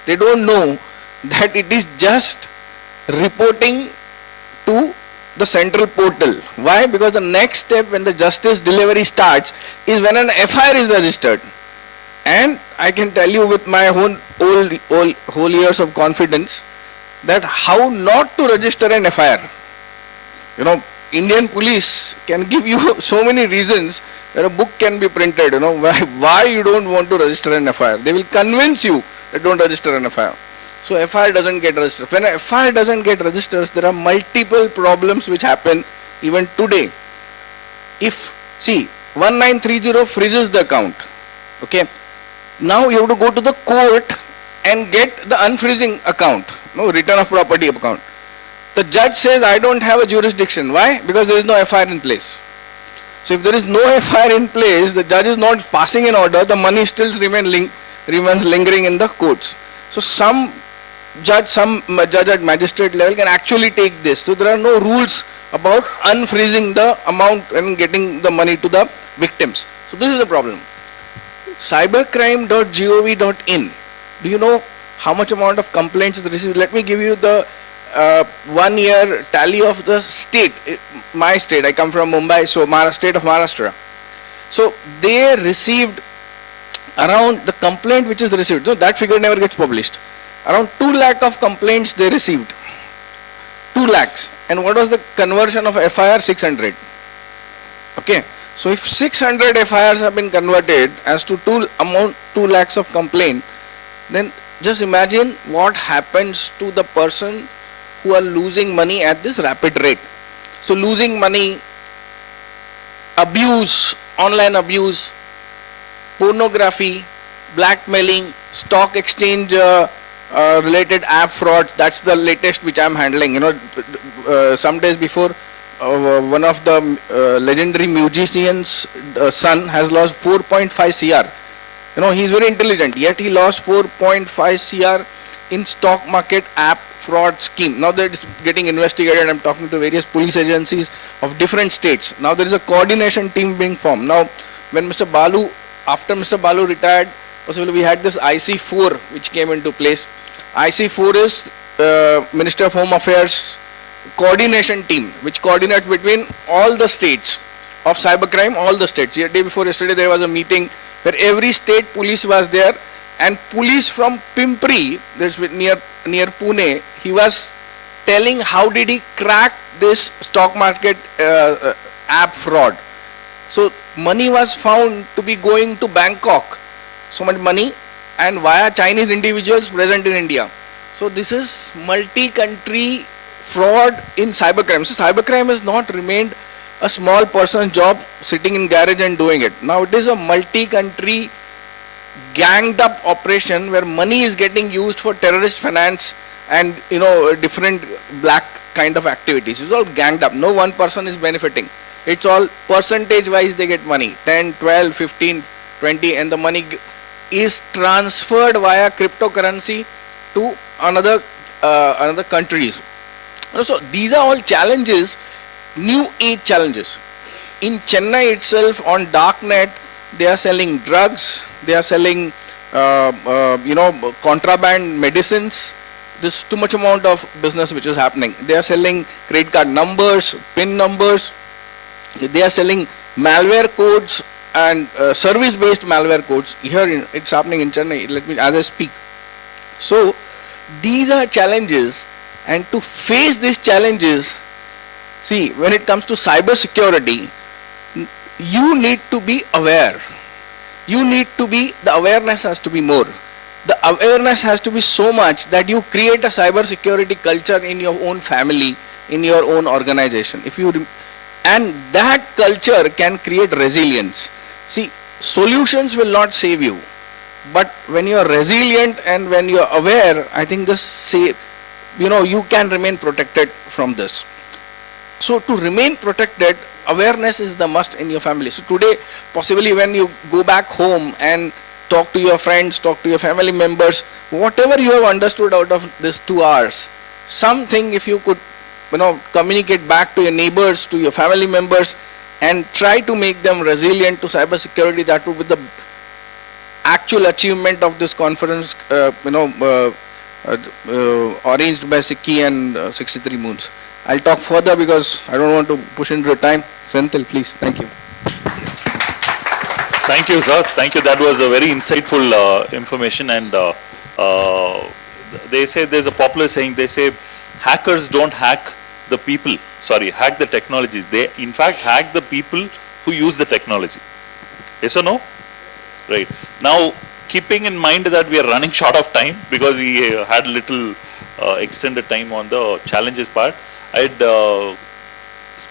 They don't know that it is just reporting to the central portal. Why? Because the next step when the justice delivery starts is when an FIR is registered. And I can tell you with my own whole years of confidence that how not to register an FIR. You know, Indian police can give you so many reasons that a book can be printed, you know, why you don't want to register an FIR. They will convince you that don't register an FIR. So FIR doesn't get registered. When a FIR doesn't get registered, there are multiple problems which happen even today. If, see, 1930 freezes the account, okay, now you have to go to the court and get the unfreezing account, no, return of property account. The judge says, I don't have a jurisdiction. Why? Because there is no FIR in place. So if there is no FIR in place, the judge is not passing an order, the money still remains lingering in the courts. So some judge at magistrate level can actually take this. So there are no rules about unfreezing the amount and getting the money to the victims. So this is the problem. Cybercrime.gov.in. Do you know how much amount of complaints is received? Let me give you the 1 year tally of the state, my state. I come from Mumbai, so state of Maharashtra. So they received around the complaint which is received. So that figure never gets published. Around 2 lakh of complaints they received. 2 lakhs. And what was the conversion of FIR? 600. Okay. So if 600 FIRs have been converted as to 2 lakhs of complaint, then just imagine what happens to the person who are losing money at this rapid rate. So losing money, abuse, online abuse, pornography, blackmailing, stock exchange related app frauds. That's the latest which I'm handling. You know, some days before, one of the legendary musicians' son has lost 4.5 CR. You know, he's very intelligent, yet he lost 4.5 CR in stock market app fraud scheme. Now that is getting investigated. I'm talking to various police agencies of different states. Now there is a coordination team being formed. Now, when Mr. Balu, after Mr. Balu retired, possibly we had this IC4 which came into place. IC4 is Minister of Home Affairs coordination team which coordinates between all the states of cybercrime, all the states. The day before yesterday there was a meeting where every state police was there, and police from Pimpri, that's near Pune, he was telling how did he crack this stock market app fraud. So money was found to be going to Bangkok, so much money, and via Chinese individuals present in India. So this is multi-country fraud in cybercrime. So cybercrime has not remained a small person's job sitting in garage and doing it. Now it is a multi-country ganged up operation where money is getting used for terrorist finance and, you know, different black kind of activities. It's all ganged up. No one person is benefiting. It's all percentage wise they get money, 10, 12, 15, 20, and the money is transferred via cryptocurrency to another countries. So these are all challenges, new age challenges. In Chennai itself, on darknet, they are selling drugs, they are selling contraband medicines. There's too much amount of business which is happening. They are selling credit card numbers, PIN numbers. They are selling malware codes and service-based malware codes. Here it's happening in Chennai. Let me, as I speak. So these are challenges, and to face these challenges, see, when it comes to cyber security, you need to be aware. You need to be, the awareness has to be more. The awareness has to be so much that you create a cyber security culture in your own family, in your own organization. And that culture can create resilience. See, solutions will not save you, but when you are resilient and when you are aware, I think you can remain protected from this. So to remain protected, awareness is the must in your family. So today, possibly when you go back home and talk to your friends, talk to your family members, whatever you have understood out of this 2 hours, something if you could, communicate back to your neighbors, to your family members, and try to make them resilient to cyber security, that would be the actual achievement of this conference, arranged by SICCI and 63 Moons. I'll talk further because I don't want to push into time. Senthil, please. Thank you. Thank you, sir. Thank you. That was a very insightful information. And they say, there's a popular saying, they say hackers don't hack the people, hack the technologies. They in fact hack the people who use the technology. Yes or no? Right. Now, keeping in mind that we are running short of time because we had little extended time on the challenges part, I'd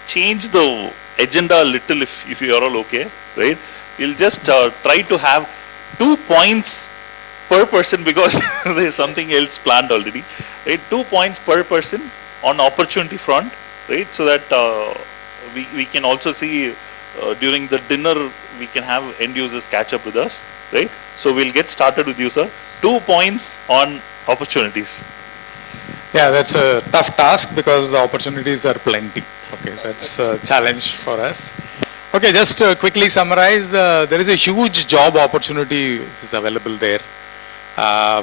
change the agenda a little if you are all okay, right? We'll just try to have 2 points per person because there's something else planned already, right? 2 points per person on opportunity front, right? So that we can also see during the dinner we can have end users catch up with us, right? So we'll get started with you, sir. 2 points on opportunities. Yeah, that's a tough task because the opportunities are plenty. Okay, that's a challenge for us. Okay, just to quickly summarize, there is a huge job opportunity which is available there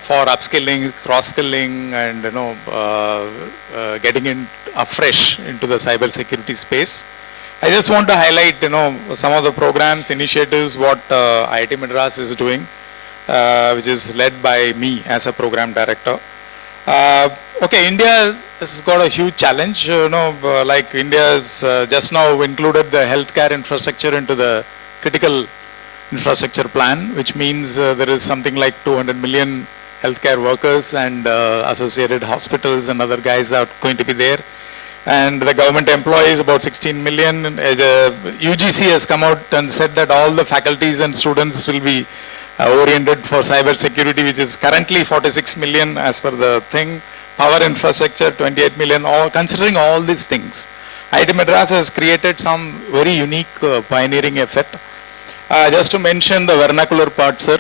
for upskilling, cross-skilling, and getting in afresh into the cyber security space. I just want to highlight some of the programs, initiatives what IIT Madras is doing, which is led by me as a program director. Okay, India has got a huge challenge, like India has just now included the healthcare infrastructure into the critical infrastructure plan, which means there is something like 200 million healthcare workers and associated hospitals and other guys are going to be there. And the government employees about 16 million. UGC has come out and said that all the faculties and students will be oriented for cyber security, which is currently 46 million as per the thing, power infrastructure 28 million, considering all these things. IIT Madras has created some very unique pioneering effort. Just to mention the vernacular part, sir,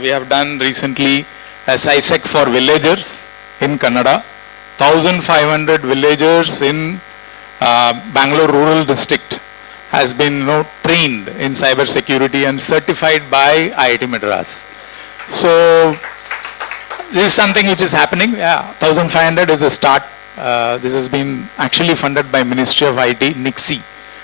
we have done recently a SICCI for villagers in Kannada. 1,500 villagers in Bangalore rural district has been trained in cyber security and certified by IIT Madras. So this is something which is happening. Yeah, 1,500 is a start. This has been actually funded by Ministry of IT, NICSI,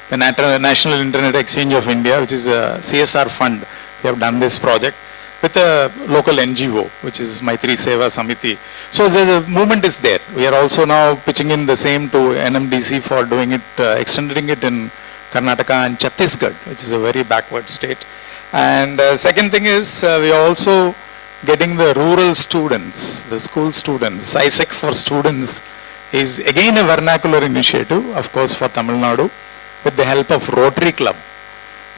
the National Internet Exchange of India, which is a CSR fund. We have done this project with a local NGO, which is Maitri Seva Samiti. So the movement is there. We are also now pitching in the same to NMDC for doing it, extending it in Karnataka and Chhattisgarh, which is a very backward state. And second thing is we are also getting the rural students, the school students. SICCI for students is again a vernacular initiative, of course, for Tamil Nadu, with the help of Rotary Club.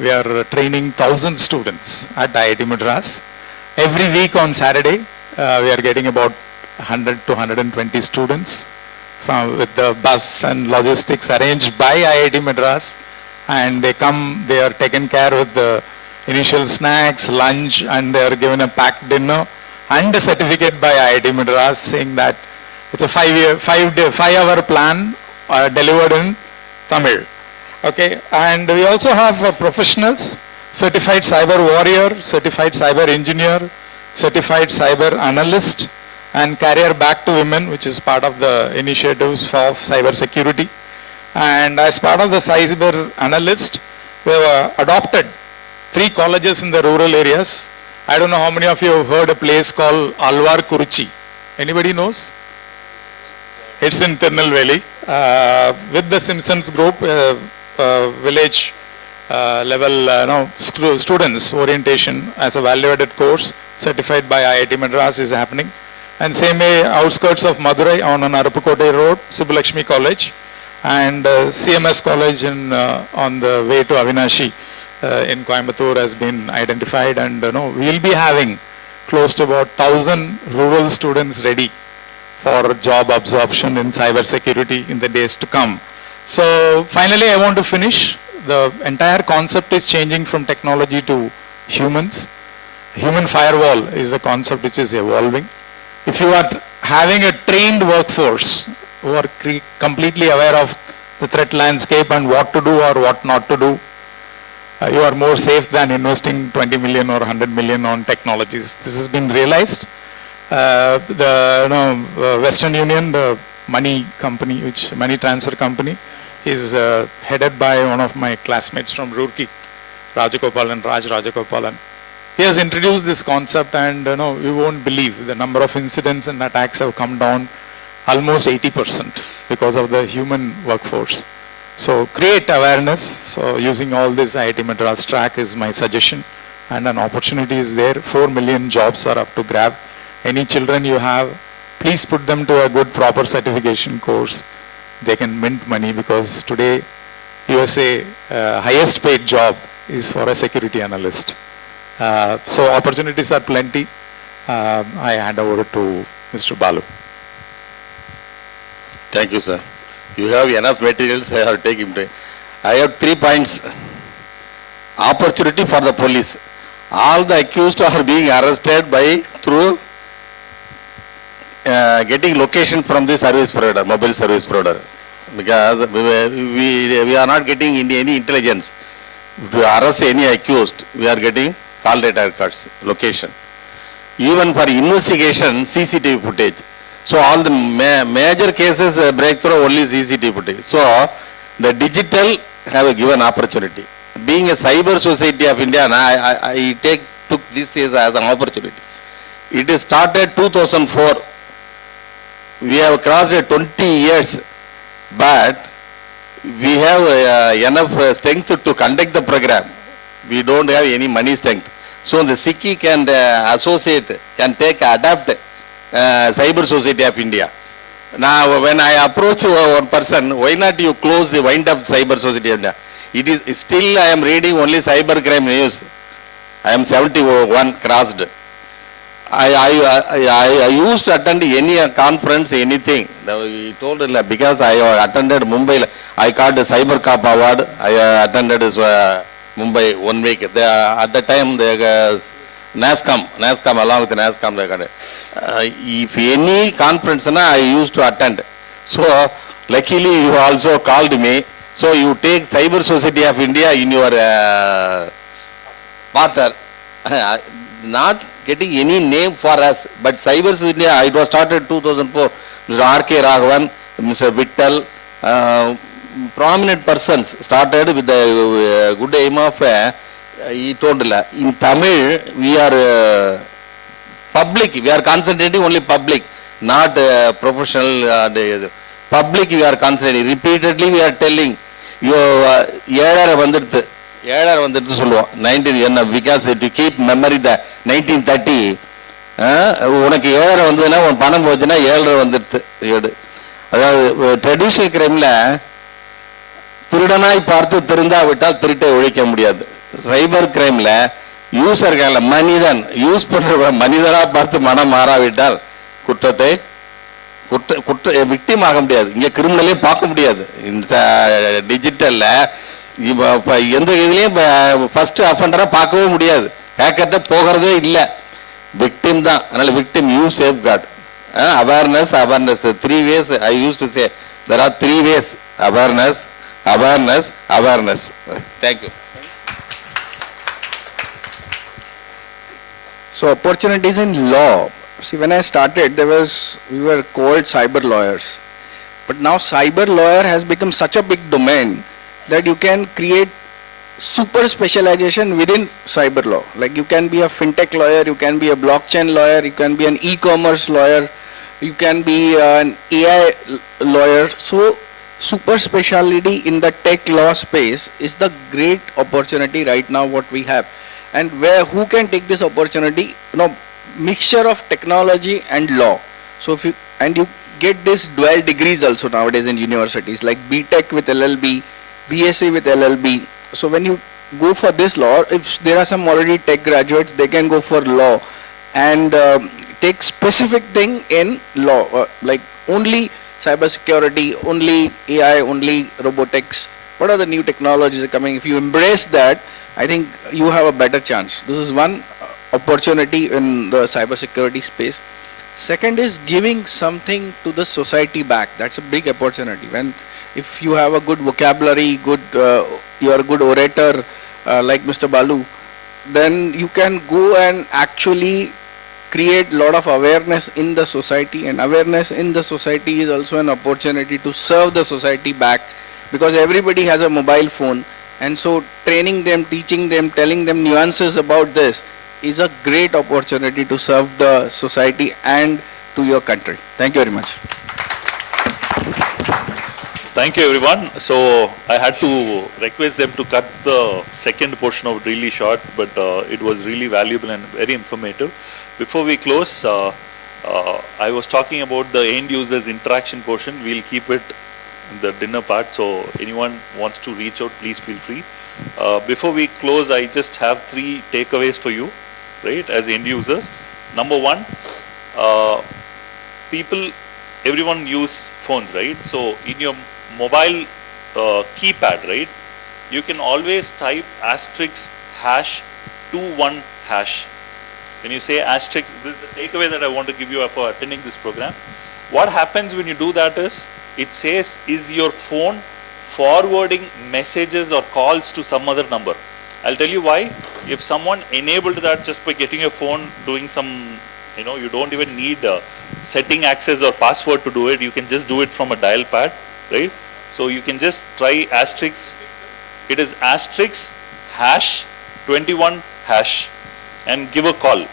We are training 1,000 students at IIT Madras. Every week on Saturday, we are getting about 100 to 120 students with the bus and logistics arranged by IIT Madras. And they come, they are taken care with the initial snacks, lunch, and they are given a packed dinner and a certificate by IIT Madras saying that it's a 5-hour plan delivered in Tamil. Okay, and we also have professionals, certified cyber warrior, certified cyber engineer, certified cyber analyst, and career back to women, which is part of the initiatives for cyber security. And as part of the cyber analyst, we have adopted 3 colleges in the rural areas. I don't know how many of you have heard a place called Alvar Kuruchi. Anybody knows? It's in Tirunelveli. With the Simpsons group, village level students orientation as a value-added course certified by IIT Madras is happening. And same way, outskirts of Madurai on Arapukote Road, Subbalakshmi College, and CMS College on the way to Avinashi in Coimbatore has been identified, and we'll be having close to about 1,000 rural students ready for job absorption in cyber security in the days to come. So finally, I want to finish. The entire concept is changing from technology to humans. Human firewall is a concept which is evolving. If you are having a trained workforce who are completely aware of the threat landscape and what to do or what not to do, you are more safe than investing 20 million or 100 million on technologies. This has been realized. The Western Union, the money company, money transfer company, is headed by one of my classmates from Roorkee, Rajagopalan, Raj Rajagopalan. He has introduced this concept, and we won't believe the number of incidents and attacks have come down almost 80% because of the human workforce. So create awareness. So using all this IIT Madras track is my suggestion, and an opportunity is there. 4 million jobs are up to grab. Any children you have, please put them to a good proper certification course. They can mint money, because today USA highest paid job is for a security analyst. So opportunities are plenty. I hand over to Mr. Balu. Thank you, sir. You have enough materials. I have taken time. I have 3 points. Opportunity for the police. All the accused are being arrested through getting location from the service provider, mobile service provider, because we are not getting any intelligence. To arrest any accused, we are getting call data records, location. Even for investigation, CCTV footage. So all the major cases breakthrough only CCTV footage. So the digital have a given opportunity. Being a cyber society of India, I took this as an opportunity. It is started 2004. We have crossed 20 years, but we have enough strength to conduct the program. We don't have any money strength. So the SICCI can associate, can adapt Cyber Society of India. Now, when I approach one person, why not you close the wind up Cyber Society of India? It is still I am reading only cybercrime news. I am 71 crossed. I used to attend any conference, anything. He told because I attended Mumbai, I got the Cyber Cup award. I attended Mumbai 1 week. At the time, the NASCOM along with NASCOM, they got it. If any conference, I used to attend. So luckily, you also called me. So you take Cyber Society of India in your partner. Not getting any name for us, but Cybersecurity India, it was started 2004. Mr. R.K. Raghavan, Mr. Vittal, prominent persons started with the good aim of, he told, in Tamil, we are public, we are concentrating only public, not professional, public we are concentrating. Repeatedly we are telling, you ஏழரை வந்துட்டு சொல்லுவோம் 19 because to keep memory the 1930 உனக்கு ஏழரை வந்ததுன்னா உன் பணம் போச்சுன்னா ஏழரை வந்துடுது ஏடு. அதாவது ட்ரெடிஷ்னல் கிரைமில் திருடனாய் பார்த்து திருந்தாவிட்டால் திருட்டை ஒழிக்க முடியாது. சைபர் கிரைமில் யூசர்கள் மனிதன் யூஸ் பண்ணுற மனிதனாக பார்த்து மனம் மாறாவிட்டால் குற்றத்தை விக்டிம் ஆக முடியாது. இங்கே கிரிமினலே பார்க்க முடியாது. இந்த டிஜிட்டலில் இப்போ எந்த இதுலேயும் ஃபஸ்ட்டு அஃபண்டராக பார்க்கவே முடியாது. ஹேக்கர்கிட்ட போகிறதே இல்லை, விக்டிம் தான். அதனால் victim you safe card. Awareness 3 ways I used to say. There are 3 ways: awareness, awareness. Thank you. So opportunities in law. See, when I started, we were called cyber lawyers. But now cyber lawyer has become such a big domain that you can create super specialization within cyber law. Like you can be a fintech lawyer, you can be a blockchain lawyer, you can be an e-commerce lawyer, you can be an AI lawyer. So super specialty in the tech law space is the great opportunity right now what we have. And who can take this opportunity? Mixture of technology and law. So if you get this dual degrees also nowadays in universities, like BTech with LLB, BSc with LLB. So when you go for this law, if there are some already tech graduates, they can go for law and take specific thing in law, like only cybersecurity, only AI, only robotics. What are the new technologies are coming? If you embrace that, I think you have a better chance. This is one opportunity in the cybersecurity space. Second is giving something to the society back. That's a big opportunity. If you have a good vocabulary, you are a good orator like Mr. Balu, then you can go and actually create a lot of awareness in the society, and awareness in the society is also an opportunity to serve the society back, because everybody has a mobile phone, and so training them, teaching them, telling them nuances about this is a great opportunity to serve the society and to your country. Thank you very much. Thank you, everyone. So I had to request them to cut the second portion of really short, but it was really valuable and very informative. Before we close, I was talking about the end users interaction portion. We'll keep it in the dinner part. So anyone wants to reach out, please feel free. Before we close, I just have 3 takeaways for you, right, as end users. Number 1, everyone use phones, right? So in your mobile keypad, right, you can always type *21#. When you say asterisk, this is the takeaway that I want to give you for attending this program. What happens when you do that is, it says, is your phone forwarding messages or calls to some other number? I'll tell you why. If someone enabled that just by getting your phone, doing some, you don't even need setting access or password to do it. You can just do it from a dial pad, right? So you can just try asterisk. It is *21#, and give a call.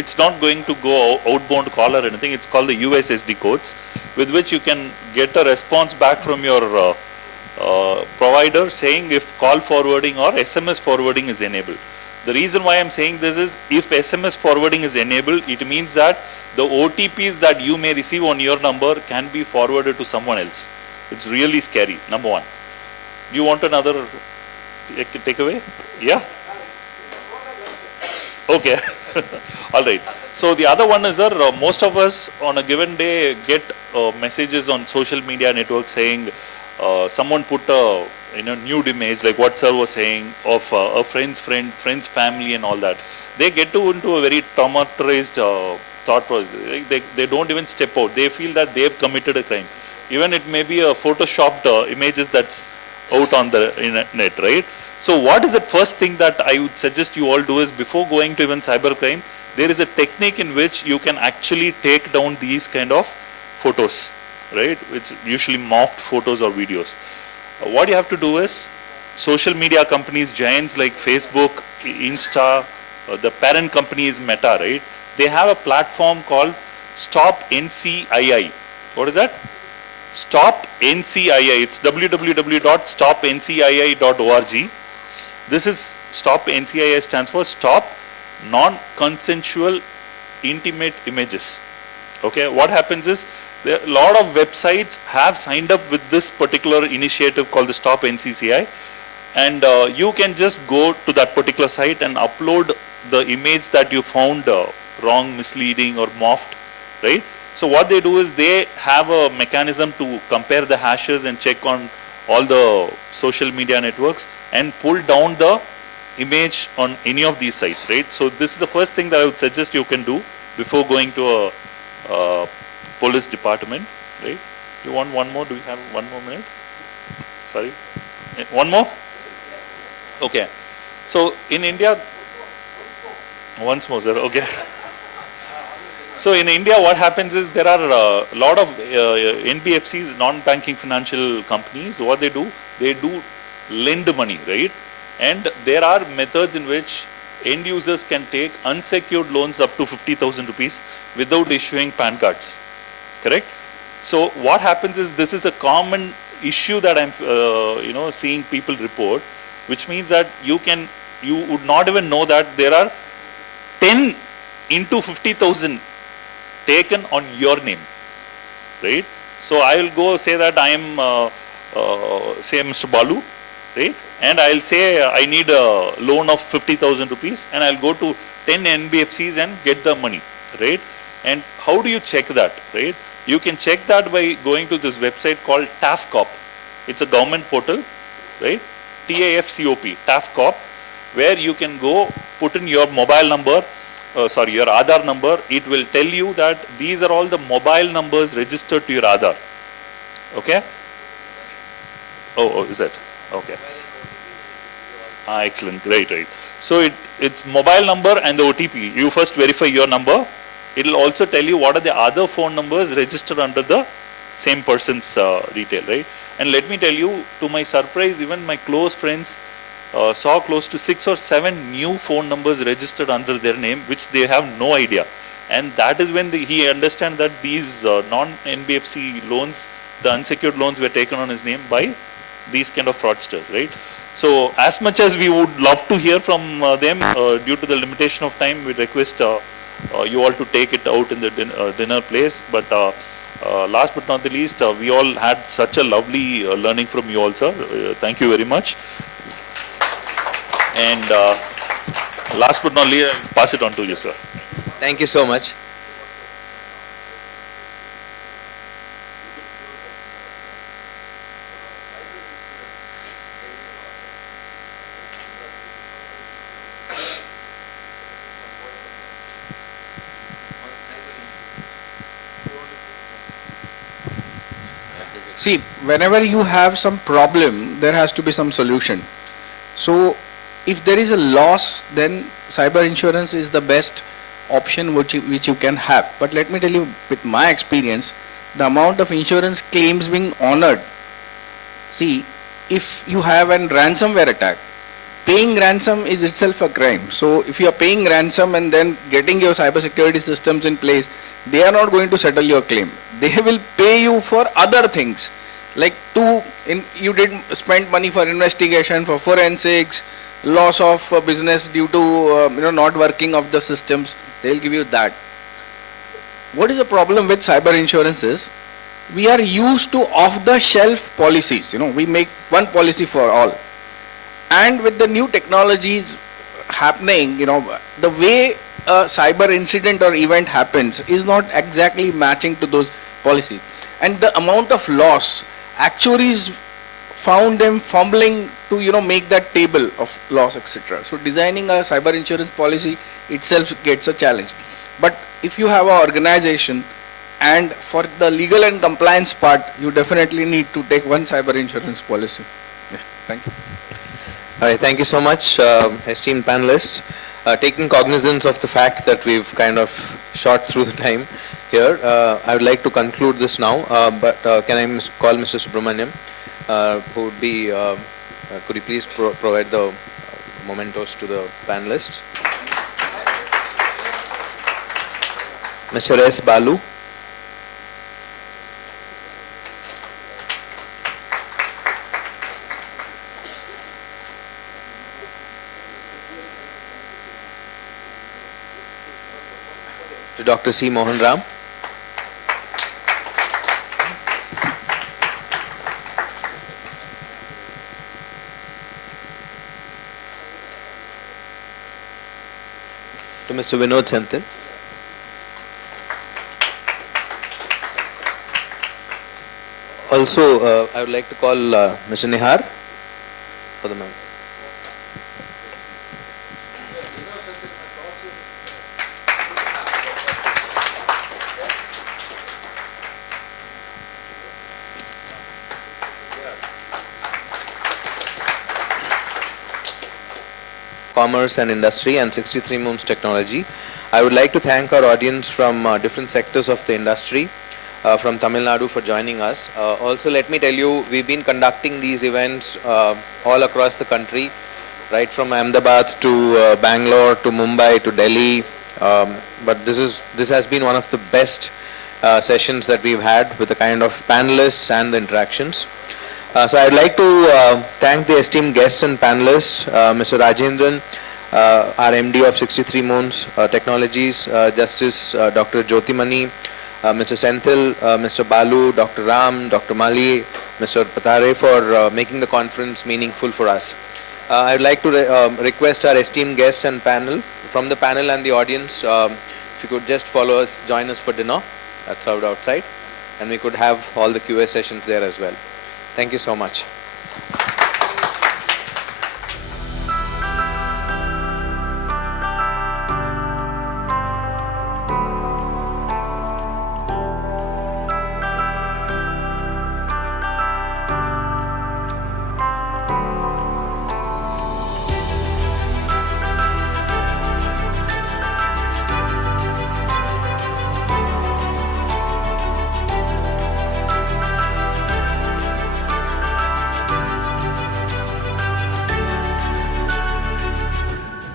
It's not going to go outbound call or anything. It's called the USSD codes, with which you can get a response back from your provider saying if call forwarding or SMS forwarding is enabled. The reason why I'm saying this is, if SMS forwarding is enabled, it means that the OTPs that you may receive on your number can be forwarded to someone else. It's really scary, number 1. Do you want another takeaway? Yeah? Okay. All right. So the other one is, sir, most of us on a given day get messages on social media networks saying someone put a nude image, like what sir was saying, of a friend's family and all that. They get into a very traumatized thought process. They don't even step out. They feel that they've committed a crime. Even it may be a photoshopped images that's out on the internet, right? So what is the first thing that I would suggest you all do is, before going to even cybercrime, there is a technique in which you can actually take down these kind of photos, right? Which usually morphed photos or videos. What you have to do is, social media companies, giants like Facebook, Insta, the parent company is Meta, right? They have a platform called Stop NCII. What is that? Stop NCII. It's www.stopncii.org. This is Stop NCII stands for Stop Non-Consensual Intimate Images. Okay, what happens is, a lot of websites have signed up with this particular initiative called the Stop NCCI, and you can just go to that particular site and upload the image that you found wrong, misleading or morphed, right? So what they do is, they have a mechanism to compare the hashes and check on all the social media networks and pull down the image on any of these sites, right? So this is the first thing that I would suggest you can do before going to a police department, right? You want one more? Do you have 1 more minute? Sorry, one more? Okay. So in India, once more, sir. Okay. So in India, what happens is, there are a lot of NBFCs, non-banking financial companies. What they do lend money, right? And there are methods in which end users can take unsecured loans up to 50,000 rupees without issuing PAN cards, correct? So what happens is, this is a common issue that I'm seeing people report, which means that you would not even know that there are 10 into 50,000 taken on your name, right? So I will go say that I am say Mr. Balu, right? And I'll say I need a loan of 50,000 rupees, and I'll go to 10 NBFCs and get the money, right? And how do you check that, right? You can check that by going to this website called TAFCOP. It's a government portal, right? TAFCOP, TAFCOP, where you can go put in your mobile number, your Aadhaar number. It will tell you that these are all the mobile numbers registered to your Aadhaar. Okay? Oh, is it? Okay. Excellent. Right. So it's mobile number and the OTP. You first verify your number. It will also tell you what are the other phone numbers registered under the same person's detail, right? And let me tell you, to my surprise, even my close friends saw close to 6 or 7 new phone numbers registered under their name, which they have no idea. And that is when he understands that these non-NBFC loans, the unsecured loans, were taken on his name by these kind of fraudsters, right? So as much as we would love to hear from them, due to the limitation of time, we request you all to take it out in the dinner place. But last but not the least, we all had such a lovely learning from you all, sir. Thank you very much. And last but not least, I'll pass it on to you, sir. Thank you so much. See, whenever you have some problem, there has to be some solution. So, if there is a loss, then cyber insurance is the best option which you can have. But let me tell you, with my experience, the amount of insurance claims being honored. See, if you have a ransomware attack, paying ransom is itself a crime. So, if you are paying ransom and then getting your cybersecurity systems in place, they are not going to settle your claim. They will pay you for other things, like you did spend money for investigation, for forensics, loss of business due to not working of the systems. They will give you that. What is the problem with cyber insurance is, we are used to off-the-shelf policies. We make one policy for all. And with the new technologies, happening, the way a cyber incident or event happens is not exactly matching to those policies. And the amount of loss, actuaries found them fumbling to, make that table of loss, etc. So designing a cyber insurance policy itself gets a challenge. But if you have an organization, and for the legal and compliance part, you definitely need to take one cyber insurance policy. Yeah, thank you. All right, thank you so much, esteemed panelists. Taking cognizance of the fact that we've kind of shot through the time here, I would like to conclude this now, but can I call Mr. Subramaniam, who would be, could you please provide the mementos to the panelists? Mr. S. Balu. To Dr. C. Mohan Ram. To Mr. Vinod Senthil. Also, I would like to call Mr. Nihar for the moment. Commerce and Industry and 63 Moons Technology. I would like to thank our audience from different sectors of the industry from Tamil Nadu for joining us. Also, let me tell you, we've been conducting these events all across the country, right from Ahmedabad to Bangalore to Mumbai to Delhi. But this has been one of the best sessions that we've had with the kind of panelists and the interactions. So I'd like to thank the esteemed guests and panelists, Mr. Rajendran, our MD of 63 Moons Technologies, Justice Dr. Jyoti Mani, Mr. Senthil, Mr. Balu, Dr. Ram, Dr. Mali, Mr. Patare for making the conference meaningful for us. I'd like to request our esteemed guests and panel, from the panel and the audience, if you could just follow us, join us for dinner that's served outside, and we could have all the QA sessions there as well. Thank you so much.